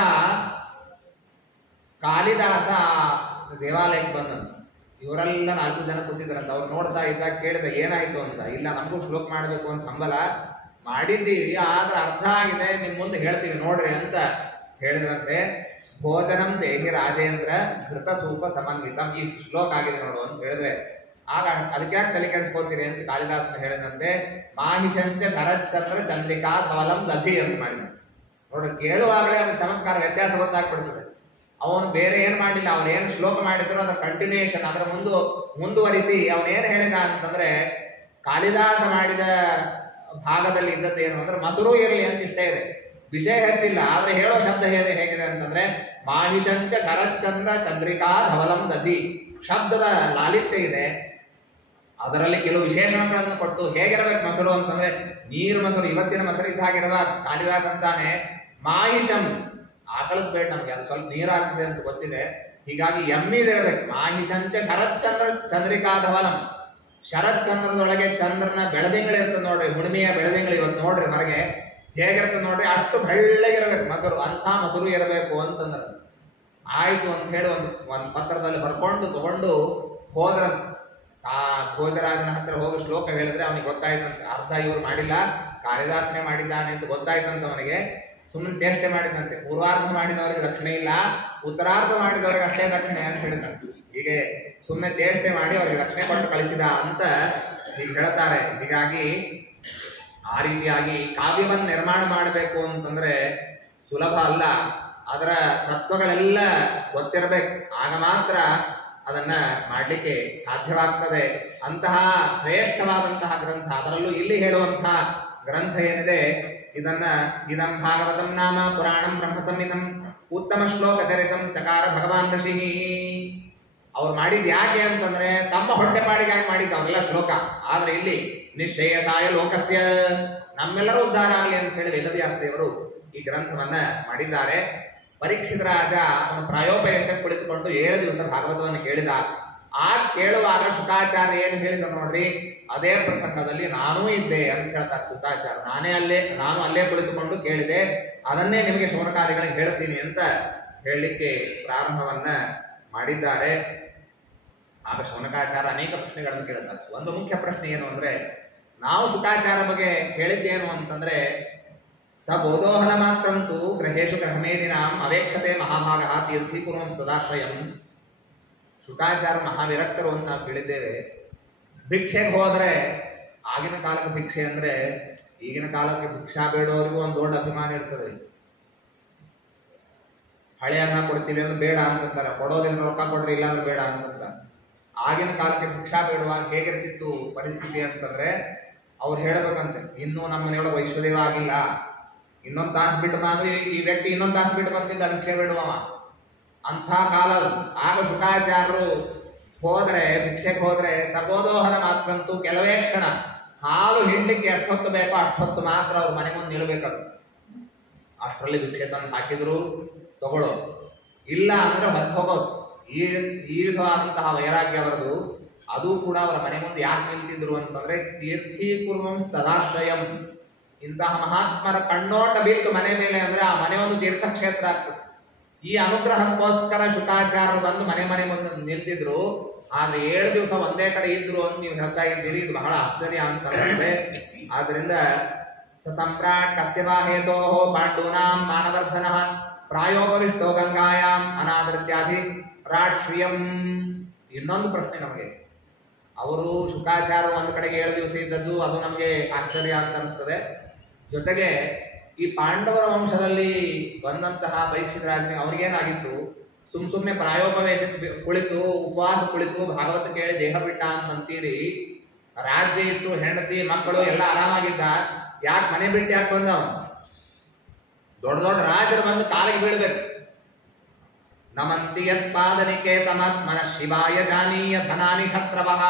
ಕಾಳಿದಾಸ ದೇವಾಲಯಕ್ಕೆ ಬಂದಂತ. ಇವರೆಲ್ಲ 4 ಜನ ಕೂತಿದ್ರಂತ. ಅವ್ರು ನೋಡ್ತಾ ಇದ್ದಾಗ ಕೇಳಿದ ಏನಾಯ್ತು ಅಂತ. ಇಲ್ಲ, ನಮಗೂ ಶ್ಲೋಕ ಮಾಡಬೇಕು ಅಂತ ಹಂಬಲ ಮಾಡಿದ್ದೀವಿ, ಆದ್ರೆ ಅರ್ಥ ಆಗಿದೆ, ನಿಮ್ ಮುಂದೆ ಹೇಳ್ತೀವಿ ನೋಡ್ರಿ ಅಂತ ಹೇಳಿದ್ರಂತೆ. ಭೋಜನಂ ದೇಹಿ ರಾಜೇಂದ್ರ ಘೃತ ಸೂಪ ಸಮನ್ವಿತಂ, ಈ ಶ್ಲೋಕ ಆಗಿದೆ ನೋಡು ಅಂತ ಹೇಳಿದ್ರೆ, ಆಗ ಅದಕ್ಕೆ ಯಾಕೆ ತಲೆ ಕೆಡಿಸ್ಕೋತೀರಿ ಅಂತ ಕಾಳಿದಾಸನ ಹೇಳಿದಂತೆ. ಮಾಹಿಷಂಚ ಶರತ್ಚಂದ್ರ ಚಂದ್ರಿಕಾ ಧವಲಂ ದಧಿ ಅಂತ ಮಾಡಿದ. ನೋಡ್ರಿ, ಕೇಳುವಾಗಲೇ ಅದು ಚಮತ್ಕಾರ ವ್ಯತ್ಯಾಸ ಗೊತ್ತಾಗ್ಬಿಡ್ತದೆ. ಅವನು ಬೇರೆ ಏನ್ ಮಾಡಿಲ್ಲ, ಅವನೇನು ಶ್ಲೋಕ ಮಾಡಿದ್ರು ಅದರ ಕಂಟಿನ್ಯೂಯೇಷನ್, ಅದರ ಮುಂದುವರಿಸಿ ಅವನೇನು ಹೇಳಿದ ಅಂತಂದ್ರೆ, ಕಾಳಿದಾಸ ಮಾಡಿದ ಭಾಗದಲ್ಲಿ ಇದ್ದದ್ದು ಏನು ಅಂದ್ರೆ ಮೊಸರು ಇರಲಿ ಅಂತ ಇಷ್ಟೇ ಇದೆ, ವಿಷಯ ಹೆಚ್ಚಿಲ್ಲ. ಆದ್ರೆ ಹೇಳೋ ಶಬ್ದ ಹೇಗಿದೆ ಅಂತಂದ್ರೆ ಮಾಹಿಷಂಚ ಶರತ್ಚಂದ್ರ ಚಂದ್ರಿಕಾ ಧವಲಂ ದಧಿ, ಶಬ್ದದ ಲಾಲಿತ್ಯ ಇದೆ. ಅದರಲ್ಲಿ ಕೆಲವು ವಿಶೇಷಣಗಳನ್ನು ಕೊಟ್ಟು ಹೇಗಿರಬೇಕು ಮೊಸರು ಅಂತಂದ್ರೆ ನೀರು ಮೊಸರು, ಇವತ್ತಿನ ಮೊಸರು ಇದ್ದ ಹಾಗಿರುವ ಕಾಳಿದಾಸ ಅಂತಾನೆ. ಮಾಹಿಷಂ ಆಕಳದ್ ಬೇಡ ನಮ್ಗೆ, ಅದು ಸ್ವಲ್ಪ ನೀರಾಗ್ತದೆ ಅಂತ ಗೊತ್ತಿದೆ, ಹೀಗಾಗಿ ಎಮ್ಮಿದಿರಬೇಕು. ಮಾಹಿಷಂಚ ಶರತ್ಚಂದ್ರ ಚಂದ್ರಿಕಾ ಧವಲಂ, ಶರತ್ಚಂದ್ರದೊಳಗೆ ಚಂದ್ರನ ಬೆಳದಿಂಗಳಿರ್ತದೆ ನೋಡ್ರಿ, ಹುಣ್ಣಿಮೆಯ ಬೆಳದಿಂಗಳು ಇವತ್ತು ನೋಡ್ರಿ ಹೊರಗೆ ಹೇಗಿರ್ತದೆ ನೋಡ್ರಿ, ಅಷ್ಟು ಬೆಳ್ಳಗಿರ್ಬೇಕು ಮೊಸರು, ಅಂಥ ಮೊಸರು ಇರಬೇಕು ಅಂತಂದ್ರೆ ಆಯ್ತು ಅಂತ ಹೇಳಿ ಒಂದು ಪತ್ರದಲ್ಲಿ ಬರ್ಕೊಂಡು ತಗೊಂಡು ಹೋದ್ರ. ಆ ಭೋಜರಾಜನ ಹತ್ರ ಹೋಗಿ ಶ್ಲೋಕ ಹೇಳಿದ್ರೆ ಅವನಿಗೆ ಗೊತ್ತಾಯ್ತಂತೆ, ಅರ್ಧ ಇವ್ರು ಮಾಡಿಲ್ಲ, ಕಾಳಿದಾಸನೇ ಮಾಡಿದ್ದಾನೆ ಅಂತ ಗೊತ್ತಾಯ್ತಂತ ಅವನಿಗೆ. ಸುಮ್ಮನೆ ಚೇಷ್ಟೆ ಮಾಡಿದಂತೆ, ಪೂರ್ವಾರ್ಧ ಮಾಡಿದವರಿಗೆ ದಕ್ಷಿಣೆ ಇಲ್ಲ, ಉತ್ತರಾರ್ಧ ಮಾಡಿದವರಿಗೆ ಅಷ್ಟೇ ದಕ್ಷಿಣೆ ಅಂತ ಹೇಳಿದಂತೆ. ಹೀಗೆ ಸುಮ್ಮನೆ ಚೇಷ್ಟೆ ಮಾಡಿ ಅವರಿಗೆ ರಕ್ಷಣೆ ಕೊಟ್ಟು ಕಳಿಸಿದ ಅಂತ ಹೀಗೆ ಹೇಳ್ತಾರೆ. ಹೀಗಾಗಿ ಆ ರೀತಿಯಾಗಿ ಕಾವ್ಯವನ್ನು ನಿರ್ಮಾಣ ಮಾಡಬೇಕು ಅಂತಂದ್ರೆ ಸುಲಭ ಅಲ್ಲ, ಅದರ ತತ್ವಗಳೆಲ್ಲ ಗೊತ್ತಿರಬೇಕು, ಆಗ ಮಾತ್ರ ಅದನ್ನ ಮಾಡಲಿಕ್ಕೆ ಸಾಧ್ಯವಾಗ್ತದೆ. ಅಂತಹ ಶ್ರೇಷ್ಠವಾದಂತಹ ಗ್ರಂಥ, ಅದರಲ್ಲೂ ಇಲ್ಲಿ ಹೇಳುವಂತಹ ಗ್ರಂಥ ಏನಿದೆ ಇದಂ ಭಾಗವತಂ ನಾಮ ಪುರಾಣಂ ಬ್ರಹ್ಮ ಸಂಹಿತಂ ಉತ್ತಮ ಶ್ಲೋಕ ಚರಿತಂ ಚಕಾರ ಭಗವಾನ್ ಋಷಿ. ಅವ್ರು ಮಾಡಿದ್ ಯಾಕೆ ಅಂತಂದ್ರೆ ತಮ್ಮ ಹೊಟ್ಟೆಪಾಡಿಗಾಗಿ ಮಾಡಿದ್ದು ಅವೆಲ್ಲ ಶ್ಲೋಕ. ಆದ್ರೆ ಇಲ್ಲಿ ನಿಶ್ಚಯಸಾಯ ಲೋಕಸ್ಯ, ನಮ್ಮೆಲ್ಲರೂ ಉದ್ಧಾರ ಆಗಲಿ ಅಂತ ಹೇಳಿ ವೇದವ್ಯಾಸ ದೇವರು ಈ ಗ್ರಂಥವನ್ನ ಮಾಡಿದ್ದಾರೆ. ಪರೀಕ್ಷಿತ ರಾಜ ಅವನು ಪ್ರಾಯೋಪವೇಶಕ್ಕೆ ಕುಳಿತುಕೊಂಡು 7 ದಿವಸ ಭಾಗವತವನ್ನು ಕೇಳಿದ. ಆ ಕೇಳುವಾಗ ಶುಕಾಚಾರ್ಯ ಏನು ಹೇಳಿದ ನೋಡ್ರಿ, ಅದೇ ಪ್ರಸಂಗದಲ್ಲಿ ನಾನೂ ಇದ್ದೆ ಅಂತ ಹೇಳ್ತಾರೆ ಶುಕಾಚಾರ್ಯ. ನಾನು ಅಲ್ಲೇ ಕುಳಿತುಕೊಂಡು ಕೇಳಿದೆ, ಅದನ್ನೇ ನಿಮಗೆ ಶೌನಕಾದಿಗಳಿಗೆ ಹೇಳ್ತೀನಿ ಅಂತ ಹೇಳಲಿಕ್ಕೆ ಪ್ರಾರಂಭವನ್ನ ಮಾಡಿದ್ದಾರೆ. ಆಗ ಶೌನಕಾಚಾರ್ಯ ಅನೇಕ ಪ್ರಶ್ನೆಗಳನ್ನು ಕೇಳುತ್ತಾರೆ. ಒಂದು ಮುಖ್ಯ ಪ್ರಶ್ನೆ ಏನು ಅಂದ್ರೆ, ನಾವು ಶುಕಾಚಾರ ಬಗ್ಗೆ ಹೇಳಿದ್ದೇನು ಅಂತಂದ್ರೆ, ಸ ಬೋಧೋಹನ ಮಾತ್ರಂತೂ ಗ್ರಹೇಶು ಗ್ರಹಮೇದಿನಾಂ ಅವೇಕ್ಷತೆ ಮಹಾಭಾಗ ತೀರ್ಥೀಕುರುವಂ ಸದಾಶ್ರಯಂ. ಶುಕಾಚಾರ ಮಹಾವಿರಕ್ತರು ಅಂತ ನಾವು ಕೇಳಿದ್ದೇವೆ. ಭಿಕ್ಷೆಗೆ ಹೋದ್ರೆ ಆಗಿನ ಕಾಲಕ್ಕೆ ಭಿಕ್ಷೆ ಅಂದ್ರೆ ಈಗಿನ ಕಾಲಕ್ಕೆ ಭಿಕ್ಷಾ ಬೇಡೋರಿಗೂ ಒಂದು ದೊಡ್ಡ ಅಭಿಮಾನ ಇರ್ತದೆ. ಹಳೆ ಅನ್ನ ಕೊಡ್ತೀವಿ ಅಂದ್ರೆ ಬೇಡ ಅಂತಂತಾರೆ, ಕೊಡೋದಿಲ್ಲ ರೊಕ್ಕ ಕೊಡ್ರಿ ಇಲ್ಲ ಅಂದ್ರೆ ಬೇಡ ಅಂತಂತಾರೆ. ಆಗಿನ ಕಾಲಕ್ಕೆ ಭಿಕ್ಷಾ ಬೇಡುವಾಗ ಹೇಗಿರ್ತಿತ್ತು ಪರಿಸ್ಥಿತಿ ಅಂತಂದ್ರೆ ಅವ್ರು ಹೇಳ್ಬೇಕಂತೆ, ಇನ್ನೂ ನಮ್ಮ ಮನೆಯೊಳಗೆ ವೈಶ್ವದೇವ ಆಗಿಲ್ಲ, ಇನ್ನೊಂದು ತಾಸು ಬಿಟ್ಟು ಅಂದ್ರೆ ಈ ವ್ಯಕ್ತಿ ಇನ್ನೊಂದು ತಾಸು ಬಿಟ್ಟು ಬರ್ತಿದ್ದ ಭಿಕ್ಷೆ ಬೇಡುವವ, ಅಂಥ ಕಾಲ. ಆಗ ಶುಕಾಚಾರ್ಯರು ಹೋದ್ರೆ ಭಿಕ್ಷೆಗೆ ಹೋದ್ರೆ ಸಗೋದೋಹನ ಮಾತ್ರಂತೂ ಕೆಲವೇ ಕ್ಷಣ, ಹಾಲು ಹಿಂಡಕ್ಕೆ ಎಷ್ಟೊತ್ತು ಬೇಕೋ ಅಷ್ಟೊತ್ತು ಮಾತ್ರ ಅವ್ರ ಮನೆ ಮುಂದೆ ನಿಲ್ಬೇಕದು. ಅಷ್ಟರಲ್ಲಿ ಭಿಕ್ಷೆ ತಂದು ಹಾಕಿದ್ರು ತಗೊಳ್ಳೋ, ಇಲ್ಲ ಅಂದ್ರೆ ಹೊತ್ತು ಹೋಗೋದು. ಈ ವಿಧವಾದಂತಹ ವೈರಾಗ್ಯ ಅವರದು. ಅದು ಕೂಡ ಅವರ ಮನೆ ಮುಂದೆ ಯಾಕೆ ನಿಲ್ತಿದ್ರು ಅಂತಂದ್ರೆ ತೀರ್ಥೀಕುರ್ವಂ ತದಾಶ್ರಯಂ. ಇಂತಹ ಮಹಾತ್ಮರ ಕಣ್ಣೋಟ ಬಿತ್ತು ಮನೆ ಮೇಲೆ ಅಂದ್ರೆ ಆ ಮನೆ ಒಂದು ತೀರ್ಥಕ್ಷೇತ್ರ ಆಗ್ತದೆ. ಈ ಅನುಗ್ರಹಕ್ಕೋಸ್ಕರ ಶುಕಾಚಾರ್ಯರು ಬಂದು ಮನೆ ಮುಂದೆ ನಿಲ್ತಿದ್ರು. ಆದ್ರೆ 7 ದಿವಸ ಒಂದೇ ಕಡೆ ಇದ್ರು ಅಂತ ನೀವು ಹೇಳ್ತಾ ಇದ್ದೀರಿ, ಇದು ಬಹಳ ಆಶ್ಚರ್ಯ ಅಂತ ಅನ್ಸುತ್ತೆ. ಆದ್ರಿಂದ ಸಸಂಪ್ರಾಟ್ ಕಸ್ಯವಾ ಹೇತೋ ಪಾಂಡೂನಾಂ ಮಾನವರ್ಧನ ಪ್ರಾಯೋಪವಿಷ್ಟೋ ಗಂಗಾಯಾಂ ಅನಾದೃತ್ಯಾಧಿ ರಾಷ್ಟ್ರೀಯಂ. ಇನ್ನೊಂದು ಪ್ರಶ್ನೆ ನಮಗೆ, ಅವರು ಶುಕಾಚಾರ್ಯ ಒಂದು ಕಡೆಗೆ 7 ದಿವಸ ಇದ್ದದ್ದು ಅದು ನಮಗೆ ಆಶ್ಚರ್ಯ ಅಂತ ಅನಿಸ್ತದೆ. ಜೊತೆಗೆ ಈ ಪಾಂಡವರ ವಂಶದಲ್ಲಿ ಬಂದಂತಹ ಪರೀಕ್ಷಿತ ರಾಜನಿಗೆ ಅವ್ರಿಗೇನಾಗಿತ್ತು, ಸುಮ್ಮನೆ ಪ್ರಾಯೋಪವೇಶ ಕುಳಿತು ಉಪವಾಸ ಕುಳಿತು ಭಾಗವತ ಕೇಳಿ ದೇಹ ಬಿಟ್ಟ ಅಂತಂತೀರಿ. ರಾಜ್ಯ ಇತ್ತು, ಹೆಂಡತಿ ಮಕ್ಕಳು ಎಲ್ಲ ಆರಾಮಾಗಿದ್ದ, ಯಾಕೆ ಮನೆ ಬಿಟ್ಟು ಯಾಕೆ ಬಂದ? ದೊಡ್ಡ ದೊಡ್ಡ ರಾಜರು ಬಂದು ಕಾಲಿಗೆ ಬೀಳ್ಬೇಕು. ನಮಂತಿ ಯತ್ಪಾದನಿಕೇತಮತ್ಮನ ಶಿವಾಯ ಜಾನೀಯ ಧನಾನಿ ಶತ್ರವಃ.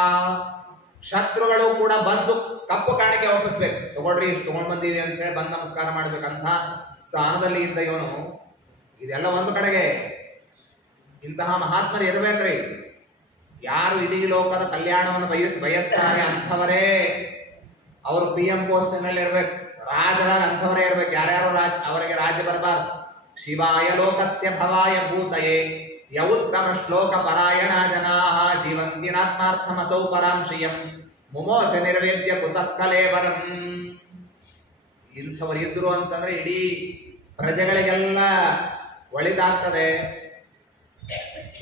ಶತ್ರುಗಳು ಕೂಡ ಬಂದು ಕಪ್ಪು ಕಾಣಿಕೆ ಒಪ್ಪಿಸ್ಬೇಕು, ತಗೊಳ್ರಿ ಇಷ್ಟು ತಗೊಂಡ್ ಬಂದೀವಿ ಅಂತ ಹೇಳಿ ಬಂದು ನಮಸ್ಕಾರ ಮಾಡ್ಬೇಕಂತ ಸ್ಥಾನದಲ್ಲಿ ಇದ್ದ ಇವನು. ಇದೆಲ್ಲ ಒಂದು ಕಡೆಗೆ ಇಂತಹ ಮಹಾತ್ಮರು ಇರಬೇಕ್ರಿ. ಯಾರು ಇಡೀ ಲೋಕದ ಕಲ್ಯಾಣವನ್ನು ಬಯಸ್ತಾರೆ ಅಂಥವರೇ ಅವರು PM ಪೋಸ್ಟ್ ಮೇಲೆ ಇರ್ಬೇಕು, ರಾಜರಾಗ ಅಂಥವರೇ ಇರ್ಬೇಕು. ಯಾರ್ಯಾರು ಅವರಿಗೆ ರಾಜ್ಯ ಬರಬಾರ್ದು. ಶಿವಾಯ ಲೋಕಸ್ಯ ಭವಾಯ ಭೂತಯೇ ಯೌತ್ತಮ ಶ್ಲೋಕ ಪರಾಯಣ ಜನಾ ಜೀವಂತಿನಾತ್ಮಾರ್ಥಮಸೌ ಪರಾಂ ಶ್ರಿಯಂ ಮುಮೋಚ ನಿರ್ವೇದ್ಯ ಕುತಃ ಕಲೇವರಂ. ಇಂಥವರು ಇದ್ರು ಅಂತಂದ್ರೆ ಇಡೀ ಪ್ರಜೆಗಳಿಗೆಲ್ಲ ಒಳಿದಾಗ್ತದೆ,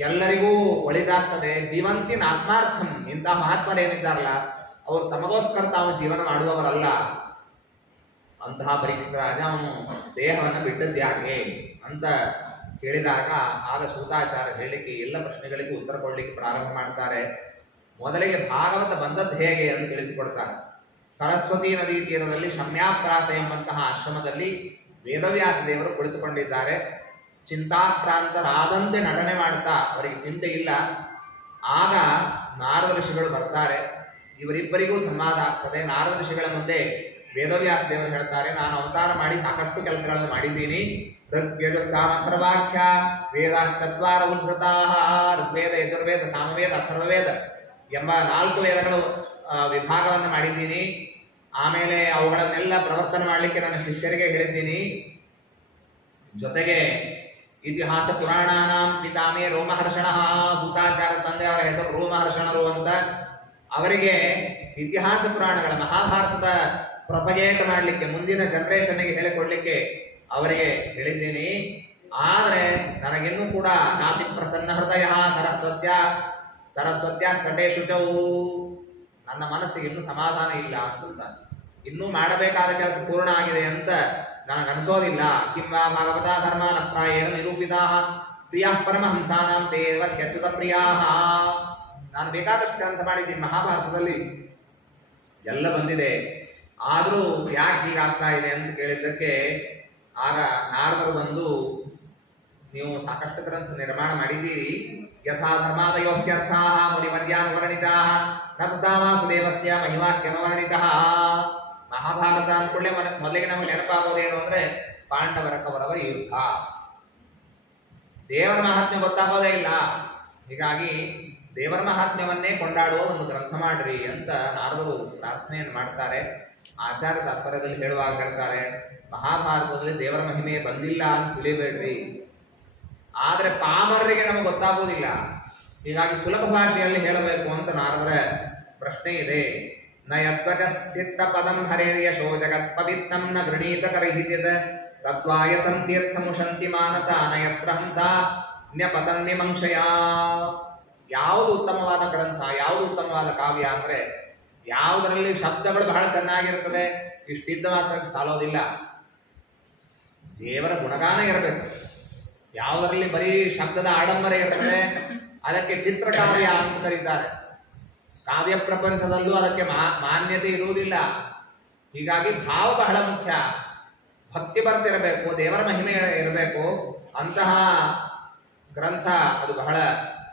ಎಲ್ಲರಿಗೂ ಒಳಿದಾಗ್ತದೆ. ಜೀವಂತಿನ ಆತ್ಮಾರ್ಥಂ. ಇಂತಹ ಮಹಾತ್ಮರೇನಿದ್ದಾರಲ್ಲ ಅವರು ತಮಗೋಸ್ಕರ ತಾವು ಜೀವನ ಮಾಡುವವರಲ್ಲ. ಅಂತಹ ಪರೀಕ್ಷಿತ ರಾಜ ಅವನು ದೇಹವನ್ನು ಬಿಟ್ಟದ್ಯಾಕೆ ಅಂತ ಕೇಳಿದಾಗ ಆಗ ಸೂತಾಚಾರ್ಯ ಹೇಳಿಕೆ ಎಲ್ಲ ಪ್ರಶ್ನೆಗಳಿಗೂ ಉತ್ತರ ಕೊಡಲಿಕ್ಕೆ ಪ್ರಾರಂಭ ಮಾಡ್ತಾರೆ. ಮೊದಲಿಗೆ ಭಾಗವತ ಬಂದದ್ದು ಹೇಗೆ ಅಂತ ತಿಳಿಸಿಕೊಡ್ತಾರೆ. ಸರಸ್ವತಿ ನದಿ ತೀರದಲ್ಲಿ ಶಮ್ಯಾಪ್ರಾಸ ಎಂಬಂತಹ ಆಶ್ರಮದಲ್ಲಿ ವೇದವ್ಯಾಸ ದೇವರು ಕುಳಿತುಕೊಂಡಿದ್ದಾರೆ. ಚಿಂತಾಕ್ರಾಂತರಾದಂತೆ ನಟನೆ ಮಾಡ್ತಾ, ಅವರಿಗೆ ಚಿಂತೆ ಇಲ್ಲ. ಆಗ ನಾರದ ಋಷಿಗಳು ಬರ್ತಾರೆ. ಇವರಿಬ್ಬರಿಗೂ ಸಂವಾದ ಆಗ್ತದೆ. ನಾರದ ಋಷಿಗಳ ಮುಂದೆ ವೇದವ್ಯಾಸ ದೇವರು ಹೇಳ್ತಾರೆ, ನಾನು ಅವತಾರ ಮಾಡಿ ಸಾಕಷ್ಟು ಕೆಲಸಗಳನ್ನು ಮಾಡಿದ್ದೀನಿ. ಋಗ್ವೇದ ಸಾಮಥರ್ವಾಖ್ಯ ವೇದಾಶ್ಚತ್ವಾರ ಉದ್ಧತಾ. ಋಗ್ವೇದ, ಯಜುರ್ವೇದ, ಸಾಮವೇದ, ಅಥರ್ವವೇದ ಎಂಬ 4 ವೇದಗಳು ವಿಭಾಗವನ್ನು ಮಾಡಿದ್ದೀನಿ. ಆಮೇಲೆ ಅವುಗಳನ್ನೆಲ್ಲ ಪ್ರವರ್ತನೆ ಮಾಡಲಿಕ್ಕೆ ನನ್ನ ಶಿಷ್ಯರಿಗೆ ಹೇಳಿದ್ದೀನಿ. ಜೊತೆಗೆ ಇತಿಹಾಸ ಪುರಾಣಾನಾಂ ಪಿತಾಮೇ ರೋಮಹರ್ಷಣ. ಸೂತಾಚಾರ್ಯ ತಂದೆ ಅವರ ಹೆಸರು ರೋಮಹರ್ಷಣರು ಅಂತ. ಅವರಿಗೆ ಇತಿಹಾಸ ಪುರಾಣಗಳ ಮಹಾಭಾರತದ ಪ್ರೊಪಗೇಟ್ ಮಾಡಲಿಕ್ಕೆ, ಮುಂದಿನ ಜನರೇಷನ್ಗೆ ಹೇಳಿಕೊಡ್ಲಿಕ್ಕೆ ಅವರಿಗೆ ಹೇಳಿದ್ದೀನಿ. ಆದರೆ ನನಗಿನ್ನೂ ಕೂಡ ನಾತಿ ಪ್ರಸನ್ನ ಹೃದಯ ಸರಸ್ವತ್ಯ ಸಟೇ ಶುಚವು. ನನ್ನ ಮನಸ್ಸಿಗೆ ಇನ್ನೂ ಸಮಾಧಾನ ಇಲ್ಲ ಅಂತ, ಇನ್ನೂ ಮಾಡಬೇಕಾದ ಕೆಲಸ ಪೂರ್ಣ ಆಗಿದೆ ಅಂತ ನನಗನ್ಸೋದಿಲ್ಲ. ಕಿಂವಾ ಭಾಗವತ ಧರ್ಮಾನ ಪ್ರಾಯೇಣ ನಿರೂಪಿತಾ ಪ್ರಿಯ ಪರಮಹಂಸಾನಾಂ ತೇವ ಹೆಚ್ಚುತ ಪ್ರಿಯಾ. ನಾನು ಬೇಕಾದಷ್ಟು ಗ್ರಂಥ ಮಾಡಿದ್ದೀನಿ ಮಹಾಭಾರತದಲ್ಲಿ, ಎಲ್ಲ ಬಂದಿದೆ. ಆದರೂ ಯಾಕೆ ಹೀಗಾಗ್ತಾ ಇದೆ ಅಂತ ಕೇಳಿದ್ದಕ್ಕೆ ಆಗ ನಾರದರು ಬಂದು, ನೀವು ಸಾಕಷ್ಟು ಗ್ರಂಥ ನಿರ್ಮಾಣ ಮಾಡಿದ್ದೀರಿ. ಯಥಾ ಧರ್ಮಾದಯೋಪ್ಯರ್ಥಾ ಮುನಿವರ್ಯಾನುವರ್ಣಿತಾ ನತುತಾ ವಾಸುದೇವಸ್ಯ ಮಹಿಮಾಖ್ಯನುವರ್ಣಿತಃ. ಮಹಾಭಾರತ ಅಂದ್ಕೊಳ್ಳೆ ಮೊದಲಿಗೆ ನಮಗೆ ನೆನಪಾಗೋದೇನು ಅಂದ್ರೆ ಪಾಂಡವರ ಕೌರವರ ಯುದ್ಧ. ದೇವರ ಮಹಾತ್ಮ್ಯ ಗೊತ್ತಾಗೋದೇ ಇಲ್ಲ. ಹೀಗಾಗಿ ದೇವರ ಮಹಾತ್ಮ್ಯವನ್ನೇ ಕೊಂಡಾಡುವ ಒಂದು ಗ್ರಂಥ ಮಾಡ್ರಿ ಅಂತ ನಾರದರು ಪ್ರಾರ್ಥನೆಯನ್ನು ಮಾಡ್ತಾರೆ. ಆಚಾರ್ಯ ತಾತ್ಪರ್ಯದಲ್ಲಿ ಹೇಳುವಾಗ ಹೇಳ್ತಾರೆ, ಮಹಾಭಾರತದಲ್ಲಿ ದೇವರ ಮಹಿಮೆ ಬಂದಿಲ್ಲ ಅಂತ ತಿಳಿಬೇಡ್ರಿ, ಆದರೆ ಪಾಮರರಿಗೆ ನಮಗೆ ಗೊತ್ತಾಗೋದಿಲ್ಲ. ಹೀಗಾಗಿ ಸುಲಭ ಭಾಷೆಯಲ್ಲಿ ಹೇಳಬೇಕು ಅಂತ ನಾರದರ ಪ್ರಶ್ನೆ ಇದೆ. ನ ಯತ್ವಚಸ್ಥಿತ ಪದಂ ಹರೇರ್ಯಶೋ ಜಗತ್ ಪವಿತ್ರಂ ನ ಗೃಣೀತ ಕರ್ಹಿಚಿತ್ ತತ್ವಾಯ ಸಂತೀರ್ಥ ಮುಷಂತಿ ಮಾನಸ ನ ಯತ್ರ ಹಂಸ ನ್ಯಪತನ್ನಿಮಂಶಯ. ಯಾವುದು ಉತ್ತಮವಾದ ಗ್ರಂಥ, ಯಾವುದು ಉತ್ತಮವಾದ ಕಾವ್ಯ ಅಂದ್ರೆ ಯಾವುದರಲ್ಲಿ ಶಬ್ದಗಳು ಬಹಳ ಚೆನ್ನಾಗಿರ್ತದೆ ಇಷ್ಟಿದ್ದ ಮಾತ್ರ ಸಾಲೋದಿಲ್ಲ. ದೇವರ ಗುಣಗಾನ ಇರಬೇಕು. ಯಾವುದರಲ್ಲಿ ಬರೀ ಶಬ್ದದ ಆಡಂಬರ ಇರ್ತದೆ ಅದಕ್ಕೆ ಚಿತ್ರಕಾವ್ಯ ಅಂತ ಕರೀತಾರೆ. ಕಾವ್ಯ ಪ್ರಪಂಚದಲ್ಲೂ ಅದಕ್ಕೆ ಮಾನ್ಯತೆ ಇರುವುದಿಲ್ಲ. ಹೀಗಾಗಿ ಭಾವ ಬಹಳ ಮುಖ್ಯ. ಭಕ್ತಿ ಬರ್ತಿರಬೇಕು, ದೇವರ ಮಹಿಮೆ ಇರಬೇಕು. ಅಂತಹ ಗ್ರಂಥ ಅದು ಬಹಳ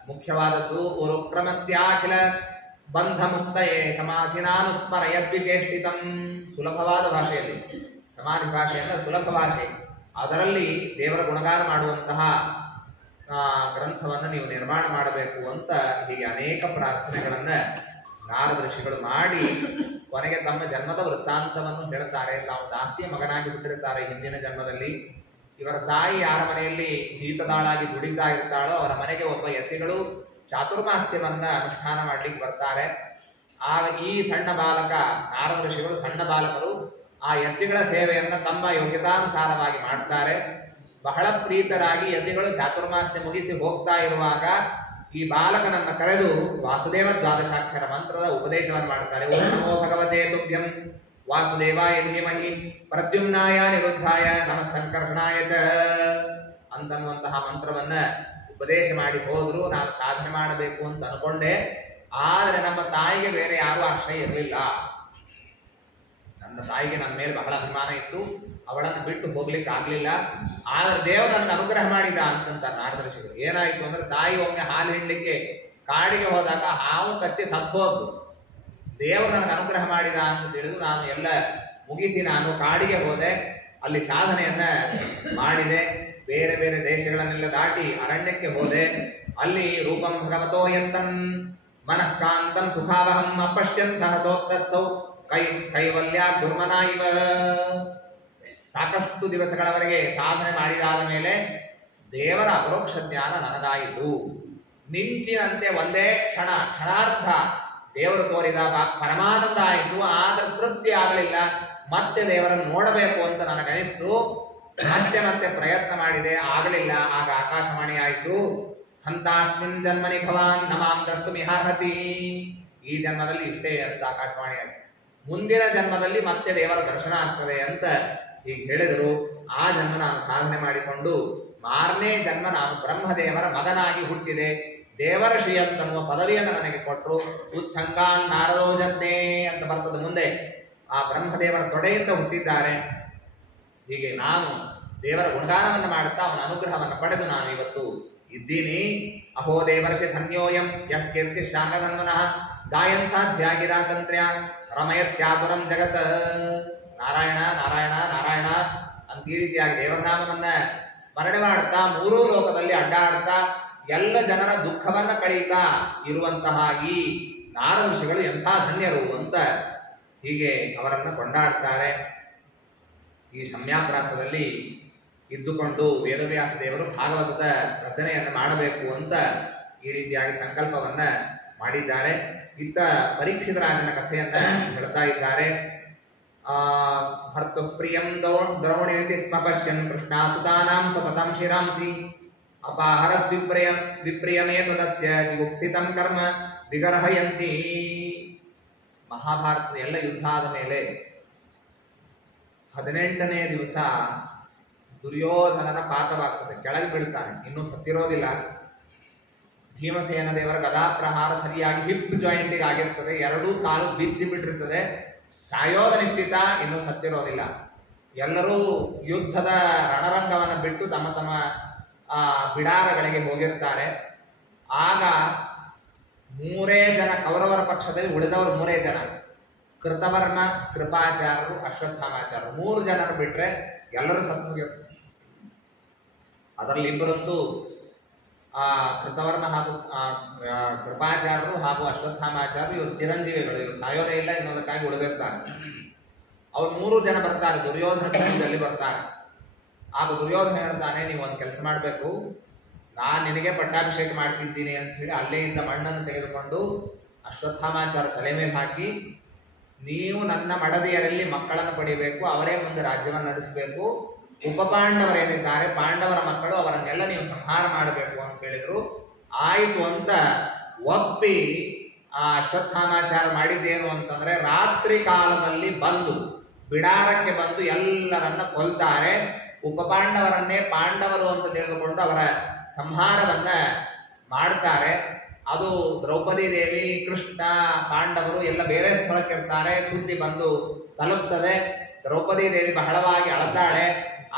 ಮುಖ್ಯವಾದದ್ದು. ಉರುಕ್ರಮಸ್ಯಾಖಿಲ ಬಂಧ ಮುಕ್ತಯೇ ಸಮಾಧಿನಾನುಸ್ಮರಯದ್ವಿಚೇಷ್ಟಿತಂ. ಸುಲಭವಾದ ಭಾಷೆಯಲ್ಲಿ, ಸಮಾಧಿ ಭಾಷೆ ಅಂದರೆ ಸುಲಭ ಭಾಷೆ. ಅದರಲ್ಲಿ ದೇವರ ಗುಣಗಾನ ಮಾಡುವಂತಹ ಗ್ರಂಥವನ್ನು ನೀವು ನಿರ್ಮಾಣ ಮಾಡಬೇಕು ಅಂತ ಹೀಗೆ ಅನೇಕ ಪ್ರಾರ್ಥನೆಗಳನ್ನು ನಾರದ ಋಷಿಗಳು ಮಾಡಿ ಕೊನೆಗೆ ತಮ್ಮ ಜನ್ಮದ ವೃತ್ತಾಂತವನ್ನು ಹೇಳ್ತಾರೆ. ತಾವು ದಾಸಿಯ ಮಗನಾಗಿ ಬಿಟ್ಟಿರ್ತಾರೆ ಹಿಂದಿನ ಜನ್ಮದಲ್ಲಿ. ಇವರ ತಾಯಿ ಯಾರ ಮನೆಯಲ್ಲಿ ಜೀತದಾಳಾಗಿ ದುಡಿತಾ ಇರ್ತಾಳೋ ಅವರ ಮನೆಗೆ ಒಬ್ಬ ಯತಿಗಳು ಚಾತುರ್ಮಾಸ್ಯವನ್ನ ಅನುಷ್ಠಾನ ಮಾಡ್ಲಿಕ್ಕೆ ಬರ್ತಾರೆ. ಈ ಸಣ್ಣ ಬಾಲಕ, ನಾರದ ಋಷಿಗಳು ಸಣ್ಣ ಬಾಲಕರು ಆ ಯತಿಗಳ ಸೇವೆಯನ್ನ ತಮ್ಮ ಯೋಗ್ಯತಾನುಸಾರವಾಗಿ ಮಾಡ್ತಾರೆ. ಬಹಳ ಪ್ರೀತರಾಗಿ ಯತಿಗಳು ಚಾತುರ್ಮಾಸ್ಯ ಮುಗಿಸಿ ಹೋಗ್ತಾ ಇರುವಾಗ ಈ ಬಾಲಕನನ್ನ ಕರೆದು ವಾಸುದೇವ ದ್ವಾದಶಾಕ್ಷರ ಮಂತ್ರದ ಉಪದೇಶವನ್ನು ಮಾಡ್ತಾರೆ. ಓಂ ನಮೋ ಭಗವತೆ ತುಭ್ಯಂ ವಾಸುದೇವಾಯ ಧೀಮಹಿ ಪ್ರದ್ಯುಮ್ನಾಯ ನಿರುದ್ಧಾಯ ನಮಃ ಸಂಕರ್ಷಣಾಯ ಚ ಅಂತನ್ನುವಂತಹ ಮಂತ್ರವನ್ನ ಉಪದೇಶ ಮಾಡಿ ಹೋದ್ರು. ನಾನು ಸಾಧನೆ ಮಾಡಬೇಕು ಅಂತ ಅನ್ಕೊಂಡೆ, ಆದರೆ ನಮ್ಮ ತಾಯಿಗೆ ಬೇರೆ ಯಾರೂ ಆಶ್ರಯ ಇರಲಿಲ್ಲ. ನನ್ನ ತಾಯಿಗೆ ನನ್ನ ಮೇಲೆ ಬಹಳ ಅಭಿಮಾನ ಇತ್ತು, ಅವಳನ್ನು ಬಿಟ್ಟು ಹೋಗ್ಲಿಕ್ಕೆ ಆಗ್ಲಿಲ್ಲ. ಆದ್ರೆ ದೇವರು ನನಗೆ ಅನುಗ್ರಹ ಮಾಡಿದ ಅಂತಂತ ನಾರದ ಋಷಿಗಳು. ಏನಾಯ್ತು ಅಂದ್ರೆ ತಾಯಿ ಒಮ್ಮೆ ಹಾಲು ಹಿಂಡ್ಲಿಕ್ಕೆ ಕಾಡಿಗೆ ಹೋದಾಗ ಹಾವು ಕಚ್ಚಿ ಸತ್ತು ಹೋದ್ದು. ದೇವರು ನನಗೆ ಅನುಗ್ರಹ ಮಾಡಿದ ಅಂತ ತಿಳಿದು ನಾನು ಎಲ್ಲ ಮುಗಿಸಿ ನಾನು ಕಾಡಿಗೆ ಹೋದೆ. ಅಲ್ಲಿ ಸಾಧನೆಯನ್ನ ಮಾಡಿದೆ. ಬೇರೆ ಬೇರೆ ದೇಶಗಳನ್ನೆಲ್ಲ ದಾಟಿ ಅರಣ್ಯಕ್ಕೆ ಹೋದೆ. ಅಲ್ಲಿ ರೂಪಂ ಭಗವತೋ ಯತ್ತನ್ ಮನಃಕಾಂತಂ ಸುಖಾವಹಂ ಅಪಶ್ಯನ್ ಸಹಸೋಕ್ತಸ್ಥೌ ಕೈವಲ್ಯ ದುರ್ಮನ ಇವ. ಸಾಕಷ್ಟು ದಿವಸಗಳವರೆಗೆ ಸಾಧನೆ ಮಾಡಿದಾದ ಮೇಲೆ ದೇವರ ಅಪರೋಕ್ಷ ಜ್ಞಾನ ನನಗಾಯಿತು. ಮಿಂಚಿನಂತೆ ಒಂದೇ ಕ್ಷಣಾರ್ಥ ದೇವರು ತೋರಿದ ಪರಮಾನಂದ ಆಯಿತು. ಆದ್ರೆ ತೃಪ್ತಿ ಆಗಲಿಲ್ಲ. ಮತ್ತೆ ದೇವರನ್ನು ನೋಡಬೇಕು ಅಂತ ನನಗನಿಸ್ತು. ಮತ್ತೆ ಪ್ರಯತ್ನ ಮಾಡಿದೆ, ಆಗಲಿಲ್ಲ. ಆಗ ಆಕಾಶವಾಣಿ ಆಯಿತು. ಹಂತಾಸ್ಮಿನ್ ಜನ್ಮನಿ ಭವಾನ್ ನಮಾಂ ದ್ರಷ್ಟು ಮಿಹಾರ್ಹತಿ. ಈ ಜನ್ಮದಲ್ಲಿ ಇಷ್ಟೇ ಅಂತ ಆಕಾಶವಾಣಿ ಆಯಿತು. ಮುಂದಿನ ಜನ್ಮದಲ್ಲಿ ಮತ್ತೆ ದೇವರ ದರ್ಶನ ಆಗ್ತದೆ ಅಂತ ಹೀಗೆ ಹೇಳಿದರು. ಆ ಜನ್ಮ ನಾನು ಸಾಧನೆ ಮಾಡಿಕೊಂಡು ಮಾರನೇ ಜನ್ಮ ನಾನು ಬ್ರಹ್ಮದೇವರ ಮಗನಾಗಿ ಹುಟ್ಟಿದೆ. ದೇವರ್ಷಿ ಅಂತನ್ನುವ ಪದವಿಯನ್ನು ನನಗೆ ಕೊಟ್ಟರು. ಉತ್ಸಂಗಾನ್ ನಾರದೋಜನ್ನೇ ಅಂತ ಬರ್ತದೆ ಮುಂದೆ. ಆ ಬ್ರಹ್ಮದೇವರ ತೊಡೆಯಿಂದ ಹುಟ್ಟಿದ್ದಾರೆ. ಹೀಗೆ ನಾನು ದೇವರ ಗುಣಗಾನವನ್ನು ಮಾಡುತ್ತಾ ಅವನ ಅನುಗ್ರಹವನ್ನು ಪಡೆದು ನಾನು ಇವತ್ತು ಇದ್ದೀನಿ. ಅಹೋ ದೇವರ್ಷಿ ಧನ್ಯೋಯಂ ಯಃ ಕೀರ್ತಿ ಶಾಂಗಧನ್ವನಃ ಗಾಯನ್ ಸಾಧ್ಯಾಗಿರ ತಂತ್ರ್ಯ ರಮಯತ್ಯಾತುರಂ ಜಗತ್. ನಾರಾಯಣ ನಾರಾಯಣ ನಾರಾಯಣ ಅಂತ ಈ ರೀತಿಯಾಗಿ ದೇವರನಾಮವನ್ನ ಸ್ಮರಣೆ ಮಾಡುತ್ತಾ ಮೂರೂ ಲೋಕದಲ್ಲಿ ಅಡ್ಡಾಡ್ತಾ ಎಲ್ಲ ಜನರ ದುಃಖವನ್ನ ಕಳೀತಾ ಇರುವಂತಹ ಈ ನಾರದ ಋಷಿಗಳು ಎಂಥ ಧನ್ಯರು ಅಂತ ಹೀಗೆ ಅವರನ್ನು ಕೊಂಡಾಡ್ತಾರೆ. ಈ ಶಮ್ಯಾಪ್ರಾಸದಲ್ಲಿ ಇದ್ದುಕೊಂಡು ವೇದವ್ಯಾಸ ದೇವರು ಭಾಗವತದ ರಚನೆಯನ್ನು ಮಾಡಬೇಕು ಅಂತ ಈ ರೀತಿಯಾಗಿ ಸಂಕಲ್ಪವನ್ನ ಮಾಡಿದ್ದಾರೆ. ಇತ್ತ ಪರೀಕ್ಷಿತ ರಾಜನ ಕಥೆಯನ್ನ ಹೇಳ್ತಾ ಇದ್ದಾರೆ. ಭರ್ತು ಪ್ರಿಯಂ ದ್ರೋಣಿತಿ ಸ್ಮ ಪಶ್ಯನ್ ಕೃಷ್ಣಾಸುತಾನಾಂ ಸ್ವಪತಂ ಶಿರಾಂಸಿ ಅಪಾಹರದ್ ವಿಪ್ರಿಯಮೇತದಸ್ಯ ಜಿಗುಪ್ಸಿತಂ ಕರ್ಮ ವಿಗರ್ಹಯಂತಿ. ಮಹಾಭಾರತದ ಎಲ್ಲ ಯುದ್ಧ ಆದ ಮೇಲೆ 18ನೇ ದಿವಸ ದುರ್ಯೋಧನನ ಪಾತವಾಗ್ತದೆ, ಕೆಳಗೆ ಬೀಳ್ತಾನೆ, ಇನ್ನೂ ಸತ್ತಿರೋದಿಲ್ಲ. ಭೀಮಸೇನ ದೇವರ ಗದಾಪ್ರಹಾರ ಸರಿಯಾಗಿ ಹಿಪ್ ಜಾಯಿಂಟಿಗೆ ಆಗಿರ್ತದೆ, ಎರಡೂ ಕಾಲು ಬಿಚ್ಚಿ ಬಿಟ್ಟಿರ್ತದೆ, ಸಾಯೋದ ನಿಶ್ಚಿತ, ಇನ್ನೂ ಸತ್ತಿರೋದಿಲ್ಲ. ಎಲ್ಲರೂ ಯುದ್ಧದ ರಣರಂಗವನ್ನು ಬಿಟ್ಟು ತಮ್ಮ ತಮ್ಮ ಬಿಡಾರಗಳಿಗೆ ಹೋಗಿರ್ತಾರೆ. ಆಗ 3 ಜನ ಕೌರವರ ಪಕ್ಷದಲ್ಲಿ, ಉಳಿದವರು 3 ಜನ, ಕೃತವರ್ಮ, ಕೃಪಾಚಾರ್ಯರು, ಅಶ್ವತ್ಥಾಮಾಚಾರ್ಯರು, 3 ಜನರು ಬಿಟ್ರೆ ಎಲ್ಲರೂ ಸತ್ತು ಹೋಗಿರ್ತಾರೆ. ಅದರಲ್ಲಿ ಇಬ್ಬರಂತೂ ಕೃತವರ್ಮ ಹಾಗೂ ಕೃಪಾಚಾರ್ಯರು ಹಾಗೂ ಅಶ್ವತ್ಥಾಮಾಚಾರ್ಯರು ಇವರು ಚಿರಂಜೀವಿಗಳು, ಇವರು ಸಾಯೋದೇ ಇಲ್ಲ ಎನ್ನುವುದಕ್ಕಾಗಿ ಉಳಿದಿರ್ತಾರೆ. ಅವ್ರು 3 ಜನ ಬರ್ತಾರೆ, ದುರ್ಯೋಧನ ಪಕ್ಷದಲ್ಲಿ ಬರ್ತಾರೆ. ಆಗ ದುರ್ಯೋಧನ ಹೇಳ್ತಾನೆ, ನೀವು ಒಂದು ಕೆಲಸ ಮಾಡಬೇಕು, ನಾನು ನಿನಗೆ ಪಟ್ಟಾಭಿಷೇಕ ಮಾಡ್ತಿದ್ದೀನಿ ಅಂತ ಹೇಳಿ ಅಲ್ಲೇ ಇದ್ದ ಮಣ್ಣನ್ನು ತೆಗೆದುಕೊಂಡು ಅಶ್ವತ್ಥಾಮಾಚಾರ್ಯ ತಲೆ ಮೇಲೆ ಹಾಕಿ, ನೀವು ನನ್ನ ಮಡದಿಯರಲ್ಲಿ ಮಕ್ಕಳನ್ನು ಪಡೆಯಬೇಕು, ಅವರೇ ಮುಂದೆ ರಾಜ್ಯವನ್ನು ನಡೆಸಬೇಕು, ಉಪಪಾಂಡವರೇನಿದ್ದಾರೆ ಪಾಂಡವರ ಮಕ್ಕಳು, ಅವರನ್ನೆಲ್ಲ ನೀವು ಸಂಹಾರ ಮಾಡಬೇಕು ಅಂತ ಹೇಳಿದ್ರು. ಆಯಿತು ಅಂತ ಒಪ್ಪಿ ಆ ಅಶ್ವತ್ಥಾಮಾಚಾರ ಮಾಡಿದ್ದೇನು ಅಂತಂದ್ರೆ ರಾತ್ರಿ ಕಾಲದಲ್ಲಿ ಬಂದು ಬಿಡಾರಕ್ಕೆ ಬಂದು ಎಲ್ಲರನ್ನ ಕೊಲ್ತಾರೆ. ಉಪಪಾಂಡವರನ್ನೇ ಪಾಂಡವರು ಅಂತ ತಿಳಿದುಕೊಂಡು ಅವರ ಸಂಹಾರವನ್ನ ಮಾಡ್ತಾರೆ. ಅದು ದ್ರೌಪದಿ ದೇವಿ, ಕೃಷ್ಣ, ಪಾಂಡವರು ಎಲ್ಲ ಬೇರೆ ಸ್ಥಳಕ್ಕೆ ಇರ್ತಾರೆ. ಸುದ್ದಿ ಬಂದು ತಲುಪ್ತದೆ. ದ್ರೌಪದಿ ದೇವಿ ಬಹಳವಾಗಿ ಅಳತಾಳೆ.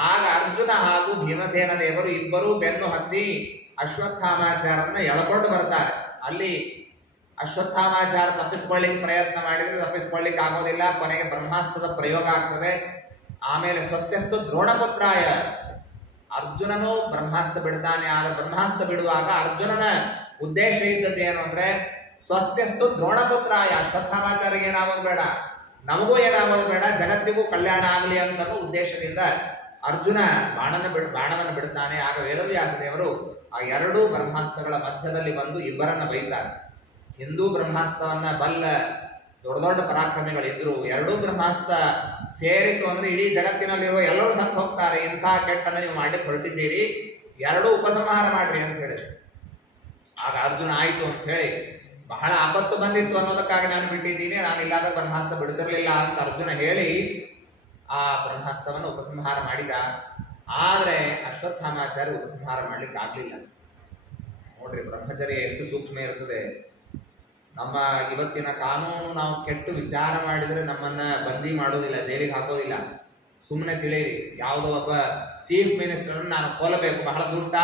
ಆಗ ಅರ್ಜುನ ಹಾಗೂ ಭೀಮಸೇನ ದೇವರು ಇಬ್ಬರೂ ಬೆನ್ನು ಹತ್ತಿ ಅಶ್ವತ್ಥಾಮಾಚಾರನ್ನ ಎಳ್ಕೊಂಡು ಬರ್ತಾರೆ. ಅಲ್ಲಿ ಅಶ್ವತ್ಥಾಮಾಚಾರ ತಪ್ಪಿಸ್ಕೊಳ್ಳಿಕ್ಕೆ ಪ್ರಯತ್ನ ಮಾಡಿದ್ರೆ ತಪ್ಪಿಸ್ಕೊಳ್ಳಿಕ್ಕೆ ಆಗೋದಿಲ್ಲ. ಕೊನೆಗೆ ಬ್ರಹ್ಮಾಸ್ತ್ರದ ಪ್ರಯೋಗ ಆಗ್ತದೆ. ಆಮೇಲೆ ಸ್ವಸ್ಯಸ್ತು ದ್ರೋಣಪುತ್ರಾಯ, ಅರ್ಜುನನು ಬ್ರಹ್ಮಾಸ್ತ್ರ ಬಿಡ್ತಾನೆ. ಆದ್ರೆ ಬ್ರಹ್ಮಾಸ್ತ್ರ ಬಿಡುವಾಗ ಅರ್ಜುನನ ಉದ್ದೇಶ ಇದ್ದದ್ದು ಏನು ಅಂದ್ರೆ ಸ್ವಸ್ಯಸ್ತು ದ್ರೋಣಪುತ್ರಾಯ, ಅಶ್ವತ್ಥಾಮಾಚಾರಿಗೆ ಏನಾಗೋದು ಬೇಡ, ನಮಗೂ ಏನಾಗೋದು ಬೇಡ, ಜಗತ್ತಿಗೂ ಕಲ್ಯಾಣ ಆಗಲಿ ಅಂತ ಉದ್ದೇಶದಿಂದ ಅರ್ಜುನ ಬಾಣವನ್ನು ಬಿಡುತ್ತಾನೆ. ಆಗ ವೇದವ್ಯಾಸ ದೇವರು ಆ ಎರಡೂ ಬ್ರಹ್ಮಾಸ್ತ್ರಗಳ ಮಧ್ಯದಲ್ಲಿ ಬಂದು ಇಬ್ಬರನ್ನ ಬೈತಾರೆ. ಹಿಂದೂ ಬ್ರಹ್ಮಾಸ್ತ್ರವನ್ನ ಬಲ್ಲ ದೊಡ್ಡ ದೊಡ್ಡ ಪರಾಕ್ರಮಿಗಳಿದ್ರು, ಎರಡೂ ಬ್ರಹ್ಮಾಸ್ತ್ರ ಸೇರಿತು ಅಂದ್ರೆ ಇಡೀ ಜಗತ್ತಿನಲ್ಲಿರುವ ಎಲ್ಲರೂ ಸತ್ತು ಹೋಗ್ತಾರೆ. ಇಂಥ ಕೆಟ್ಟನ್ನ ನೀವು ಮಾಡ್ಲಿಕ್ಕೆ ಹೊರಟಿದ್ದೀರಿ, ಎರಡೂ ಉಪಸಂಹಾರ ಮಾಡ್ರಿ ಅಂತ ಹೇಳಿದ್ರು. ಆಗ ಅರ್ಜುನ ಆಯ್ತು ಅಂತ ಹೇಳಿ, ಬಹಳ ಆಪತ್ತು ಬಂದಿತ್ತು ಅನ್ನೋದಕ್ಕಾಗಿ ನಾನು ಬಿಟ್ಟಿದ್ದೀನಿ, ನಾನು ಇಲ್ಲಾದ ಬ್ರಹ್ಮಾಸ್ತ್ರ ಬಿಡ್ತಿರ್ಲಿಲ್ಲ ಅಂತ ಅರ್ಜುನ ಹೇಳಿ ಆ ಬ್ರಹ್ಮಾಸ್ತ್ರವನ್ನು ಉಪಸಂಹಾರ ಮಾಡಿದ. ಆದ್ರೆ ಅಶ್ವತ್ಥಾಮಾಚಾರ್ಯ ಉಪಸಂಹಾರ ಮಾಡ್ಲಿಕ್ಕೆ ಆಗ್ಲಿಲ್ಲ. ನೋಡ್ರಿ, ಬ್ರಹ್ಮಚರ್ಯ ಎಷ್ಟು ಸೂಕ್ಷ್ಮ ಇರ್ತದೆ. ನಮ್ಮ ಇವತ್ತಿನ ಕಾನೂನು ನಾವು ಕೆಟ್ಟು ವಿಚಾರ ಮಾಡಿದ್ರೆ ನಮ್ಮನ್ನ ಬಂದಿ ಮಾಡೋದಿಲ್ಲ, ಜೈಲಿಗೆ ಹಾಕೋದಿಲ್ಲ. ಸುಮ್ಮನೆ ತಿಳಿಯಿರಿ, ಯಾವುದೋ ಒಬ್ಬ ಚೀಫ್ ಮಿನಿಸ್ಟರ್ ನಾನು ಕೊಲ್ಲಬೇಕು, ಬಹಳ ದುಷ್ಟ,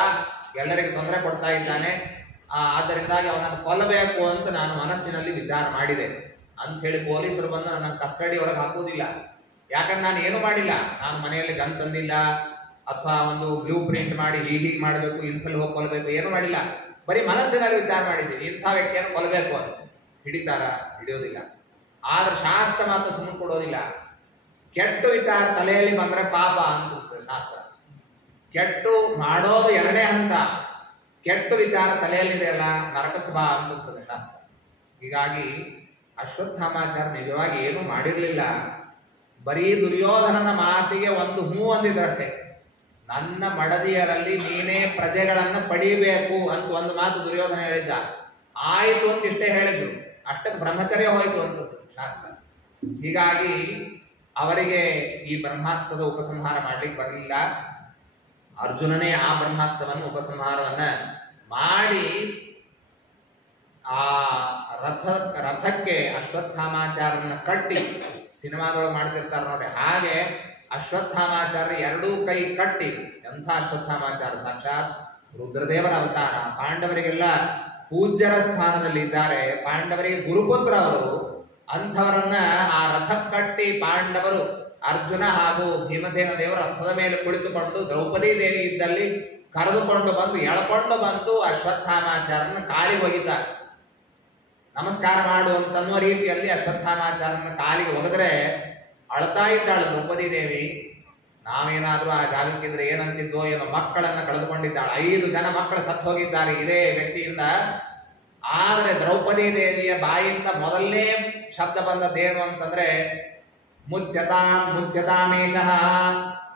ಎಲ್ಲರಿಗೆ ತೊಂದರೆ ಕೊಡ್ತಾ ಇದ್ದಾನೆ, ಆದ್ದರಿಂದಾಗಿ ಅವನನ್ನು ಕೊಲ್ಲಬೇಕು ಅಂತ ನಾನು ಮನಸ್ಸಿನಲ್ಲಿ ವಿಚಾರ ಮಾಡಿದೆ ಅಂತ ಹೇಳಿ ಪೊಲೀಸರು ಬಂದು ನನ್ನ ಕಸ್ಟಡಿ ಒಳಗೆ ಹಾಕೋದಿಲ್ಲ. ಯಾಕಂದ್ರೆ ನಾನು ಏನು ಮಾಡಿಲ್ಲ, ನಾನು ಮನೆಯಲ್ಲಿ ಗನ್ ತಂದಿಲ್ಲ, ಅಥವಾ ಒಂದು ಬ್ಲೂ ಪ್ರಿಂಟ್ ಮಾಡಿ ಹೀಗೆ ಮಾಡಬೇಕು, ಇಂಥಲ್ಲಿ ಹೋಗಿ ಕೊಲ್ಲಬೇಕು, ಏನು ಮಾಡಿಲ್ಲ. ಬರೀ ಮನಸ್ಸಿನಲ್ಲಿ ವಿಚಾರ ಮಾಡಿದ್ದೀನಿ, ಇಂಥ ವ್ಯಕ್ತಿಯನ್ನು ಕೊಲ್ಲಬೇಕು ಅಂತ. ಹಿಡಿತಾರ? ಹಿಡಿಯೋದಿಲ್ಲ. ಆದ್ರೆ ಶಾಸ್ತ್ರ ಮಾತ್ರ ಸುಮ್ಮನೆ ಕೊಡೋದಿಲ್ಲ. ಕೆಟ್ಟು ವಿಚಾರ ತಲೆಯಲ್ಲಿ ಬಂದ್ರೆ ಪಾಪ ಅಂತ ಶಾಸ್ತ್ರ. ಕೆಟ್ಟು ಮಾಡೋದು ಎರಡನೇ ಹಂತ, ಕೆಟ್ಟು ವಿಚಾರ ತಲೆಯಲ್ಲಿದೆಯಲ್ಲ ನರಕಕ್ಕೆ ಬಾ ಅಂತಂತದೆ ಶಾಸ್ತ್ರ. ಹೀಗಾಗಿ ಅಶ್ವತ್ಥಾಮಾಚಾರ ನಿಜವಾಗಿ ಏನು ಮಾಡಿರ್ಲಿಲ್ಲ. ಬರೀ ದುರ್ಯೋಧನನ ಮಾತಿಗೆ ಒಂದು ಹೂ ಅಂದಿದ್ರಷ್ಟೇ. ನನ್ನ ಮಡದಿಯರಲ್ಲಿ ನೀನೇ ಪ್ರಜೆಗಳನ್ನ ಪಡೀಬೇಕು ಅಂತ ಒಂದು ಮಾತು ದುರ್ಯೋಧನ ಹೇಳಿದ್ದ. ಆಯಿತು ಅಂತ ಇಷ್ಟೇ ಹೇಳಿದ್ರು, ಅಷ್ಟಕ್ಕೆ ಬ್ರಹ್ಮಚರ್ಯ ಹೋಯಿತು ಅಂತ ಶಾಸ್ತ್ರ. ಹೀಗಾಗಿ ಅವರಿಗೆ ಈ ಬ್ರಹ್ಮಾಸ್ತ್ರದ ಉಪಸಂಹಾರ ಮಾಡ್ಲಿಕ್ಕೆ ಬರಲಿಲ್ಲ. ಅರ್ಜುನನೇ ಆ ಬ್ರಹ್ಮಾಸ್ತ್ರವನ್ನು ಉಪಸಂಹಾರವನ್ನ ಮಾಡಿ ಆ ರಥಕ್ಕೆ ಅಶ್ವತ್ಥಾಮಾಚಾರನ್ನ ಕಟ್ಟಿ, ಸಿನಿಮಾದೊಳಗೆ ಮಾಡ್ತಿರ್ತಾರೆ ನೋಡಿ ಹಾಗೆ ಅಶ್ವತ್ಥಾಮಾಚಾರ್ಯ ಎರಡೂ ಕೈ ಕಟ್ಟಿ, ಎಂಥ ಅಶ್ವತ್ಥಾಮಾಚಾರ, ಸಾಕ್ಷಾತ್ ರುದ್ರದೇವರ ಅವತಾರ, ಪಾಂಡವರಿಗೆಲ್ಲ ಪೂಜ್ಯರ ಸ್ಥಾನದಲ್ಲಿ ಇದ್ದಾರೆ, ಪಾಂಡವರಿಗೆ ಗುರುಪುತ್ರ ಅವರು. ಅಂಥವರನ್ನ ಆ ರಥ ಕಟ್ಟಿ ಪಾಂಡವರು, ಅರ್ಜುನ ಹಾಗೂ ಭೀಮಸೇನ ದೇವರು ರಥದ ಮೇಲೆ ಕುಳಿತುಕೊಂಡು ದ್ರೌಪದಿ ದೇವಿ ಇದ್ದಲ್ಲಿ ಕರೆದುಕೊಂಡು ಬಂದು ಎಳ್ಕೊಂಡು ಬಂದು ಅಶ್ವತ್ಥಾಮಾಚಾರನ ಕಾಲಿಗೆ ಒಗಿತಾರೆ. ನಮಸ್ಕಾರ ಮಾಡುವಂತನ್ನುವ ರೀತಿಯಲ್ಲಿ ಅಶ್ವತ್ಥಾಮಾಚಾರನ ಕಾಲಿಗೆ ಒಗೆದ್ರೆ ಅಳ್ತಾ ಇದ್ದಾಳು ದ್ರೌಪದಿ ದೇವಿ. ನಾವೇನಾದ್ರೂ ಆ ಜಾಗಕ್ಕಿದ್ರೆ ಏನಂತಿದ್ದೋ ಏನೋ, ಮಕ್ಕಳನ್ನ ಕಳೆದುಕೊಂಡಿದ್ದಾಳೆ. 5 ಜನ ಮಕ್ಕಳು ಸತ್ತು ಹೋಗಿದ್ದಾರೆ ಇದೇ ವ್ಯಕ್ತಿಯಿಂದ. ಆದರೆ ದ್ರೌಪದಿ ದೇವಿಯ ಬಾಯಿಂದ ಮೊದಲನೇ ಶಬ್ದ ಬಂದದ್ದೇನು ಅಂತಂದ್ರೆ ಮುಚ್ಚತಾಮೇಷಃ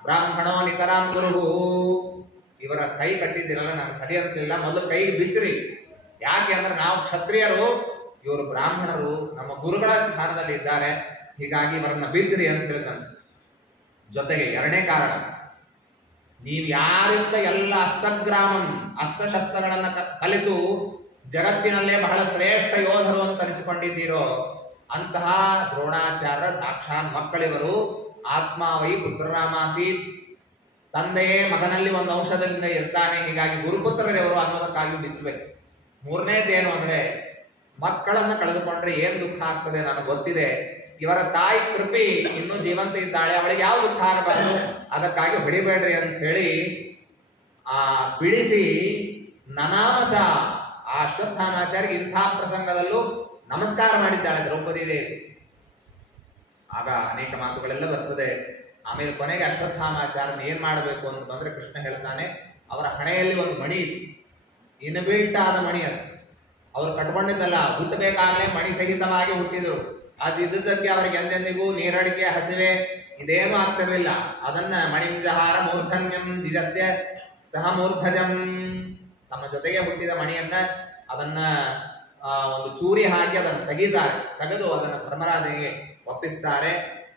ಬ್ರಾಹ್ಮಣೋ ನಿತರಾಂ ಗುರುಹು. ಇವರ ಕೈ ಕಟ್ಟಿದ್ದೀರಲ್ಲ ನನಗೆ ಸರಿ ಅನಿಸ್ಲಿಲ್ಲ, ಮೊದಲು ಕೈ ಬಿಚ್ಚ್ರಿ. ಯಾಕೆ ಅಂದ್ರೆ ನಾವು ಕ್ಷತ್ರಿಯರು, ಇವರು ಬ್ರಾಹ್ಮಣರು, ನಮ್ಮ ಗುರುಗಳ ಸ್ಥಾನದಲ್ಲಿ ಇದ್ದಾರೆ, ಹೀಗಾಗಿ ಇವರನ್ನ ಬಿಚ್ಚ್ರಿ ಅಂತ ಹೇಳಿದಂತೆ. ಜೊತೆಗೆ ಎರಡನೇ ಕಾರಣ, ನೀವು ಯಾರಿಂದ ಎಲ್ಲ ಅಸ್ತಗ್ರಾಮಂ ಅಸ್ತ್ರಶಸ್ತ್ರಗಳನ್ನ ಕಲಿತು ಜಗತ್ತಿನಲ್ಲೇ ಬಹಳ ಶ್ರೇಷ್ಠ ಯೋಧರು ಅಂತ ಅನಿಸಿಕೊಂಡಿದ್ದೀರೋ ಅಂತಹ ದ್ರೋಣಾಚಾರ್ಯ ಸಾಕ್ಷಾತ್ ಮಕ್ಕಳಿವರು. ಆತ್ಮ ವೈ ಪುತ್ರನಾಮಾಸೀತ್, ತಂದೆಯೇ ಮಗನಲ್ಲಿ ಒಂದು ಅಂಶದಿಂದ ಇರ್ತಾನೆ, ಹೀಗಾಗಿ ಗುರುಪುತ್ರರವರು ಅನ್ನೋದಕ್ಕಾಗಿ ಬಿಚ್ಚಬೇಕು. ಮೂರನೇದೇನು ಅಂದ್ರೆ, ಮಕ್ಕಳನ್ನ ಕಳೆದುಕೊಂಡ್ರೆ ಏನ್ ದುಃಖ ಆಗ್ತದೆ ನನಗೆ ಗೊತ್ತಿದೆ. ಇವರ ತಾಯಿ ಕೃಪಿ ಇನ್ನೂ ಜೀವಂತ ಇದ್ದಾಳೆ, ಅವಳಿಗೆ ಯಾವ ದುಃಖ ಆಗಬಾರದು, ಅದಕ್ಕಾಗಿ ಹೊಡಿಬೇಡ್ರಿ ಅಂತ ಹೇಳಿ ಬಿಡಿಸಿ ನನಾಮಸ ಆ ಅಶ್ವತ್ಥಾಮಾಚಾರ್ಯ ಇಂಥ ಪ್ರಸಂಗದಲ್ಲೂ ನಮಸ್ಕಾರ ಮಾಡಿದ್ದಾಳೆ ದ್ರೌಪದಿ ದೇವಿ. ಆಗ ಅನೇಕ ಮಾತುಗಳೆಲ್ಲ ಬರ್ತದೆ. ಆಮೇಲೆ ಕೊನೆಗೆ ಅಶ್ವತ್ಥಾಮಾಚಾರ್ಯನ ಏನ್ ಮಾಡಬೇಕು ಅಂತ ಬಂದ್ರೆ ಕೃಷ್ಣ ಹೇಳ್ತಾನೆ, ಅವರ ಹಣೆಯಲ್ಲಿ ಒಂದು ಮಣಿ ಇತ್ತು, ಇನ್ಬಿಲ್ಟ್ ಆದ ಮಣಿ ಅದು. ಅವ್ರು ಕಟ್ಕೊಂಡಿದ್ದಲ್ಲ, ಹುಟ್ಟಬೇಕಾಗಲೇ ಮಣಿ ಸಹಿತವಾಗಿ ಹುಟ್ಟಿದ್ರು. ಅದು ಇದ್ದದ್ದಕ್ಕೆ ಅವರಿಗೆ ಎಂದೆಂದಿಗೂ ನೀರಡಿಕೆ, ಹಸಿವೆ ಇದೇನು ಆಗ್ತಿರ್ಲಿಲ್ಲ. ಅದನ್ನ ಮಣಿಂಜಹಾರ ಮೂರ್ಧನ್ಯಂ ನಿಜಸ್ಯ ಸಹ ಮೂರ್ಧಜಂ, ತಮ್ಮ ಜೊತೆಗೆ ಹುಟ್ಟಿದ ಮಣಿಯನ್ನ ಅದನ್ನ ಒಂದು ಚೂರಿ ಹಾಕಿ ಅದನ್ನು ತೆಗೀತಾರೆ. ತೆಗೆದು ಅದನ್ನು ಧರ್ಮರಾಜನಿಗೆ ಒಪ್ಪಿಸ್ತಾರೆ.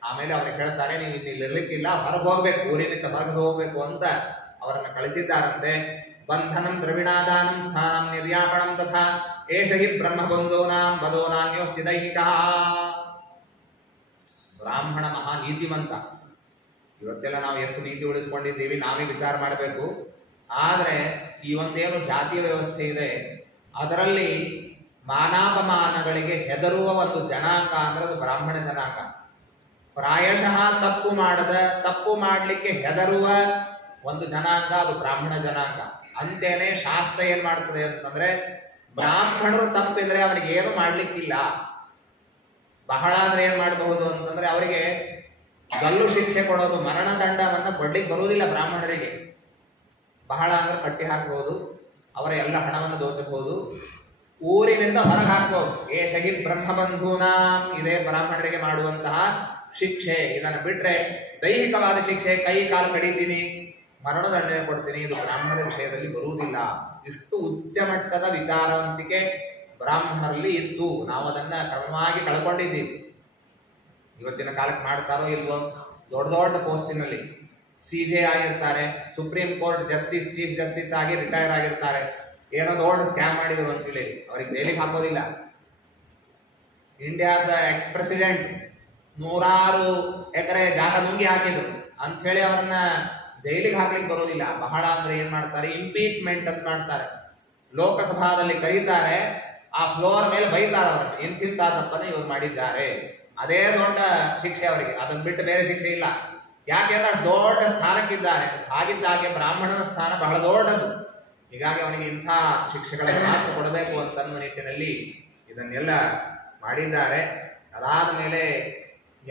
ಆಮೇಲೆ ಅವ್ರಿಗೆ ಹೇಳ್ತಾರೆ, ನೀವು ಇಲ್ಲಿ ಇರ್ಲಿಕ್ಕಿಲ್ಲ, ಹೊರಗೆ ಹೋಗ್ಬೇಕು, ಊರಿನಿಂದ ಹೊರಗೆ ಹೋಗ್ಬೇಕು ಅಂತ ಅವರನ್ನು ಕಳಿಸಿದ್ದಾರಂತೆ. ಬಂಧನಂ ದ್ರವಿಣಾದಾನಂ ಸ್ಥಾನಂ ನಿರ್ಯಾಪಣಂ ತಥಾ ಏಷ ಹಿ ಬ್ರಹ್ಮಬಂಧೂನಾಂ ವದೋನಾನ್ಯೋಸ್ತಿ ದೈಹಿಕಃ. ಬ್ರಾಹ್ಮಣ ಮಹಾ ನೀತಿವಂತ. ಇವತ್ತೆಲ್ಲ ನಾವು ಎಷ್ಟು ನೀತಿ ಉಳಿಸ್ಕೊಂಡಿದ್ದೀವಿ ನಾವೇ ವಿಚಾರ ಮಾಡಬೇಕು. ಆದರೆ ಈ ಒಂದೇನು ಜಾತಿಯ ವ್ಯವಸ್ಥೆ ಇದೆ ಅದರಲ್ಲಿ ಮಾನಾಪಮಾನಗಳಿಗೆ ಹೆದರುವ ಒಂದು ಜನಾಂಗ ಅಂದ್ರೆ ಅದು ಬ್ರಾಹ್ಮಣ ಜನಾಂಗ. ಪ್ರಾಯಶಃ ತಪ್ಪು ಮಾಡಲಿಕ್ಕೆ ಹೆದರುವ ಒಂದು ಜನಾಂಗ ಅದು ಬ್ರಾಹ್ಮಣ ಜನಾಂಗ. ಅಂತೇನೆ ಶಾಸ್ತ್ರ ಏನ್ ಮಾಡ್ತದೆ ಅಂತಂದ್ರೆ, ಬ್ರಾಹ್ಮಣರು ತಪ್ಪಿದ್ರೆ ಅವರಿಗೆ ಏನು ಮಾಡ್ಲಿಕ್ಕಿಲ್ಲ. ಬಹಳ ಅಂದ್ರೆ ಏನ್ ಮಾಡಬಹುದು ಅಂತಂದ್ರೆ, ಅವರಿಗೆ ಗಲ್ಲು ಶಿಕ್ಷೆ ಕೊಡೋದು, ಮರಣದಂಡವನ್ನ ಕೊಡ್ಲಿಕ್ಕೆ ಬರುವುದಿಲ್ಲ ಬ್ರಾಹ್ಮಣರಿಗೆ. ಬಹಳ ಅಂದ್ರೆ ಕಟ್ಟಿ ಹಾಕಬಹುದು, ಅವರ ಎಲ್ಲ ಹಣವನ್ನು ದೋಚಬಹುದು, ಊರಿನಿಂದ ಹೊರಗೆ ಹಾಕಬಹುದು. ಏಷಗಿ ಬ್ರಹ್ಮಬಂಧೂನ, ಇದೇ ಬ್ರಾಹ್ಮಣರಿಗೆ ಮಾಡುವಂತಹ ಶಿಕ್ಷೆ. ಇದನ್ನು ಬಿಟ್ರೆ ದೈಹಿಕವಾದ ಶಿಕ್ಷೆ, ಕೈ ಕಾಲು ಕಡಿತೀನಿ, ಮರಣದಂಡನೆ ಕೊಡ್ತೀನಿ, ಇದು ಬ್ರಾಹ್ಮಣರ ವಿಷಯದಲ್ಲಿ ಬರುವುದಿಲ್ಲ. ಇಷ್ಟು ಉಚ್ಚ ಮಟ್ಟದ ವಿಚಾರವಂತಿಕೆ ಬ್ರಾಹ್ಮಣರಲ್ಲಿ ಇತ್ತು. ನಾವು ಅದನ್ನ ಕ್ರಮವಾಗಿ ಕಳ್ಕೊಂಡಿದ್ದೀವಿ. ಇವತ್ತಿನ ಕಾಲಕ್ಕೆ ಮಾಡ್ತಾರೋ ಇಲ್ವೋ, ದೊಡ್ಡ ದೊಡ್ಡ ಪೋಸ್ಟಿನಲ್ಲಿ CJ ಆಗಿರ್ತಾರೆ, supreme court justice, chief justice ಆಗಿ ರಿಟೈರ್ ಆಗಿರ್ತಾರೆ. ಏನೋ ದೊಡ್ಡ ಸ್ಕ್ಯಾಮ್ ಮಾಡಿದ್ರು ಅಂತೇಳಿ ಅವ್ರಿಗೆ ಜೈಲಿಗೆ ಹಾಕೋದಿಲ್ಲ. ಇಂಡಿಯಾದ ಎಕ್ಸ್ ಪ್ರೆಸಿಡೆಂಟ್ 100 ಎಕರೆ ಜಾಗ ನುಂಗಿ ಹಾಕಿದ್ರು ಅಂಥೇಳಿ ಅವ್ರನ್ನ ಜೈಲಿಗೆ ಹಾಕ್ಲಿಕ್ಕೆ ಬರೋದಿಲ್ಲ. ಬಹಳ ಅಂದ್ರೆ ಏನ್ ಮಾಡ್ತಾರೆ, ಇಂಪೀಚ್ಮೆಂಟ್ ಅಂತ ಮಾಡ್ತಾರೆ. ಲೋಕಸಭಾದಲ್ಲಿ ಕರೀತಾರೆ, ಆ ಫ್ಲೋರ್ ಮೇಲೆ ಬೈತಾರೆ ಅವ್ರನ್ನ, ಇಂತಿಂತ ತಪ್ಪನ್ನು ಇವ್ರು ಮಾಡಿದ್ದಾರೆ. ಅದೇ ದೊಡ್ಡ ಶಿಕ್ಷೆ ಅವರಿಗೆ, ಅದನ್ನ ಬಿಟ್ಟು ಬೇರೆ ಶಿಕ್ಷೆ ಇಲ್ಲ. ಯಾಕೆಂದ್ರೆ ದೊಡ್ಡ ಸ್ಥಾನಕ್ಕಿದ್ದಾರೆ. ಹಾಗಿದ್ದಾಗೆ ಬ್ರಾಹ್ಮಣನ ಸ್ಥಾನ ಬಹಳ ದೊಡ್ಡದು. ಹೀಗಾಗಿ ಅವನಿಗೆ ಇಂಥ ಶಿಕ್ಷೆಗಳನ್ನು ಮಾತ್ರ ಕೊಡಬೇಕು ಅಂತನ್ನುವ ನಿಟ್ಟಿನಲ್ಲಿ ಇದನ್ನೆಲ್ಲ ಮಾಡಿದ್ದಾರೆ. ಅದಾದ ಮೇಲೆ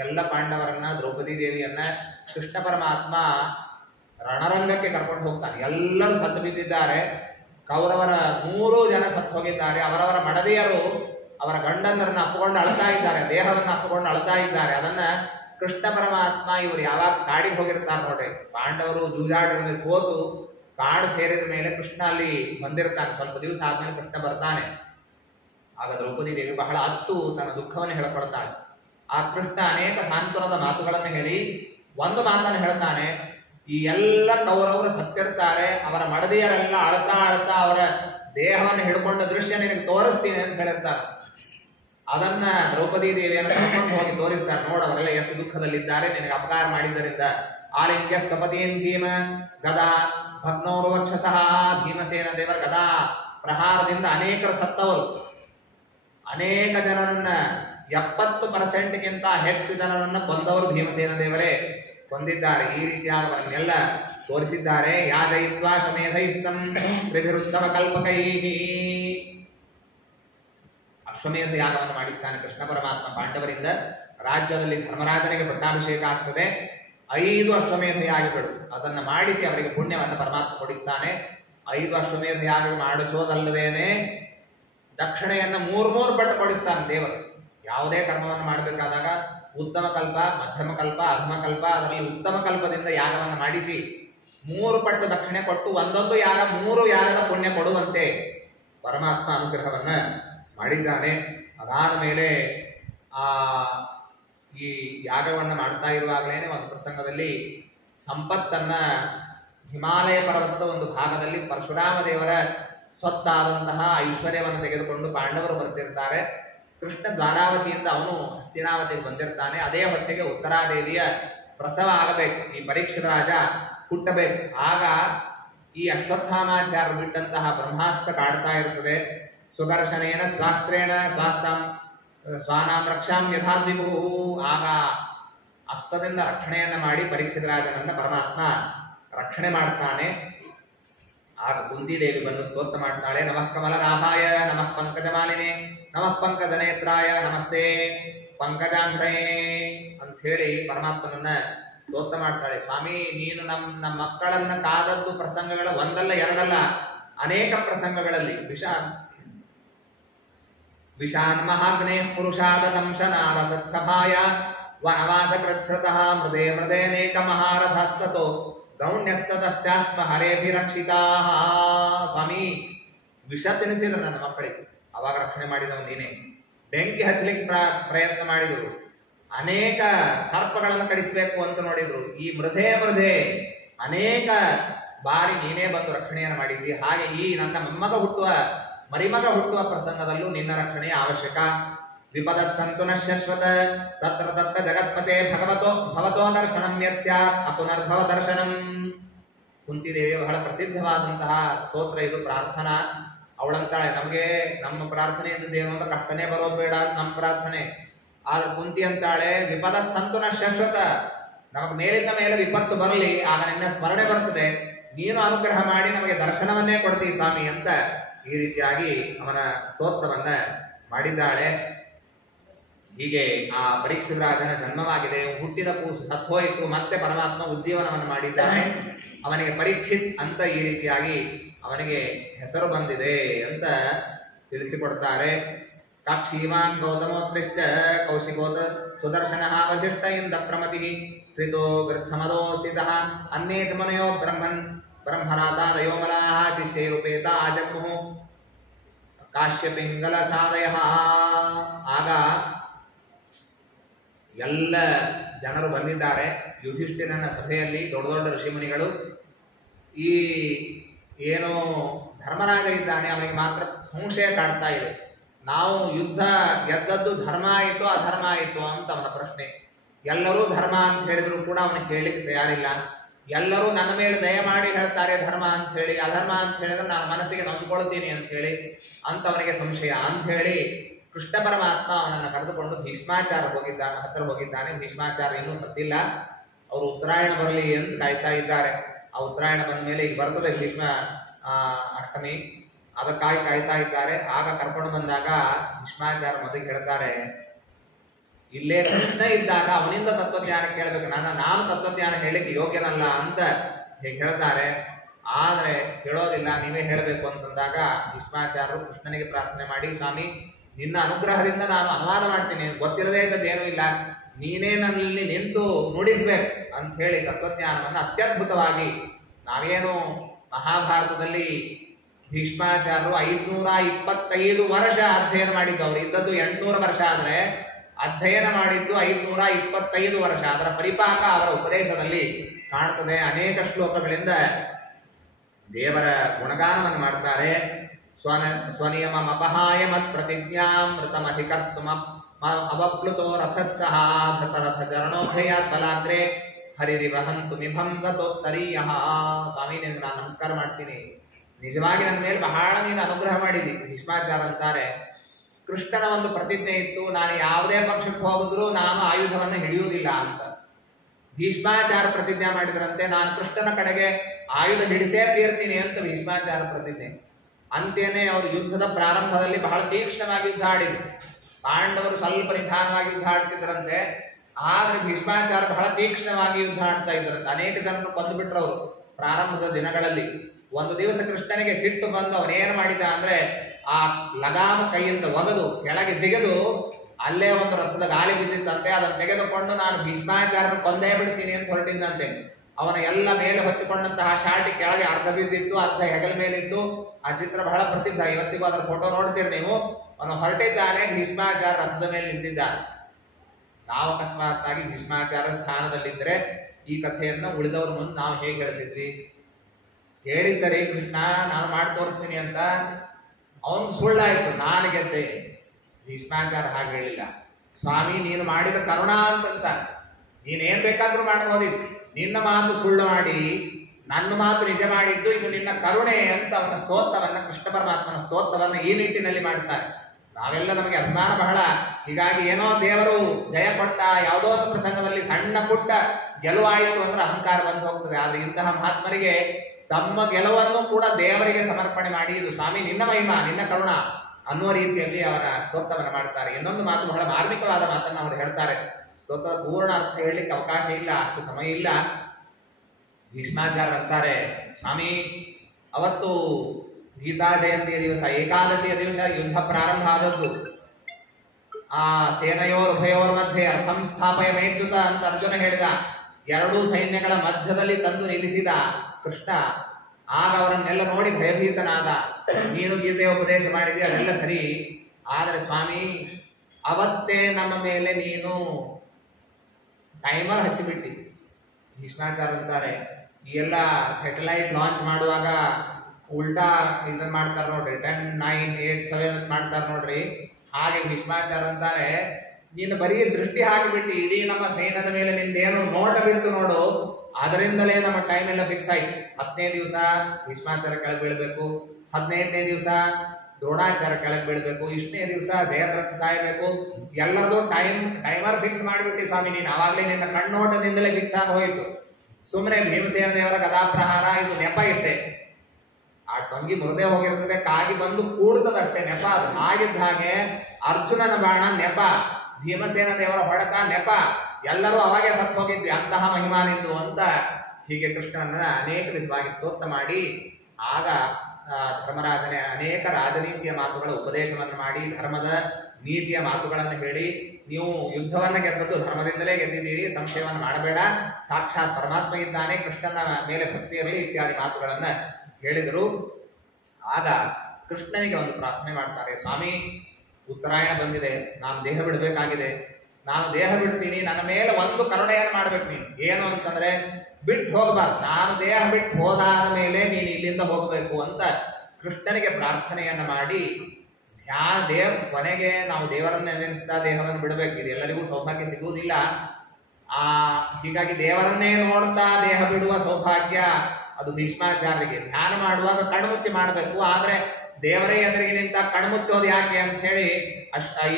ಎಲ್ಲ ಪಾಂಡವರನ್ನ, ದ್ರೌಪದಿ ದೇವಿಯನ್ನ ಕೃಷ್ಣ ಪರಮಾತ್ಮ ರಣರಂಗಕ್ಕೆ ಕರ್ಕೊಂಡು ಹೋಗ್ತಾನೆ. ಎಲ್ಲರೂ ಸತ್ತು ಬಿದ್ದಿದ್ದಾರೆ. ಕೌರವರ 3 ಜನ ಸತ್ತು ಹೋಗಿದ್ದಾರೆ. ಅವರವರ ಮಡದಿಯರು ಅವರ ಗಂಡಂದರನ್ನ ಅಪ್ಪಿಕೊಂಡು ಅಳ್ತಾ ಇದ್ದಾರೆ, ದೇಹವನ್ನು ಅಪ್ಪಿಕೊಂಡು ಅಳ್ತಾ ಇದ್ದಾರೆ. ಅದನ್ನ ಕೃಷ್ಣ ಪರಮಾತ್ಮ ಇವರು ಯಾವಾಗ ಕಾಡಿಗೆ ಹೋಗಿರ್ತಾರೆ ನೋಡ್ರಿ, ಪಾಂಡವರು ಜೂಜಾಟದಲ್ಲಿ ಸೋತು ಕಾಡು ಸೇರಿದ ಮೇಲೆ ಕೃಷ್ಣ ಅಲ್ಲಿ ಬಂದಿರ್ತಾನೆ. ಸ್ವಲ್ಪ ದಿವಸ ಆದ್ಮೇಲೆ ಕೃಷ್ಣ ಬರ್ತಾನೆ. ಆಗ ದ್ರೌಪದಿ ದೇವಿ ಬಹಳ ಅತ್ತು ತನ್ನ ದುಃಖವನ್ನು ಹೇಳ್ಕೊಳ್ತಾಳೆ. ಆ ಕೃಷ್ಣ ಅನೇಕ ಸಾಂತ್ವನದ ಮಾತುಗಳನ್ನು ಹೇಳಿ ಒಂದು ಮಾತನ್ನು ಹೇಳ್ತಾನೆ, ಈ ಎಲ್ಲ ಕೌರವರು ಸತ್ತಿರ್ತಾರೆ, ಅವರ ಮಡದಿಯರೆಲ್ಲ ಅಳ್ತಾ ಅಳ್ತಾ ಅವರ ದೇಹವನ್ನು ಹಿಡ್ಕೊಂಡ ದೃಶ್ಯ ನಿನಗೆ ತೋರಿಸ್ತೀನಿ ಅಂತ ಹೇಳಿರ್ತಾರೆ. ಅದನ್ನ ದ್ರೌಪದಿ ದೇವಿಯನ್ನು ಕರ್ಕೊಂಡು ಹೋಗಿ ತೋರಿಸ್ತಾರೆ. ನೋಡು, ಅವರೆಲ್ಲ ಎಷ್ಟು ದುಃಖದಲ್ಲಿದ್ದಾರೆ, ನಿನಗೆ ಅಪಕಾರ ಮಾಡಿದ್ದರಿಂದ. ಆಲಿಂಗ್ಯ ಸ್ವಪತಿಯನ್ ಭೀಮ ಗದಾ ಭಗ್ನೋರು ವಕ್ಷಸಃ. ಭೀಮಸೇನ ದೇವರ ಗದಾ ಪ್ರಹಾರದಿಂದ ಅನೇಕರು ಸತ್ತವರು, ಅನೇಕ ಜನರನ್ನ 70%ಗಿಂತ ಹೆಚ್ಚು ಜನರನ್ನ ಕೊಂದವರು ಭೀಮಸೇನ ದೇವರೇ ಕೊಂದಿದ್ದಾರೆ. ಈ ರೀತಿಯಾದವರನ್ನೆಲ್ಲ ತೋರಿಸಿದ್ದಾರೆ. ಯಾಜಯಿತ್ವಾ ಶಮೇಧೈಸ್ತಂ ತ್ರಿಭಿರುತ್ತಮ ಕಲ್ಪಕೈಹಿ. ಅಶ್ವಮೇಧ ಯಾಗವನ್ನು ಮಾಡಿಸ್ತಾನೆ ಕೃಷ್ಣ ಪರಮಾತ್ಮ ಪಾಂಡವರಿಂದ. ರಾಜ್ಯದಲ್ಲಿ ಧರ್ಮರಾಜನಿಗೆ ಪಟ್ಟಾಭಿಷೇಕ ಆಗ್ತದೆ. 5 ಅಶ್ವಮೇಧ ಯಾಗಗಳು ಅದನ್ನ ಮಾಡಿಸಿ ಅವರಿಗೆ ಪುಣ್ಯವನ್ನು ಪರಮಾತ್ಮ ಕೊಡಿಸ್ತಾನೆ. 5 ಅಶ್ವಮೇಧ ಯಾಗ ಮಾಡಿಸೋದಲ್ಲದೇನೆ ದಕ್ಷಿಣೆಯನ್ನ 3 ಪಟ್ಟು ಕೊಡಿಸ್ತಾನೆ ದೇವರು. ಯಾವುದೇ ಕರ್ಮವನ್ನು ಮಾಡಬೇಕಾದಾಗ ಉತ್ತಮ ಕಲ್ಪ, ಮಧ್ಯಮ ಕಲ್ಪ, ಅಧಮ ಕಲ್ಪ, ಅದರಲ್ಲಿ ಉತ್ತಮ ಕಲ್ಪದಿಂದ ಯಾಗವನ್ನು ಮಾಡಿಸಿ 3 ಪಟ್ಟು ದಕ್ಷಿಣೆ ಕೊಟ್ಟು ಒಂದೊಂದು ಯಾಗ 3 ಯಾಗದ ಪುಣ್ಯ ಕೊಡುವಂತೆ ಪರಮಾತ್ಮ ಅನುಗ್ರಹವನ್ನ ಮಾಡಿದ್ದಾನೆ. ಅದಾದ ಮೇಲೆ ಈ ಯಾಗವನ್ನು ಮಾಡ್ತಾ ಇರುವಾಗಲೇ ಒಂದು ಪ್ರಸಂಗದಲ್ಲಿ ಸಂಪತ್ತನ್ನ ಹಿಮಾಲಯ ಪರ್ವತದ ಒಂದು ಭಾಗದಲ್ಲಿ ಪರಶುರಾಮ ದೇವರ ಸ್ವತ್ತಾದಂತಹ ಐಶ್ವರ್ಯವನ್ನು ತೆಗೆದುಕೊಂಡು ಪಾಂಡವರು ಬರ್ತಿರ್ತಾರೆ. ಕೃಷ್ಣ ದ್ವಾರಾವತಿಯಿಂದ ಅವನು ಹಸ್ತಿನಾವತಿಗೆ ಬಂದಿರ್ತಾನೆ. ಅದೇ ಹೊತ್ತಿಗೆ ಉತ್ತರಾದೇವಿಯ ಪ್ರಸವ ಆಗಬೇಕು, ಈ ಪರೀಕ್ಷಿತ ರಾಜ ಹುಟ್ಟಬೇಕು. ಆಗ ಈ ಅಶ್ವತ್ಥಾಮಾಚಾರ್ಯ ಬಿಟ್ಟಂತಹ ಬ್ರಹ್ಮಾಸ್ತ್ರ ಕಾಡ್ತಾ ಇರ್ತದೆ. ಸುದರ್ಶನೇನ ಸ್ವಾಸ್ತ್ರೇಣ ಸ್ವಾನಾಂ ರಕ್ಷಾಂ ಯಥಾದ್ವಿಭು. ಆಗ ಅಸ್ತ್ರದಿಂದ ರಕ್ಷಣೆಯನ್ನ ಮಾಡಿ ಪರೀಕ್ಷಿತ ರಾಜನನ್ನ ಪರಮಾತ್ಮ ರಕ್ಷಣೆ ಮಾಡ್ತಾನೆ. ಆಗ ಕುಂತಿದೇವಿ ಬಂದು ಸ್ತೋತ್ರ ಮಾಡ್ತಾಳೆ. ನಮಃ ಕಮಲನಾಭಾಯ, ನಮಃ ಪಂಕಜಮಾಲಿನೇ, ನಮಃ ಪಂಕಜನೇತ್ರಾಯ, ನಮಸ್ತೆ ಪಂಕಜಾಂಘ್ರಯೇ ಅಂತ ಹೇಳಿ ಪರಮಾತ್ಮನನ್ನ ಸ್ತೋತ್ರ ಮಾಡ್ತಾಳೆ. ಸ್ವಾಮಿ, ನೀನು ನಮ್ಮ ಮಕ್ಕಳನ್ನ ಕಾದದ್ದು ಪ್ರಸಂಗಗಳ ಒಂದಲ್ಲ ಎರಡಲ್ಲ, ಅನೇಕ ಪ್ರಸಂಗಗಳಲ್ಲಿ ವಿಷಾನ್ ಮಹಾಗ್ನೇ ಪುರುಷಾದ ದಂಶನಾದ ಸತ್ಸಭಾಯ ವನವಾಸ ಕೃಚ್ಛತಃ ಮೃದೇ ಮೃದೇನೇಕ ಮಹಾರಥಸ್ತತೋ ಗೌಣ್ಯಸ್ತತಶ್ಚಾಸ್ಮ ಹರೇಭಿರಕ್ಷಿತಾ. ಸ್ವಾಮಿ, ವಿಷ ತಿನ್ನಿಸಿದ್ರು ನನ್ನ ಮಕ್ಕಳಿಗೆ. ಅವಾಗ ರಕ್ಷಣೆ ಮಾಡಿದವ ನೀನೇ. ಬೆಂಕಿ ಹಚ್ಚಲಿಕ್ಕೆ ಪ್ರಯತ್ನ ಮಾಡಿದ್ರು, ಅನೇಕ ಸರ್ಪಗಳನ್ನು ಕಡಿಸಬೇಕು ಅಂತ ನೋಡಿದ್ರು. ಈ ಮೃಧೆ ಅನೇಕ ಬಾರಿ ನೀನೇ ಬಂದು ರಕ್ಷಣೆಯನ್ನು ಮಾಡಿದ್ದಿ. ಹಾಗೆ ಈ ನನ್ನ ಮರಿಮಗ ಹುಟ್ಟುವ ಪ್ರಸಂಗದಲ್ಲೂ ನಿನ್ನ ರಕ್ಷಣೆ ಅವಶ್ಯಕ. ವಿಪದ ಸಂತು ನ ಶಾಶ್ವತ ತತ್ರ ತತ್ರ ಜಗತ್ಪತೆ ಭವತೋ ದರ್ಶನಂ ಯತ್ ಸ್ಯಾತ್ ಅಪುನರ್ಭವ ದರ್ಶನಂ. ಕುಂತಿದೇವಿ ಬಹಳ ಪ್ರಸಿದ್ಧವಾದಂತಹ ಸ್ತೋತ್ರ ಇದು, ಪ್ರಾರ್ಥನಾ. ಅವಳಂತಾಳೆ, ನಮಗೆ ನಮ್ಮ ಪ್ರಾರ್ಥನೆ ಇದ್ದದ್ದೇನು ಅಂತ ಕಷ್ಟನೇ ಬರೋದು ಬೇಡ ನಮ್ಮ ಪ್ರಾರ್ಥನೆ. ಆದ್ರೆ ಕುಂತಿ ಅಂತಾಳೆ, ವಿಪದ ಸಂತು ನ ಶಾಶ್ವತ, ನಮಗೆ ಮೇಲಿಂದ ಮೇಲೆ ವಿಪತ್ತು ಬರಲಿ, ಆಗ ನಿನ್ನ ಸ್ಮರಣೆ ಬರ್ತದೆ, ನೀನು ಅನುಗ್ರಹ ಮಾಡಿ ನಮಗೆ ದರ್ಶನವನ್ನೇ ಕೊಡ್ತೀವಿ ಸ್ವಾಮಿ ಅಂತ ಈ ರೀತಿಯಾಗಿ ಅವನ ಸ್ತೋತ್ರವನ್ನ ಮಾಡಿದ್ದಾಳೆ. ಹೀಗೆ ಆ ಪರೀಕ್ಷಿತ ರಾಜನ ಜನ್ಮವಾಗಿದೆ. ಹುಟ್ಟಿದ ಕೂಸು ಸತ್ತೋಯಿತು, ಮತ್ತೆ ಪರಮಾತ್ಮ ಉಜ್ಜೀವನವನ್ನು ಮಾಡಿದ್ದಾನೆ. ಅವನಿಗೆ ಪರೀಕ್ಷಿತ್ ಅಂತ ಈ ರೀತಿಯಾಗಿ ಅವನಿಗೆ ಹೆಸರು ಬಂದಿದೆ ಅಂತ ತಿಳಿಸಿಕೊಡ್ತಾರೆ. ಕಾಕ್ಷೀಮಾನ್ ಗೌತಮೋತ್ರಿಶ್ಚ ಕೌಶಿಕೋತ ಸುದರ್ಶನ ವಸಿಷ್ಠ ಇಂದ ಪ್ರಮತಿ ತ್ರಿತೋ ಗೃತ್ಸಮದೋಸಿತಃ ಅನ್ನೇ ಚ ಮನಯೋ ಬ್ರಹ್ಮರಾತಾದಯೋ ಮಲಾಹ ಶಿಷ್ಯೈರುಪೇತ ಆಜಗ್ಮುಃ ಕಾಶ್ಯಪಿಂಗಲ ಸಾದಯಃ. ಆಗ ಎಲ್ಲ ಜನರು ಬಂದಿದ್ದಾರೆ ಯುಧಿಷ್ಠಿರನ ಸಭೆಯಲ್ಲಿ. ದೊಡ್ಡ ದೊಡ್ಡ ಋಷಿಮುನಿಗಳು. ಈ ಏನು ಧರ್ಮರಾಜ ಇದ್ದಾನೆ, ಅವನಿಗೆ ಮಾತ್ರ ಸಂಶಯ ಕಾಡ್ತಾ ಇದೆ. ನಾವು ಯುದ್ಧ ಗೆದ್ದದ್ದು ಧರ್ಮ ಆಯಿತು ಅಧರ್ಮ ಆಯಿತು ಅಂತ ಅವನ ಪ್ರಶ್ನೆ. ಎಲ್ಲರೂ ಧರ್ಮ ಅಂತ ಹೇಳಿದ್ರು ಕೂಡ ಅವನಿಗೆ ಕೇಳಲಿಕ್ಕೆ ತಯಾರಿಲ್ಲ. ಎಲ್ಲರೂ ನನ್ನ ಮೇಲೆ ದಯಮಾಡಿ ಹೇಳ್ತಾರೆ ಧರ್ಮ ಅಂತ ಹೇಳಿ, ಅಧರ್ಮ ಅಂತ ಹೇಳಿದ್ರೆ ನಾನು ಮನಸ್ಸಿಗೆ ನೊಂದ್ಕೊಳ್ತೀನಿ ಅಂತ ಹೇಳಿ ಅಂತ ಅವನಿಗೆ ಸಂಶಯ ಅಂತ ಹೇಳಿ ಕೃಷ್ಣ ಪರಮಾತ್ಮ ಅವನನ್ನು ಕರೆದುಕೊಂಡು ಭೀಷ್ಮಾಚಾರ್ಯ ಹತ್ರ ಹೋಗಿದ್ದಾನೆ. ಭೀಷ್ಮಾಚಾರ್ಯ ಇನ್ನೂ ಸತ್ತಿಲ್ಲ, ಅವರು ಉತ್ತರಾಯಣ ಬರಲಿ ಅಂತ ಕಾಯ್ತಾ ಇದ್ದಾರೆ. ಆ ಉತ್ತರಾಯಣ ಬಂದ ಮೇಲೆ ಈಗ ಬರ್ತದೆ ಭೀಷ್ಮ ಅಷ್ಟಮಿ, ಅದಕ್ಕಾಗಿ ಕಾಯ್ತಾ ಇದ್ದಾರೆ. ಆಗ ಕರ್ಕೊಂಡು ಬಂದಾಗ ಭೀಷ್ಮಾಚಾರ್ಯ ಮೊದಲು ಹೇಳ್ತಾರೆ, ಇಲ್ಲೇ ಕೃಷ್ಣ ಇದ್ದಾಗ ಅವನಿಂದ ತತ್ವಜ್ಞಾನ ಕೇಳಬೇಕು, ನಾನು ತತ್ವಜ್ಞಾನ ಹೇಳಲಿಕ್ಕೆ ಯೋಗ್ಯನಲ್ಲ ಅಂತ ಹೇಳ್ತಾರೆ. ಆದರೆ ಹೇಳೋದಿಲ್ಲ, ನೀವೇ ಹೇಳಬೇಕು ಅಂತಂದಾಗ ಭೀಷ್ಮಾಚಾರ್ಯರು ಕೃಷ್ಣನಿಗೆ ಪ್ರಾರ್ಥನೆ ಮಾಡಿ, ಸ್ವಾಮಿ ನಿನ್ನ ಅನುಗ್ರಹದಿಂದ ನಾನು ಅನುವಾದ ಮಾಡ್ತೀನಿ, ಗೊತ್ತಿರದೇ ಇದ್ದದ್ದೇನೂ ಇಲ್ಲ, ನೀನೇ ನನ್ನಲ್ಲಿ ನಿಂತು ನುಡಿಸ್ಬೇಕು ಅಂತ ಹೇಳಿ ತತ್ವಜ್ಞಾನವನ್ನು ಅತ್ಯದ್ಭುತವಾಗಿ. ನಾವೇನು ಮಹಾಭಾರತದಲ್ಲಿ ಭೀಷ್ಮಾಚಾರ್ಯರು 525 ವರ್ಷ ಅಧ್ಯಯನ ಮಾಡಿದ್ದು, ಅವರು ಇದ್ದದ್ದು 800 ವರ್ಷ, ಆದರೆ ಅಧ್ಯಯನ ಮಾಡಿದ್ದು 525 ವರ್ಷ. ಅದರ ಪರಿಪಾಕ ಅವರ ಉಪದೇಶದಲ್ಲಿ ಕಾಣ್ತದೆ. ಅನೇಕ ಶ್ಲೋಕಗಳಿಂದ ದೇವರ ಗುಣಗಾನವನ್ನು ಮಾಡ್ತಾರೆ. ಸ್ವನಿಯಮಂ ಅಪಹಾಯ ಮತ್ ಪ್ರತಿಜ್ಞಾಂ ಮೃತಮಧಿಕರ್ತುಮ ಅವಪ್ಲುತೋ ರಥಸ್ಥಃ ಧತರಥ ಚರಣೋಧಯಾತ್ ಬಲಾಗ್ರೆ ಹರಿರಿವಹಂತು ಮಿಭಂ ಗತೋತ್ತರೀಯಃ. ಸ್ವಾಮಿ ನಿನಗೆ ನಾನು ನಮಸ್ಕಾರ ಮಾಡ್ತೀನಿ, ನಿಜವಾಗಿ ನನ್ನ ಮೇಲೆ ಬಹಳ ನೀನು ಅನುಗ್ರಹ ಮಾಡಿದಿ. ಭೀಷ್ಮಾಚಾರ್ಯ ಅಂತಾರೆ, ಕೃಷ್ಣನ ಒಂದು ಪ್ರತಿಜ್ಞೆ ಇತ್ತು, ನಾನು ಯಾವುದೇ ಪಕ್ಷಕ್ಕೆ ಹೋಗಿದ್ರು ನಾನು ಆಯುಧವನ್ನು ಹಿಡಿಯುವುದಿಲ್ಲ ಅಂತ. ಭೀಷ್ಮಾಚಾರ್ಯ ಪ್ರತಿಜ್ಞೆ ಮಾಡಿದ್ರಂತೆ, ನಾನು ಕೃಷ್ಣನ ಕಡೆಗೆ ಆಯುಧ ಹಿಡಿಸೇ ತೀರ್ತೀನಿ ಅಂತ ಭೀಷ್ಮಾಚಾರ್ಯ ಪ್ರತಿಜ್ಞೆ. ಅಂತೇನೆ ಅವರು ಯುದ್ಧದ ಪ್ರಾರಂಭದಲ್ಲಿ ಬಹಳ ತೀಕ್ಷ್ಣವಾಗಿ ಯುದ್ಧ ಆಡಿದ್ರು. ಪಾಂಡವರು ಸ್ವಲ್ಪ ನಿಧಾನವಾಗಿ ಯುದ್ಧ ಆಡ್ತಿದ್ರಂತೆ, ಆದ್ರೆ ಭೀಷ್ಮಾಚಾರ್ಯ ಬಹಳ ತೀಕ್ಷ್ಣವಾಗಿ ಯುದ್ಧ ಆಡ್ತಾ ಇದ್ರಂತೆ. ಅನೇಕ ಜನರು ಕೊಂದುಬಿಟ್ರು ಅವರು ಪ್ರಾರಂಭದ ದಿನಗಳಲ್ಲಿ. ಒಂದು ದಿವಸ ಕೃಷ್ಣನಿಗೆ ಸಿಟ್ಟು ಬಂದು ಅವನೇನು ಮಾಡಿದ ಅಂದ್ರೆ, ಆ ಲಗಾಮ ಕೈಯಿಂದ ಒಗೆದು ಕೆಳಗೆ ಜಿಗೆದು ಅಲ್ಲೇ ಒಂದು ರಥದ ಗಾಲಿ ಬಿದ್ದಿತ್ತಂತೆ, ಅದನ್ನು ತೆಗೆದುಕೊಂಡು ನಾನು ಭೀಷ್ಮಾಚಾರ್ಯರು ಕೊಂದೇ ಬಿಡ್ತೀನಿ ಅಂತ ಹೊರಟಿದ್ದಂತೆ. ಅವನ ಎಲ್ಲ ಮೇಲೆ ಹೊಚ್ಚಿಕೊಂಡಂತಹ ಶಾಟಿ ಕೆಳಗೆ ಅರ್ಧ ಬಿದ್ದಿತ್ತು, ಅರ್ಧ ಹೆಗಲ ಮೇಲಿತ್ತು. ಆ ಚಿತ್ರ ಬಹಳ ಪ್ರಸಿದ್ಧ, ಇವತ್ತಿಗೂ ಅದರ ಫೋಟೋ ನೋಡ್ತೀರಿ ನೀವು. ಅವನು ಹೊರಟಿದ್ದಾನೆ, ಭೀಷ್ಮಾಚಾರ್ಯ ರಥದ ಮೇಲೆ ನಿಂತಿದ್ದಾನೆ. ನಾವು ಅಕಸ್ಮಾತ್ ಆಗಿ ಭೀಷ್ಮಾಚಾರ್ಯ ಸ್ಥಾನದಲ್ಲಿದ್ದರೆ ಈ ಕಥೆಯನ್ನು ಉಳಿದವ್ರ ಮುಂದೆ ನಾವು ಹೇಗೆ ಹೇಳ್ತಿದ್ವಿ? ಹೇಳಿದ್ದರೆ ಕೃಷ್ಣ ನಾನು ಮಾಡಿ ತೋರಿಸ್ತೀನಿ ಅಂತ, ಅವನು ಸುಳ್ಳಾಯ್ತು, ನಾನು ಗೆದ್ದೆ. ಭೀಷ್ಮಾಚಾರ್ಯ ಹಾಗೆ ಹೇಳಿಲ್ಲ. ಸ್ವಾಮಿ ನೀನು ಮಾಡಿದ ಕರುಣಾ ಅಂತಂತ, ನೀನೇನ್ ಬೇಕಾದ್ರೂ ಮಾಡಬಹುದಿತ್ತು, ನಿನ್ನ ಮಾತು ಸುಳ್ಳು ಮಾಡಿ ನನ್ನ ಮಾತು ನಿಜ ಮಾಡಿದ್ದು ಇದು ನಿನ್ನ ಕರುಣೆ ಅಂತ ಅವನ ಸ್ತೋತ್ರವನ್ನ, ಕೃಷ್ಣ ಪರಮಾತ್ಮನ ಸ್ತೋತ್ರವನ್ನ ಈ ನಿಟ್ಟಿನಲ್ಲಿ ಮಾಡ್ತಾರೆ. ನಾವೆಲ್ಲ ನಮಗೆ ಅಭಿಮಾನ ಬಹಳ, ಹೀಗಾಗಿ ಏನೋ ದೇವರು ಜಯ ಕೊಟ್ಟ, ಯಾವುದೋ ಒಂದು ಪ್ರಸಂಗದಲ್ಲಿ ಸಣ್ಣ ಪುಟ್ಟ ಗೆಲುವಾಯಿತು ಅಂದ್ರೆ ಅಹಂಕಾರ ಬಂದು ಹೋಗ್ತದೆ. ಆದ್ರೆ ಇಂತಹ ಮಹಾತ್ಮರಿಗೆ ತಮ್ಮ ಗೆಲುವನ್ನು ಕೂಡ ದೇವರಿಗೆ ಸಮರ್ಪಣೆ ಮಾಡಿ, ಇದು ಸ್ವಾಮಿ ನಿನ್ನ ಮಹಿಮಾ, ನಿನ್ನ ಕರುಣ ಅನ್ನುವ ರೀತಿಯಲ್ಲಿ ಅವರ ಸ್ತೋತ್ರವನ್ನು ಮಾಡ್ತಾರೆ. ಇನ್ನೊಂದು ಮಾತು, ಬಹಳ ಮಾರ್ಮಿಕವಾದ ಮಾತನ್ನು ಅವರು ಹೇಳ್ತಾರೆ. ಸ್ತೋತ್ರದ ಪೂರ್ಣ ಅರ್ಥ ಹೇಳಲಿಕ್ಕೆ ಅವಕಾಶ ಇಲ್ಲ, ಅಷ್ಟು ಸಮಯ ಇಲ್ಲ. ಭೀಷ್ಮಾಚಾರ್ಯ ಅಂತಾರೆ, ಸ್ವಾಮಿ ಅವತ್ತು ಗೀತಾ ಜಯಂತಿಯ ದಿವಸ, ಏಕಾದಶಿಯ ದಿವಸ ಯುದ್ಧ ಪ್ರಾರಂಭ ಆದದ್ದು. ಆ ಸೇನೆಯೋರುಭಯೋರ ಮಧ್ಯೆ ಅರ್ಥಂ ಸ್ಥಾಪಯ ಮೇಚ್ಯುತ ಅಂತ ಅರ್ಜುನ ಹೇಳಿದ. ಎರಡೂ ಸೈನ್ಯಗಳ ಮಧ್ಯದಲ್ಲಿ ತಂದು ನಿಲ್ಲಿಸಿದ ಕೃಷ್ಣ. ಆಗ ಅವರನ್ನೆಲ್ಲ ನೋಡಿ ಭಯಭೀತನಾದ. ನೀನು ಗೀತೆಯ ಉಪದೇಶ ಮಾಡಿದ್ಯಾ, ಅದೆಲ್ಲ ಸರಿ, ಆದರೆ ಸ್ವಾಮಿ ಅವತ್ತೇ ನಮ್ಮ ಮೇಲೆ ನೀನು ಟೈಮರ್ ಹಚ್ಚಿಬಿಟ್ಟಿ. ಭೀಷ್ಮಾಚಾರ್ಯ ಅಂತಾರೆ, ಈ ಎಲ್ಲ ಸ್ಯಾಟಲೈಟ್ ಲಾಂಚ್ ಮಾಡುವಾಗ ಉಲ್ಟಾ ಇದನ್ನ ಮಾಡ್ತಾರೆ ನೋಡ್ರಿ, 10, 9, 8, 7 ಅಂತ ಮಾಡ್ತಾರೆ ನೋಡ್ರಿ. ಹಾಗೆ ಭೀಷ್ಮಾಚಾರ್ಯ ಅಂತಾರೆ, ನೀನು ಬರೀ ದೃಷ್ಟಿ ಹಾಕಿಬಿಟ್ಟು ಇಡೀ ನಮ್ಮ ಸೈನ್ಯದ ಮೇಲೆ ನಿಂದೇನು ನೋಟ ಬಿತ್ತು ನೋಡು, ಅದರಿಂದಲೇ ನಮ್ಮ ಟೈಮ್ ಎಲ್ಲ ಫಿಕ್ಸ್ ಆಯ್ತು. 10ನೇ ದಿವಸ ಭೀಷ್ಮಾಚಾರ್ಯ ಕೆಳಗೆ ಬೀಳ್ಬೇಕು, 15ನೇ ದಿವಸ ದ್ರೋಣಾಚಾರ್ಯ ಕೆಳಗೆ ಬೀಳ್ಬೇಕು, ಇಷ್ಟನೇ ದಿವಸ ಜಯದ್ರಥ ಸಾಯಬೇಕು. ಎಲ್ಲರದು ಟೈಮರ್ ಫಿಕ್ಸ್ ಮಾಡಿಬಿಟ್ಟು ಸ್ವಾಮಿ ನೀನು. ಅವಾಗಲೇ ನಿನ್ನ ಕಣ್ಣೋಟದಿಂದಲೇ ಫಿಕ್ಸ್ ಆಗಿ ಹೋಯಿತು. ಸುಮ್ಮನೆ ಭೀಮಸೇನ ದೇವರ ಗದಾಪ್ರಹಾರ ಇದು ನೆಪ ಇಟ್ಟೆ. ಆ ಟೊಂಗಿ ಮುರಿದೇ ಹೋಗಿರ್ತದೆ, ಕಾಗಿ ಬಂದು ಕೂಡ್ತದಷ್ಟೇ, ನೆಪ ಅದು. ಆಗಿದ್ದ ಹಾಗೆ ಅರ್ಜುನನ ಬಾಣ ನೆಪ, ಭೀಮಸೇನ ದೇವರ ಹೊಡೆತ ನೆಪ, ಎಲ್ಲರೂ ಅವಾಗೆ ಸತ್ತು ಹೋಗಿದ್ವಿ, ಅಂತಹ ಮಹಿಮಾನಿಂದು ಅಂತ ಹೀಗೆ ಕೃಷ್ಣನನ್ನ ಅನೇಕ ವಿಧವಾಗಿ ಸ್ತೋತ್ರ ಮಾಡಿ, ಆಗ ಧರ್ಮರಾಜನೇ ಅನೇಕ ರಾಜನೀತಿಯ ಮಾತುಗಳ ಉಪದೇಶವನ್ನು ಮಾಡಿ, ಧರ್ಮದ ನೀತಿಯ ಮಾತುಗಳನ್ನು ಹೇಳಿ, ನೀವು ಯುದ್ಧವನ್ನು ಗೆದ್ದದ್ದು ಧರ್ಮದಿಂದಲೇ ಗೆದ್ದಿದ್ದೀರಿ, ಸಂಶಯವನ್ನು ಮಾಡಬೇಡ, ಸಾಕ್ಷಾತ್ ಪರಮಾತ್ಮ ಇದ್ದಾನೆ, ಕೃಷ್ಣನ ಮೇಲೆ ಭಕ್ತಿ ಇರಲಿ ಇತ್ಯಾದಿ ಮಾತುಗಳನ್ನು ಹೇಳಿದರು. ಆಗ ಕೃಷ್ಣನಿಗೆ ಒಂದು ಪ್ರಾರ್ಥನೆ ಮಾಡ್ತಾರೆ, ಸ್ವಾಮಿ ಉತ್ತರಾಯಣ ಬಂದಿದೆ, ನಾನು ದೇಹ ಬಿಡಬೇಕಾಗಿದೆ, ನಾನು ದೇಹ ಬಿಡ್ತೀನಿ, ನನ್ನ ಮೇಲೆ ಒಂದು ಕರುಣೆಯನ್ನು ಮಾಡ್ಬೇಕು ನೀನು. ಏನು ಅಂತಂದ್ರೆ ಬಿಟ್ಟು ಹೋಗಬಾರ್ದು, ನಾನು ದೇಹ ಬಿಟ್ಟು ಹೋದಾದ ಮೇಲೆ ನೀನು ಇಲ್ಲಿಂದ ಹೋಗಬೇಕು ಅಂತ ಕೃಷ್ಣನಿಗೆ ಪ್ರಾರ್ಥನೆಯನ್ನ ಮಾಡಿ, ಕೊನೆಗೆ ನಾವು ದೇವರನ್ನ ನೆನೆಸ್ತಾ ದೇಹವನ್ನು ಬಿಡಬೇಕು. ಇದು ಎಲ್ಲರಿಗೂ ಸೌಭಾಗ್ಯ ಸಿಗುವುದಿಲ್ಲ. ಹೀಗಾಗಿ ದೇವರನ್ನೇ ನೋಡ್ತಾ ದೇಹ ಬಿಡುವ ಸೌಭಾಗ್ಯ ಅದು ಭೀಷ್ಮಾಚಾರ್ಯರಿಗೆ. ಧ್ಯಾನ ಮಾಡುವಾಗ ಕಣ್ಮುಚ್ಚಿ ಮಾಡಬೇಕು, ಆದ್ರೆ ದೇವರೇ ಎದುರಿಗೆ ನಿಂತ ಕಣ್ಮುಚ್ಚೋದು ಯಾಕೆ ಅಂತ ಹೇಳಿ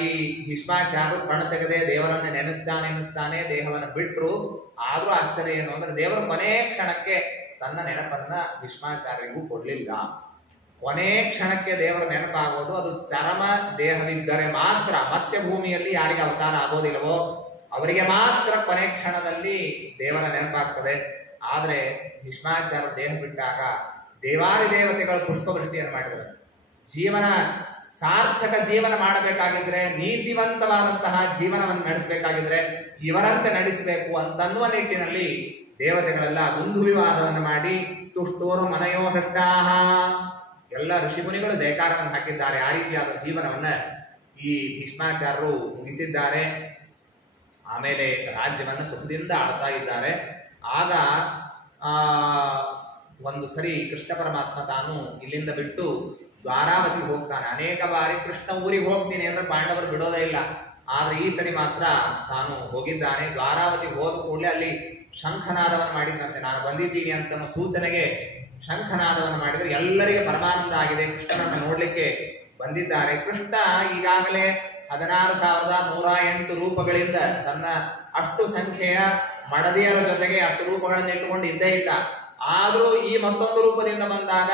ಈ ಭೀಷ್ಮಾಚಾರ್ಯರು ಕಣ್ಣು ತೆಗೆದೇ ದೇವರನ್ನ ನೆನೆಸ್ತಾನೆ ದೇಹವನ್ನು ಬಿಟ್ರು. ಆದ್ರೂ ಆಶ್ಚರ್ಯ ಏನು ಅಂದ್ರೆ ದೇವರು ಕೊನೆ ಕ್ಷಣಕ್ಕೆ ತನ್ನ ನೆನಪನ್ನ ಭೀಷ್ಮಾಚಾರ್ಯರಿಗೂ ಕೊಡ್ಲಿಲ್ಲ. ಕೊನೆ ಕ್ಷಣಕ್ಕೆ ದೇವರ ನೆನಪಾಗೋದು ಅದು ಚರಮ ದೇಹವಿದ್ದರೆ ಮಾತ್ರ. ಮತ್ತೆ ಭೂಮಿಯಲ್ಲಿ ಯಾರಿಗೆ ಅವತಾರ ಆಗೋದಿಲ್ಲವೋ ಅವರಿಗೆ ಮಾತ್ರ ಕೊನೆ ಕ್ಷಣದಲ್ಲಿ ದೇವರ ನೆನಪಾಗ್ತದೆ. ಆದ್ರೆ ಭೀಷ್ಮಾಚಾರ್ಯ ದೇಹ ಬಿಟ್ಟಾಗ ದೇವಾದಿ ದೇವತೆಗಳು ಪುಷ್ಪವೃಷ್ಟಿಯನ್ನು ಮಾಡಿದರು. ಜೀವನ ಸಾರ್ಥಕ ಜೀವನ ಮಾಡಬೇಕಾಗಿದ್ರೆ, ನೀತಿವಂತವಾದಂತಹ ಜೀವನವನ್ನು ನಡೆಸಬೇಕಾಗಿದ್ರೆ ಇವರಂತೆ ನಡೆಸಬೇಕು ಅಂತನ್ನುವ ನಿಟ್ಟಿನಲ್ಲಿ ದೇವತೆಗಳೆಲ್ಲ ಗುಂದು ವಿವಾದವನ್ನು ಮಾಡಿ ತುಷ್ಟೋರು ಮನಯೋ ಹೃಷ್ಟಾಹ ಎಲ್ಲ ಋಷಿಮುನಿಗಳು ಜಯಕಾರವನ್ನು ಹಾಕಿದ್ದಾರೆ. ಆ ರೀತಿಯಾದ ಜೀವನವನ್ನ ಈ ಭೀಷ್ಮಾಚಾರ್ಯರು ಮುಗಿಸಿದ್ದಾರೆ. ಆಮೇಲೆ ರಾಜ್ಯವನ್ನು ಸುಖದಿಂದ ಆಳ್ತಾ ಇದ್ದಾರೆ. ಆಗ ಒಂದು ಸರಿ ಕೃಷ್ಣ ಪರಮಾತ್ಮ ತಾನು ಇಲ್ಲಿಂದ ಬಿಟ್ಟು ದ್ವಾರಾವತಿಗೆ ಹೋಗ್ತಾನೆ. ಅನೇಕ ಬಾರಿ ಕೃಷ್ಣ ಊರಿಗೆ ಹೋಗ್ತೀನಿ ಅಂದ್ರೆ ಪಾಂಡವರು ಬಿಡೋದೇ ಇಲ್ಲ. ಆದ್ರೆ ಈ ಸರಿ ಮಾತ್ರ ತಾನು ಹೋಗಿದ್ದಾನೆ. ದ್ವಾರಾವತಿಗೆ ಹೋದ ಕೂಡಲೇ ಅಲ್ಲಿ ಶಂಖನಾದವನ್ನು ಮಾಡಿದಂತೆ, ನಾನು ಬಂದಿದ್ದೀನಿ ಅಂತ ಸೂಚನೆಗೆ ಶಂಖನಾದವನ್ನು ಮಾಡಿದರೆ ಎಲ್ಲರಿಗೆ ಪರಮಾನಂದ ಆಗಿದೆ. ಕೃಷ್ಣನನ್ನು ನೋಡ್ಲಿಕ್ಕೆ ಬಂದಿದ್ದಾರೆ. ಕೃಷ್ಣ ಈಗಾಗಲೇ 16,108 ರೂಪಗಳಿಂದ ತನ್ನ ಅಷ್ಟು ಸಂಖ್ಯೆಯ ಮಡದಿಯರ ಜೊತೆಗೆ ಅಷ್ಟು ರೂಪಗಳನ್ನು ಇಟ್ಟುಕೊಂಡು ಇದ್ದೇ ಇಲ್ಲ. ಆದ್ರೂ ಈ ಮತ್ತೊಂದು ರೂಪದಿಂದ ಬಂದಾಗ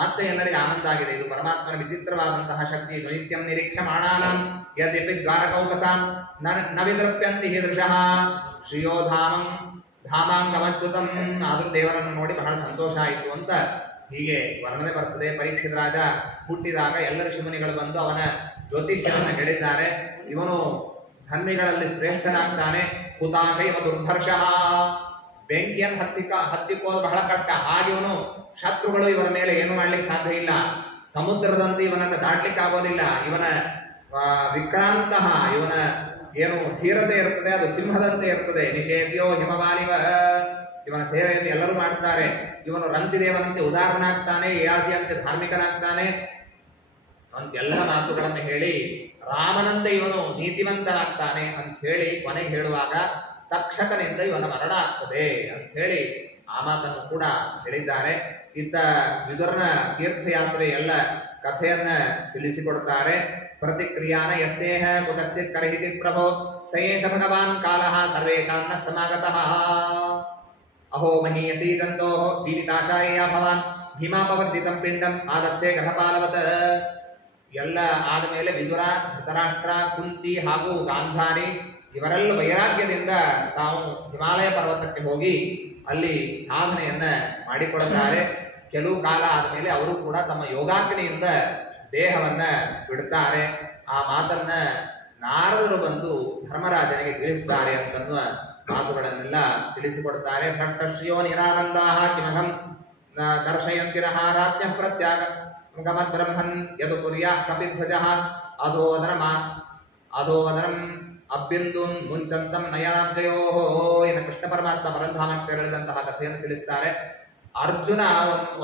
ಮತ್ತೆ ಎಲ್ಲರಿಗೆ ಆನಂದ ಆಗಿದೆ. ಇದು ಪರಮಾತ್ಮನ ವಿಚಿತ್ರವಾದಂತಹ ಶಕ್ತಿ. ನಿತ್ಯಂ ನಿರೀಕ್ಷ ಮಾಡಾನಂ ಯದ್ಯಪಿ ದ್ವಾರಕೌಕಸಾಂ ನ ವಿದೃಪ್ಯಂತಿ ಹೀದೃಶಃ ಶ್ರೀಯೋ ಧಾಮಾಂಗಮಚ್ಯುತಂ. ಆದ್ರೂ ದೇವರನ್ನು ನೋಡಿ ಬಹಳ ಸಂತೋಷ ಆಯಿತು ಅಂತ ಹೀಗೆ ವರ್ಣನೆ ಬರ್ತದೆ. ಪರೀಕ್ಷಿತ ರಾಜ ಹುಟ್ಟಿದಾಗ ಎಲ್ಲ ಋಷಿಮುನಿಗಳು ಬಂದು ಅವನ ಜ್ಯೋತಿಷ್ಯವನ್ನು ಹೇಳಿದ್ದಾರೆ. ಇವನು ಧನ್ವಿಗಳಲ್ಲಿ ಶ್ರೇಷ್ಠನಾಗ್ತಾನೆ. ಹುತಾಶೈವ ದುರ್ಧರ್ಷಃ, ಬೆಂಕಿಯನ್ನು ಹತ್ತಿಕ್ಕೋದು ಬಹಳ ಕಷ್ಟ. ಹಾಗೆ ಇವನು ಶತ್ರುಗಳು ಇವರ ಮೇಲೆ ಏನು ಮಾಡ್ಲಿಕ್ಕೆ ಸಾಧ್ಯ ಇಲ್ಲ. ಸಮುದ್ರದಂತೆ ಇವನನ್ನು ದಾಟ್ಲಿಕ್ಕೆ ಆಗೋದಿಲ್ಲ. ಇವನ ವಿಕ್ರಾಂತ, ಇವನ ಏನು ಧೀರತೆ ಇರ್ತದೆ ಅದು ಸಿಂಹದಂತೆ ಇರ್ತದೆ. ನಿಷೇವ್ಯೋ ಹಿಮವಾಲಿವ, ಇವನ ಸೇವೆಯನ್ನು ಎಲ್ಲರೂ ಮಾಡ್ತಾರೆ. ಇವನು ರಂತಿದೇವನಂತೆ ಉದಾಹರಣಾಗ್ತಾನೆ, ಯಾದಿಯಂತೆ ಧಾರ್ಮಿಕನಾಗ್ತಾನೆ ಅಂತೆಲ್ಲ ಮಾತುಗಳನ್ನು ಹೇಳಿ ರಾಮನಂತೆ ಇವನು ನೀತಿವಂತನಾಗ್ತಾನೆ ಅಂತ ಹೇಳಿ ಕೊನೆಗೆ ಹೇಳುವಾಗ ತಕ್ಷಕನಿಂದ ಇವನ ಮರಣ ಆಗ್ತದೆ ಅಂತ ಹೇಳಿ ಆ ಮಾತನ್ನು ಕೂಡ ಹೇಳಿದ್ದಾರೆ. ಇತ್ತ ವಿದುರನ ತೀರ್ಥಯಾತ್ರೆ ಎಲ್ಲ ಕಥೆಯನ್ನ ತಿಳಿಸಿಕೊಡುತ್ತಾರೆ. ಪ್ರತಿಕ್ರಿಯಾನ ಯಸ್ಯೇಹ ಕುತಶ್ಚಿತ್ ಕರ್ಹಿಚಿತ್ ಪ್ರಭೋ ಸಯೇಷ ಭಗವಾನ್ ಕಾಲಃ ಸರ್ವೇಷಾನ್ನ ಸಮಾಗತಃ ಅಹೋ ಮಹೀಯಸಿ ಜಂತೋ ಜೀವಿತಾಶಾಯ ಭವಾನ್ ಭೀಮಾಪವರ್ಜಿತಂ ಪಿಂಡಂ ಆದತ್ಸೆ ಗೃಹಪಾಲವತ್. ಎಲ್ಲ ಆದ ಮೇಲೆ ವಿದುರ, ಧೃತರಾಷ್ಟ್ರ, ಕುಂತಿ ಹಾಗೂ ಗಾಂಧಾರಿ ಇವರೆಲ್ಲ ವೈರಾಗ್ಯದಿಂದ ತಾವು ಹಿಮಾಲಯ ಪರ್ವತಕ್ಕೆ ಹೋಗಿ ಅಲ್ಲಿ ಸಾಧನೆಯನ್ನ ಮಾಡಿಕೊಳ್ಳುತ್ತಾರೆ. ಕೆಲವು ಕಾಲ ಆದಮೇಲೆ ಅವರು ಕೂಡ ತಮ್ಮ ಯೋಗಾಗ್ನಿಯಿಂದ ದೇಹವನ್ನ ಬಿಡುತ್ತಾರೆ. ಆ ಮಾತನ್ನ ನಾರದರು ಬಂದು ಧರ್ಮರಾಜನಿಗೆ ತಿಳಿಸುತ್ತಾರೆ ಅಂತನ್ನುವ ಮಾತುಗಳನ್ನೆಲ್ಲ ತಿಳಿಸಿಕೊಡುತ್ತಾರೆ. ಭ್ರಷ್ಟಶ್ರಿಯೋ ನಿರಾನಂದಾಹ ಕಿಮಹಂ ದರ್ಶಯಂತಿರಃ ರಾಜ್ಞ ಪ್ರತ್ಯಾಗ ಗಮದ್ಬ್ರಹ್ಮನ್ ಯದು ಕುರ್ಯಾ ಕಪಿಧ್ವಜಃ ಅಧೋವದನಂ ಅಭ್ಯಂದೂನ್ ಮುಂಚಂತಂ ನಯನಾಂಚಯೋಹೋ. ಇನ್ನು ಕೃಷ್ಣ ಪರಮಾತ್ಮ ಪರಂಧಾಮಕ್ಕೆ ತೆರಳಿದಂತಹ ಕಥೆಯನ್ನು ತಿಳಿಸ್ತಾರೆ. ಅರ್ಜುನ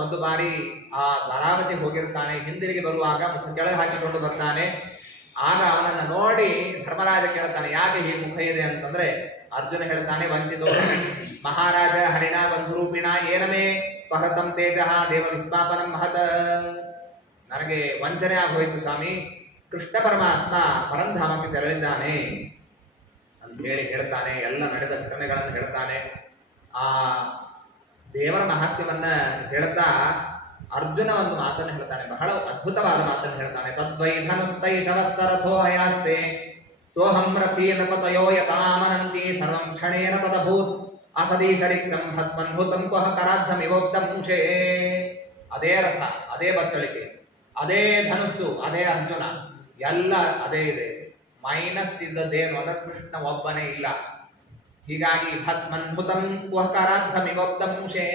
ಒಂದು ಬಾರಿ ಆ ಧಾರಾವತಿ ಹೋಗಿರ್ತಾನೆ. ಹಿಂದಿರುಗಿ ಬರುವಾಗ ಮುಖ ಕೆಳಗೆ ಹಾಕಿಕೊಂಡು ಬರ್ತಾನೆ. ಆಗ ಅವನನ್ನ ನೋಡಿ ಧರ್ಮರಾಜ ಕೇಳ್ತಾನೆ, ಯಾಕೆ ಹೀಗೆ ಮುಖ ಇದೆ ಅಂತಂದ್ರೆ ಅರ್ಜುನ ಹೇಳ್ತಾನೆ, ವಂಚಿತೋ ಮಹಾರಾಜ ಹರಿಣ ಬಂಧುರೂಪಿಣ ಏನಮೇ ಪಹೃತಂ ತೇಜಃ ದೇವ ವಿಸ್ಮಾಪನಂ ಮಹತ. ನನಗೆ ವಂಚನೆ ಆಗೋಯ್ತು ಸ್ವಾಮಿ, ಕೃಷ್ಣ ಪರಮಾತ್ಮ ಪರಂಧಾಮಕ್ಕೆ ತೆರಳಿದ್ದಾನೆ ಅಂತ ಹೇಳಿ ಹೇಳ್ತಾನೆ. ಎಲ್ಲ ನಡೆದ ಘಟನೆಗಳನ್ನು ಹೇಳ್ತಾನೆ. ಆ ದೇವರ ಮಹಾತ್ಮ್ಯವನ್ನ ಹೇಳ್ತಾ ಅರ್ಜುನ ಒಂದು ಮಾತನ್ನು ಹೇಳ್ತಾನೆ, ಬಹಳ ಅದ್ಭುತವಾದ ಮಾತನ್ನು ಹೇಳ್ತಾನೆ. ತದ್ವೈ ಧನುಸ್ತೈ ಶವಸ್ಸರಥೋ ಹಯಾಸ್ತೆ ಸೋಹಂ ರಥೀ ನಪತಯೋ ಯತಾಮನಂತಿ ಸರ್ವಂ ಕ್ಷಣೇನ ತದಭೂತ್ ಅಸದೀಶರಿಕ್ತಂ ಭಸ್ಮನ್ಭೂತಂ ಕ್ವಹ ಕರಾದ್ಧಮಿವೋಕ್ತಂ ಮೂಷೇ. ಅದೇ ರಥ, ಅದೇ ಬತ್ತಳಿಕೆ, ಅದೇ ಧನುಸ್ಸು, ಅದೇ ಅರ್ಜುನ, ಎಲ್ಲ ಅದೇ ಇದೆ. ಮೈನಸ್ ಇದ್ದದ್ದೇನು ಅಂದ್ರೆ ಕೃಷ್ಣ ಒಬ್ಬನೇ ಇಲ್ಲ. ಹೀಗಾಗಿ ಭಸ್ಮನ್ಭುತಂ ಕ್ವಹ ಕರಾದ್ಧಮಿವೋಕ್ತಂ ಮೂಷೇ.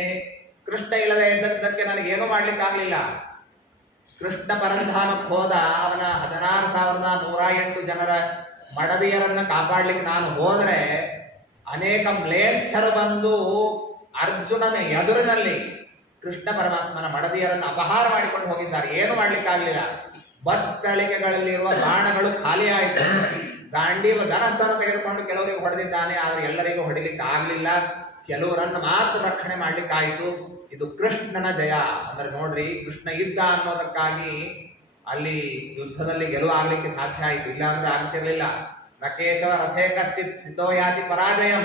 ಕೃಷ್ಣ ಇಲ್ಲದೆ ಇದ್ದದ್ದಕ್ಕೆ ನನಗೇನು ಮಾಡ್ಲಿಕ್ಕಾಗ್ಲಿಲ್ಲ. ಕೃಷ್ಣ ಪರಂಧಾಮಕ್ಕೆ ಹೋದ, ಅವನ 16,108 ಜನರ ಮಡದಿಯರನ್ನ ಕಾಪಾಡ್ಲಿಕ್ಕೆ ನಾನು ಹೋದ್ರೆ ಅನೇಕ ಮ್ಲೇಚ್ಛರು ಬಂದು ಅರ್ಜುನನ ಎದುರಿನಲ್ಲಿ ಕೃಷ್ಣ ಪರಮಾತ್ಮನ ಮಡದಿಯರನ್ನು ಅಪಹಾರ ಮಾಡಿಕೊಂಡು ಹೋಗಿದ್ದಾರೆ. ಏನು ಮಾಡ್ಲಿಕ್ಕಾಗ್ಲಿಲ್ಲ. ಬತ್ತಳಿಕೆಗಳಲ್ಲಿರುವ ಬಾಣಗಳು ಖಾಲಿ ಆಯಿತು. ಗಾಂಡೀವ ಧನಸ್ಸನ್ನು ತೆಗೆದುಕೊಂಡು ಕೆಲವರಿಗೆ ಹೊಡೆದಿದ್ದಾನೆ, ಆದರೆ ಎಲ್ಲರಿಗೂ ಹೊಡಿಲಿಕ್ಕೆ ಆಗ್ಲಿಲ್ಲ. ಕೆಲವರನ್ನು ಮಾತ್ರ ರಕ್ಷಣೆ ಮಾಡ್ಲಿಕ್ಕಾಯಿತು. ಇದು ಕೃಷ್ಣನ ಜಯ. ಅಂದ್ರೆ ನೋಡ್ರಿ, ಕೃಷ್ಣ ಇದ್ದ ಅನ್ನೋದಕ್ಕಾಗಿ ಅಲ್ಲಿ ಯುದ್ಧದಲ್ಲಿ ಗೆಲುವಾಗಲಿಕ್ಕೆ ಸಾಧ್ಯ ಆಯಿತು, ಇಲ್ಲ ಅಂದ್ರೆ ಆಗ್ತಿರ್ಲಿಲ್ಲ. ನಕೇಶವ ರಥೇ ಕಶ್ಚಿತ್ ಸ್ಥಿತೋ ಯಾತಿ ಪರಾಜಯಂ.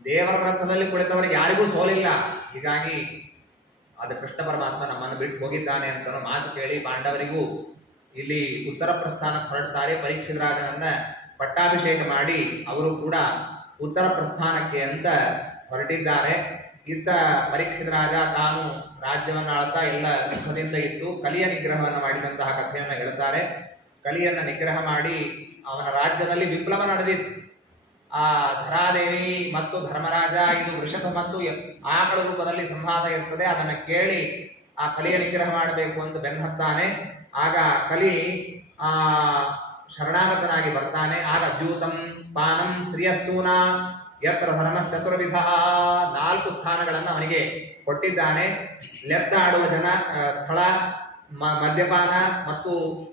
ದೇವರ ರಥದಲ್ಲಿ ಕುಳಿತವರಿಗೆ ಯಾರಿಗೂ ಸೋಲಿಲ್ಲ. ಹೀಗಾಗಿ ಅದು ಕೃಷ್ಣ ಪರಮಾತ್ಮ ನಮ್ಮನ್ನು ಬಿಟ್ಟು ಹೋಗಿದ್ದಾನೆ ಅಂತ ಮಾತು ಕೇಳಿ ಪಾಂಡವರಿಗೂ ಇಲ್ಲಿ ಉತ್ತರ ಪ್ರಸ್ಥಾನಕ್ಕೆ ಹೊರಡ್ತಾರೆ. ಪರೀಕ್ಷಿತ ರಾಜನನ್ನ ಪಟ್ಟಾಭಿಷೇಕ ಮಾಡಿ ಅವರು ಕೂಡ ಉತ್ತರ ಪ್ರಸ್ಥಾನಕ್ಕೆ ಅಂತ ಹೊರಟಿದ್ದಾರೆ. ಇತ್ತ ಪರೀಕ್ಷಿತ ರಾಜ ತಾನು ರಾಜ್ಯವನ್ನು ಆಳ್ತಾ ಎಲ್ಲ ಸುಖದಿಂದ ಇತ್ತು. ಕಲಿಯ ನಿಗ್ರಹವನ್ನು ಮಾಡಿದಂತಹ ಕಥೆಯನ್ನು ಹೇಳ್ತಾರೆ. ಕಲಿಯನ್ನ ನಿಗ್ರಹ ಮಾಡಿ ಅವನ ರಾಜ್ಯದಲ್ಲಿ ವಿಪ್ಲವ ನಡೆದಿತ್ತು. ಆ ಧರಾದೇವಿ ಮತ್ತು ಧರ್ಮರಾಜ, ಇದು ವೃಷಭ ಮತ್ತು ಆಕಳ ರೂಪದಲ್ಲಿ ಸಂವಾದ ಇರ್ತದೆ. ಅದನ್ನು ಕೇಳಿ ಆ ಕಲಿಯ ನಿಗ್ರಹ ಮಾಡಬೇಕು ಅಂತ ಬೆನ್ನಹತ್ತಾನೆ. ಆಗ ಕಲಿ ಶರಣಾಗತನಾಗಿ ಬರ್ತಾನೆ. ಆಗ ದ್ಯೂತಂ ಪಾನಂ ಸ್ತ್ರೀಯಸ್ಸೂನ ಯತ್ರ ಧರ್ಮಶ್ಚತುರ್ವಿಧ 4 ಸ್ಥಾನಗಳನ್ನು ಅವನಿಗೆ ಕೊಟ್ಟಿದ್ದಾನೆ. ಲೆದ್ದಾಡುವ ಸ್ಥಳ, ಮದ್ಯಪಾನ ಮತ್ತು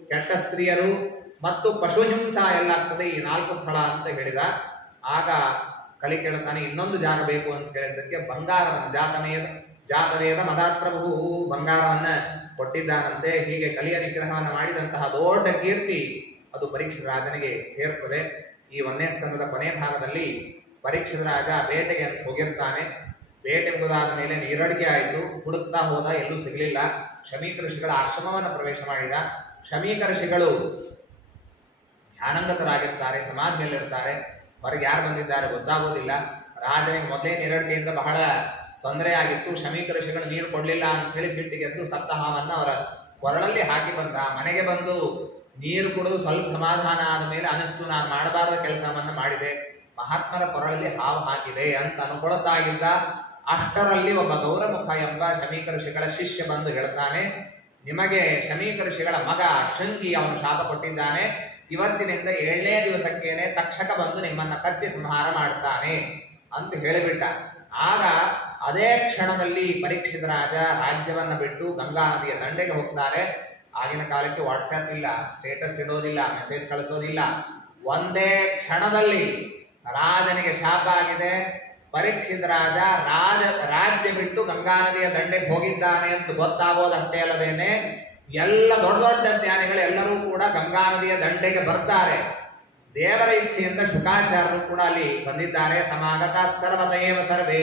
ಕೆಟ್ಟ ಸ್ತ್ರೀಯರು ಮತ್ತು ಪಶುಹಿಂಸಾ ಎಲ್ಲ ಆಗ್ತದೆ ಈ 4 ಸ್ಥಳ ಅಂತ ಹೇಳಿದ. ಆಗ ಕಲಿ ಕೇಳುತ್ತಾನೆ, ಇನ್ನೊಂದು ಜಾಗ ಬೇಕು ಅಂತ ಕೇಳಿದ್ದಕ್ಕೆ ಬಂಗಾರವನ್ನು ಜಾತವೇದ ಮದಾತ್ ಪ್ರಭು ಬಂಗಾರವನ್ನ ಕೊಟ್ಟಿದ್ದಾನಂತೆ. ಹೀಗೆ ಕಲಿಯ ನಿಗ್ರಹವನ್ನು ಮಾಡಿದಂತಹ ದೊಡ್ಡ ಕೀರ್ತಿ ಅದು ಪರೀಕ್ಷಿತ ರಾಜನಿಗೆ ಸೇರ್ತದೆ. ಈ 1ನೇ ಸ್ಕಂದದ ಕೊನೆ ಭಾಗದಲ್ಲಿ ಪರೀಕ್ಷಿತ ರಾಜ ಬೇಟೆಗೆ ಅಂತ ಹೋಗಿರ್ತಾನೆ. ಬೇಟೆ ಮುಗಿದಾದ ಮೇಲೆ ನೀರಡಿಕೆ ಆಯಿತು. ಹುಡುಕ್ತಾ ಹೋದ, ಎಲ್ಲೂ ಸಿಗಲಿಲ್ಲ. ಶಮೀಕ ಋಷಿಗಳ ಆಶ್ರಮವನ್ನು ಪ್ರವೇಶ ಮಾಡಿದ. ಶಮೀಕ ಋಷಿಗಳು ಧ್ಯಾನಂಗತರಾಗಿರ್ತಾರೆ, ಸಮಾಧಿ ಮೇಲಿರ್ತಾರೆ. ಹೊರಗೆ ಯಾರು ಬಂದಿದ್ದಾರೆ ಗೊತ್ತಾಗೋದಿಲ್ಲ. ರಾಜನಿಗೆ ಮೊದಲೇ ನೀರಡಿಕೆಯಿಂದ ಬಹಳ ತೊಂದರೆ ಆಗಿತ್ತು. ಶಮೀಕ ಋಷಿಗಳು ನೀರು ಕೊಡಲಿಲ್ಲ ಅಂತ ಹೇಳಿ ಸಿಟ್ಟಿಗೆದ್ದು ಸತ್ತ ಹಾವನ್ನು ಅವರ ಕೊರಳಲ್ಲಿ ಹಾಕಿ ಬಂದ. ಮನೆಗೆ ಬಂದು ನೀರು ಕುಡಿದು ಸ್ವಲ್ಪ ಸಮಾಧಾನ ಆದ ಮೇಲೆ ಅನಿಸ್ತು, ನಾನು ಮಾಡಬಾರದ ಕೆಲಸವನ್ನು ಮಾಡಿದೆ, ಮಹಾತ್ಮರ ಕೊರಳಲ್ಲಿ ಹಾವು ಹಾಕಿದೆ ಅಂತ ಅನ್ಕೊಳ್ತಾ ಇದ್ದ. ಅಷ್ಟರಲ್ಲಿ ಒಬ್ಬ ಗೌರಮುಖ ಎಂಬ ಶಮೀಕ ಋಷಿಗಳ ಶಿಷ್ಯ ಬಂದು ಹೇಳ್ತಾನೆ, ನಿಮಗೆ ಶಮೀಕ ಋಷಿಗಳ ಮಗ ಶೃಂಗಿ ಅವನು ಶಾಪ ಕೊಟ್ಟಿದ್ದಾನೆ. ಇವತ್ತಿನಿಂದ 7ನೇ ದಿವಸಕ್ಕೇನೆ ತಕ್ಷಕ ಬಂದು ನಿಮ್ಮನ್ನ ಕಚ್ಚಿ ಸಂಹಾರ ಮಾಡ್ತಾನೆ ಅಂತ ಹೇಳಿಬಿಟ್ಟ. ಆಗ ಅದೇ ಕ್ಷಣದಲ್ಲಿ ಪರೀಕ್ಷಿತ ರಾಜ ರಾಜ್ಯವನ್ನ ಬಿಟ್ಟು ಗಂಗಾ ನದಿಯ ದಂಡೆಗೆ ಹೋಗ್ತಾರೆ. ಆಗಿನ ಕಾಲಕ್ಕೆ ವಾಟ್ಸ್ಆ್ಯಪ್ ಇಲ್ಲ, ಸ್ಟೇಟಸ್ ಇಡೋದಿಲ್ಲ, ಮೆಸೇಜ್ ಕಳಿಸೋದಿಲ್ಲ. ಒಂದೇ ಕ್ಷಣದಲ್ಲಿ ರಾಜನಿಗೆ ಶಾಪ ಆಗಿದೆ. ಪರೀಕ್ಷಿತ ರಾಜ್ಯ ಬಿಟ್ಟು ಗಂಗಾ ನದಿಯ ದಂಡೆಗೆ ಹೋಗಿದ್ದಾನೆ ಅಂತ ಗೊತ್ತಾಗೋದಷ್ಟೇ ಅಲ್ಲದೇನೆ ಎಲ್ಲ ದೊಡ್ಡ ದೊಡ್ಡ ಜ್ಞಾನಿಗಳು ಎಲ್ಲರೂ ಕೂಡ ಗಂಗಾ ನದಿಯ ದಂಡೆಗೆ ಬರ್ತಾರೆ. ದೇವರ ಇಚ್ಛೆಯಿಂದ ಶುಕಾಚಾರ್ಯರು ಕೂಡ ಅಲ್ಲಿ ಬಂದಿದ್ದಾರೆ. ಸಮಾಗತ ಸರ್ವತಯೇವ ಸರ್ವೇ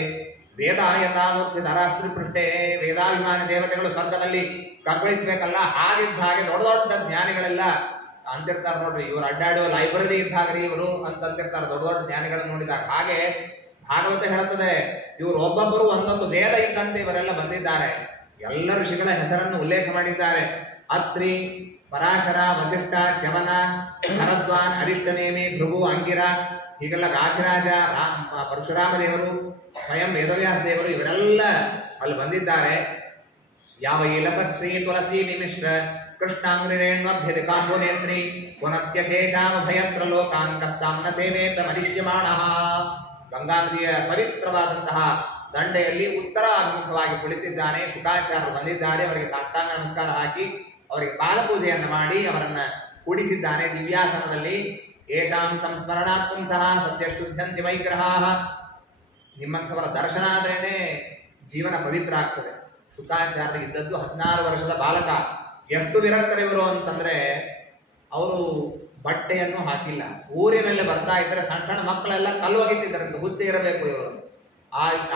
ವೇದಾಯತಾಮೂರ್ತಿ ಧರಾಸ್ತ್ರಿ ಪೃಷ್ಠೆ. ವೇದಾಭಿಮಾನಿ ದೇವತೆಗಳು ಸ್ವರ್ಗದಲ್ಲಿ ಕಗ್ಗಳಿಸ್ಬೇಕಲ್ಲ, ಹಾಗಿದ್ದ ಹಾಗೆ ದೊಡ್ಡ ದೊಡ್ಡ ಜ್ಞಾನಿಗಳೆಲ್ಲ ಅಂತಿರ್ತಾರೆ. ನೋಡ್ರಿ, ಇವರು ಅಡ್ಡಾಡೋ ಲೈಬ್ರರಿ ಇದ್ದಾಗ್ರಿ ಇವರು ಅಂತಂತಿರ್ತಾರೆ ದೊಡ್ಡ ದೊಡ್ಡ ಜ್ಞಾನಿಗಳನ್ನು ನೋಡಿದಾಗ. ಹಾಗೆ ಭಾಗವತ ಹೇಳುತ್ತದೆ, ಇವರು ಒಬ್ಬೊಬ್ಬರು ಒಂದೊಂದು ವೇದ ಇದ್ದಂತೆ ಇವರೆಲ್ಲ ಬಂದಿದ್ದಾರೆ. ಎಲ್ಲ ಋಷಿಗಳ ಹೆಸರನ್ನು ಉಲ್ಲೇಖ ಮಾಡಿದ್ದಾರೆ. ಅತ್ರಿ, ಪರಾಶರ, ವಸಿಷ್ಠ, ಚಮನ, ಭರದ್ವಾನ್, ಅರಿಷ್ಟನೇಮಿ, ಭೃಗು, ಅಂಗಿರ, ಹೀಗೆಲ್ಲ ಗಾಧಿರಾಜ, ಪರಶುರಾಮ ದೇವರು, ಸ್ವಯಂ ವೇದವ್ಯಾಸ ದೇವರು ಇವರೆಲ್ಲ ಅಲ್ಲಿ ಬಂದಿದ್ದಾರೆ. ಯಾವ ಇಲಸಶ್ರೀ ತುಳಸಿ ನಿಮಿಶ್ರ ಕೃಷ್ಣಾಂಗ್ರಿರೇಣ್ವಭ್ಯದಿ ಕಾಂಬೋನೇತ್ರಿ ಪುನತ್ಯಶೇಷಾಮಭಯತ್ರ ಲೋಕಾನ್ ಕಸ್ತಾಂನ ಸೇವೇತ ಮರಿಷ್ಯಮಾಣಃ. ಗಂಗಾ ನದಿಯ ಪವಿತ್ರವಾದಂತಹ ದಂಡೆಯಲ್ಲಿ ಉತ್ತರಾಭಿಮುಖವಾಗಿ ಕುಳಿತಿದ್ದಾನೆ. ಶುಕಾಚಾರ್ಯರು ಬಂದಿದ್ದಾರೆ. ಅವರಿಗೆ ಸಾಷ್ಟಾಂಗ ನಮಸ್ಕಾರ ಹಾಕಿ ಅವರಿಗೆ ಪಾದಪೂಜೆಯನ್ನು ಮಾಡಿ ಅವರನ್ನ ಕೂಡಿಸಿದ್ದಾನೆ ದಿವ್ಯಾಸನದಲ್ಲಿ. ಯೇಷಾಂ ಸಂಸ್ಮರಣಾತ್ಮಂ ಸಹ ಸದ್ಯ ಶುದ್ಧಂತಿ ವೈಗ್ರಹಾಃ. ನಿಮ್ಮಂಥವರ ದರ್ಶನ ಆದ್ರೇನೆ ಜೀವನ ಪವಿತ್ರ ಆಗ್ತದೆ. ಶುಕಾಚಾರ್ಯರಿಗೆ ಇದ್ದದ್ದು 16 ವರ್ಷದ ಬಾಲಕ. ಎಷ್ಟು ವಿರಕ್ತರಿವರು ಅಂತಂದ್ರೆ ಅವರು ಬಟ್ಟೆಯನ್ನು ಹಾಕಿಲ್ಲ. ಊರಿನಲ್ಲಿ ಬರ್ತಾ ಇದ್ರೆ ಸಣ್ಣ ಸಣ್ಣ ಮಕ್ಕಳೆಲ್ಲ ಕಲ್ಲು ಒಗಿತಿದ್ದಾರಂತೆ, ಹುಚ್ಚೆ ಇರಬೇಕು ಇವರು.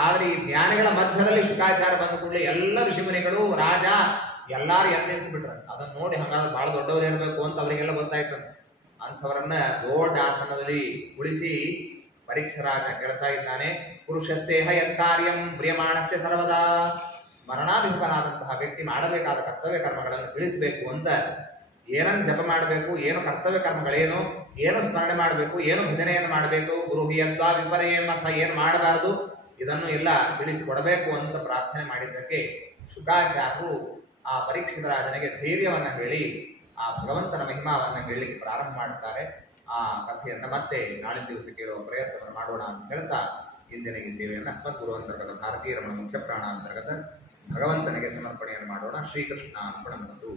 ಆದ್ರೆ ಈ ಜ್ಞಾನಿಗಳ ಮಧ್ಯದಲ್ಲಿ ಶುಕಾಚಾರ್ಯ ಬಂದ ಕೂಡಲೇ ಎಲ್ಲ ಋಷಿಮುನಿಗಳು ರಾಜ ಎಲ್ಲಾರು ಎದ್ದು ಬಿಟ್ರು. ಅದನ್ನ ನೋಡಿ ಹಂಗಾದ್ರೆ ಬಹಳ ದೊಡ್ಡವರು ಇರಬೇಕು ಅಂತ ಅವರಿಗೆಲ್ಲ ಗೊತ್ತಾಯ್ತಂತೆ. ಅಂಥವರನ್ನ ದೊಡ್ಡ ಆಸನದಲ್ಲಿ ಉಳಿಸಿ ಪರೀಕ್ಷರಾಜ ಕೇಳ್ತಾ ಇದ್ದಾನೆ. ಪುರುಷಸ್ಯೇಹ ಯತ್ಕಾರ್ಯಂ ಪ್ರಿಯಮಾಣಸ್ಯ ಸರ್ವದಾ. ಮರಣಾಭಿಮುಖನಾದಂತಹ ವ್ಯಕ್ತಿ ಮಾಡಬೇಕಾದ ಕರ್ತವ್ಯ ಕರ್ಮಗಳನ್ನು ತಿಳಿಸಬೇಕು ಅಂತ. ಏನನ್ನು ಜಪ ಮಾಡಬೇಕು, ಏನು ಕರ್ತವ್ಯ ಕರ್ಮಗಳೇನು, ಏನು ಸ್ಮರಣೆ ಮಾಡಬೇಕು, ಏನು ಭಜನೆಯನ್ನು ಮಾಡಬೇಕು, ಗುರುಹಿಯತ್ವ ವಿಪರ್ಯಂ ಅಥವಾ ಏನು ಮಾಡಬಾರದು, ಇದನ್ನು ಎಲ್ಲ ತಿಳಿಸಿಕೊಡಬೇಕು ಅಂತ ಪ್ರಾರ್ಥನೆ ಮಾಡಿದ್ದಕ್ಕೆ ಶುಕಾಚಾರ್ಯರು ಆ ಪರೀಕ್ಷಿತ ರಾಜನಿಗೆ ಧೈರ್ಯವನ್ನು ಹೇಳಿ ಆ ಭಗವಂತನ ಮಹಿಮಾವನ್ನು ಹೇಳಲಿಕ್ಕೆ ಪ್ರಾರಂಭ ಮಾಡುತ್ತಾರೆ. ಆ ಕಥೆಯನ್ನು ಮತ್ತೆ ನಾಳಿನ ದಿವಸ ಕೇಳುವ ಪ್ರಯತ್ನವನ್ನು ಮಾಡೋಣ ಅಂತ ಹೇಳ್ತಾ ಇಂದಿನ ಈ ಸೇವೆಯನ್ನು ಅಸ್ಮದ್ಗುರು ಅಂತರ್ಗತ ಭಾರತೀಯ ರಮಣ ಮುಖ್ಯ ಪ್ರಾಣ ಅಂತರ್ಗತ ಭಗವಂತನಿಗೆ ಸಮರ್ಪಣೆಯನ್ನು ಮಾಡೋಣ. ಶ್ರೀಕೃಷ್ಣ ಅರ್ಪಣಮಸ್ತು.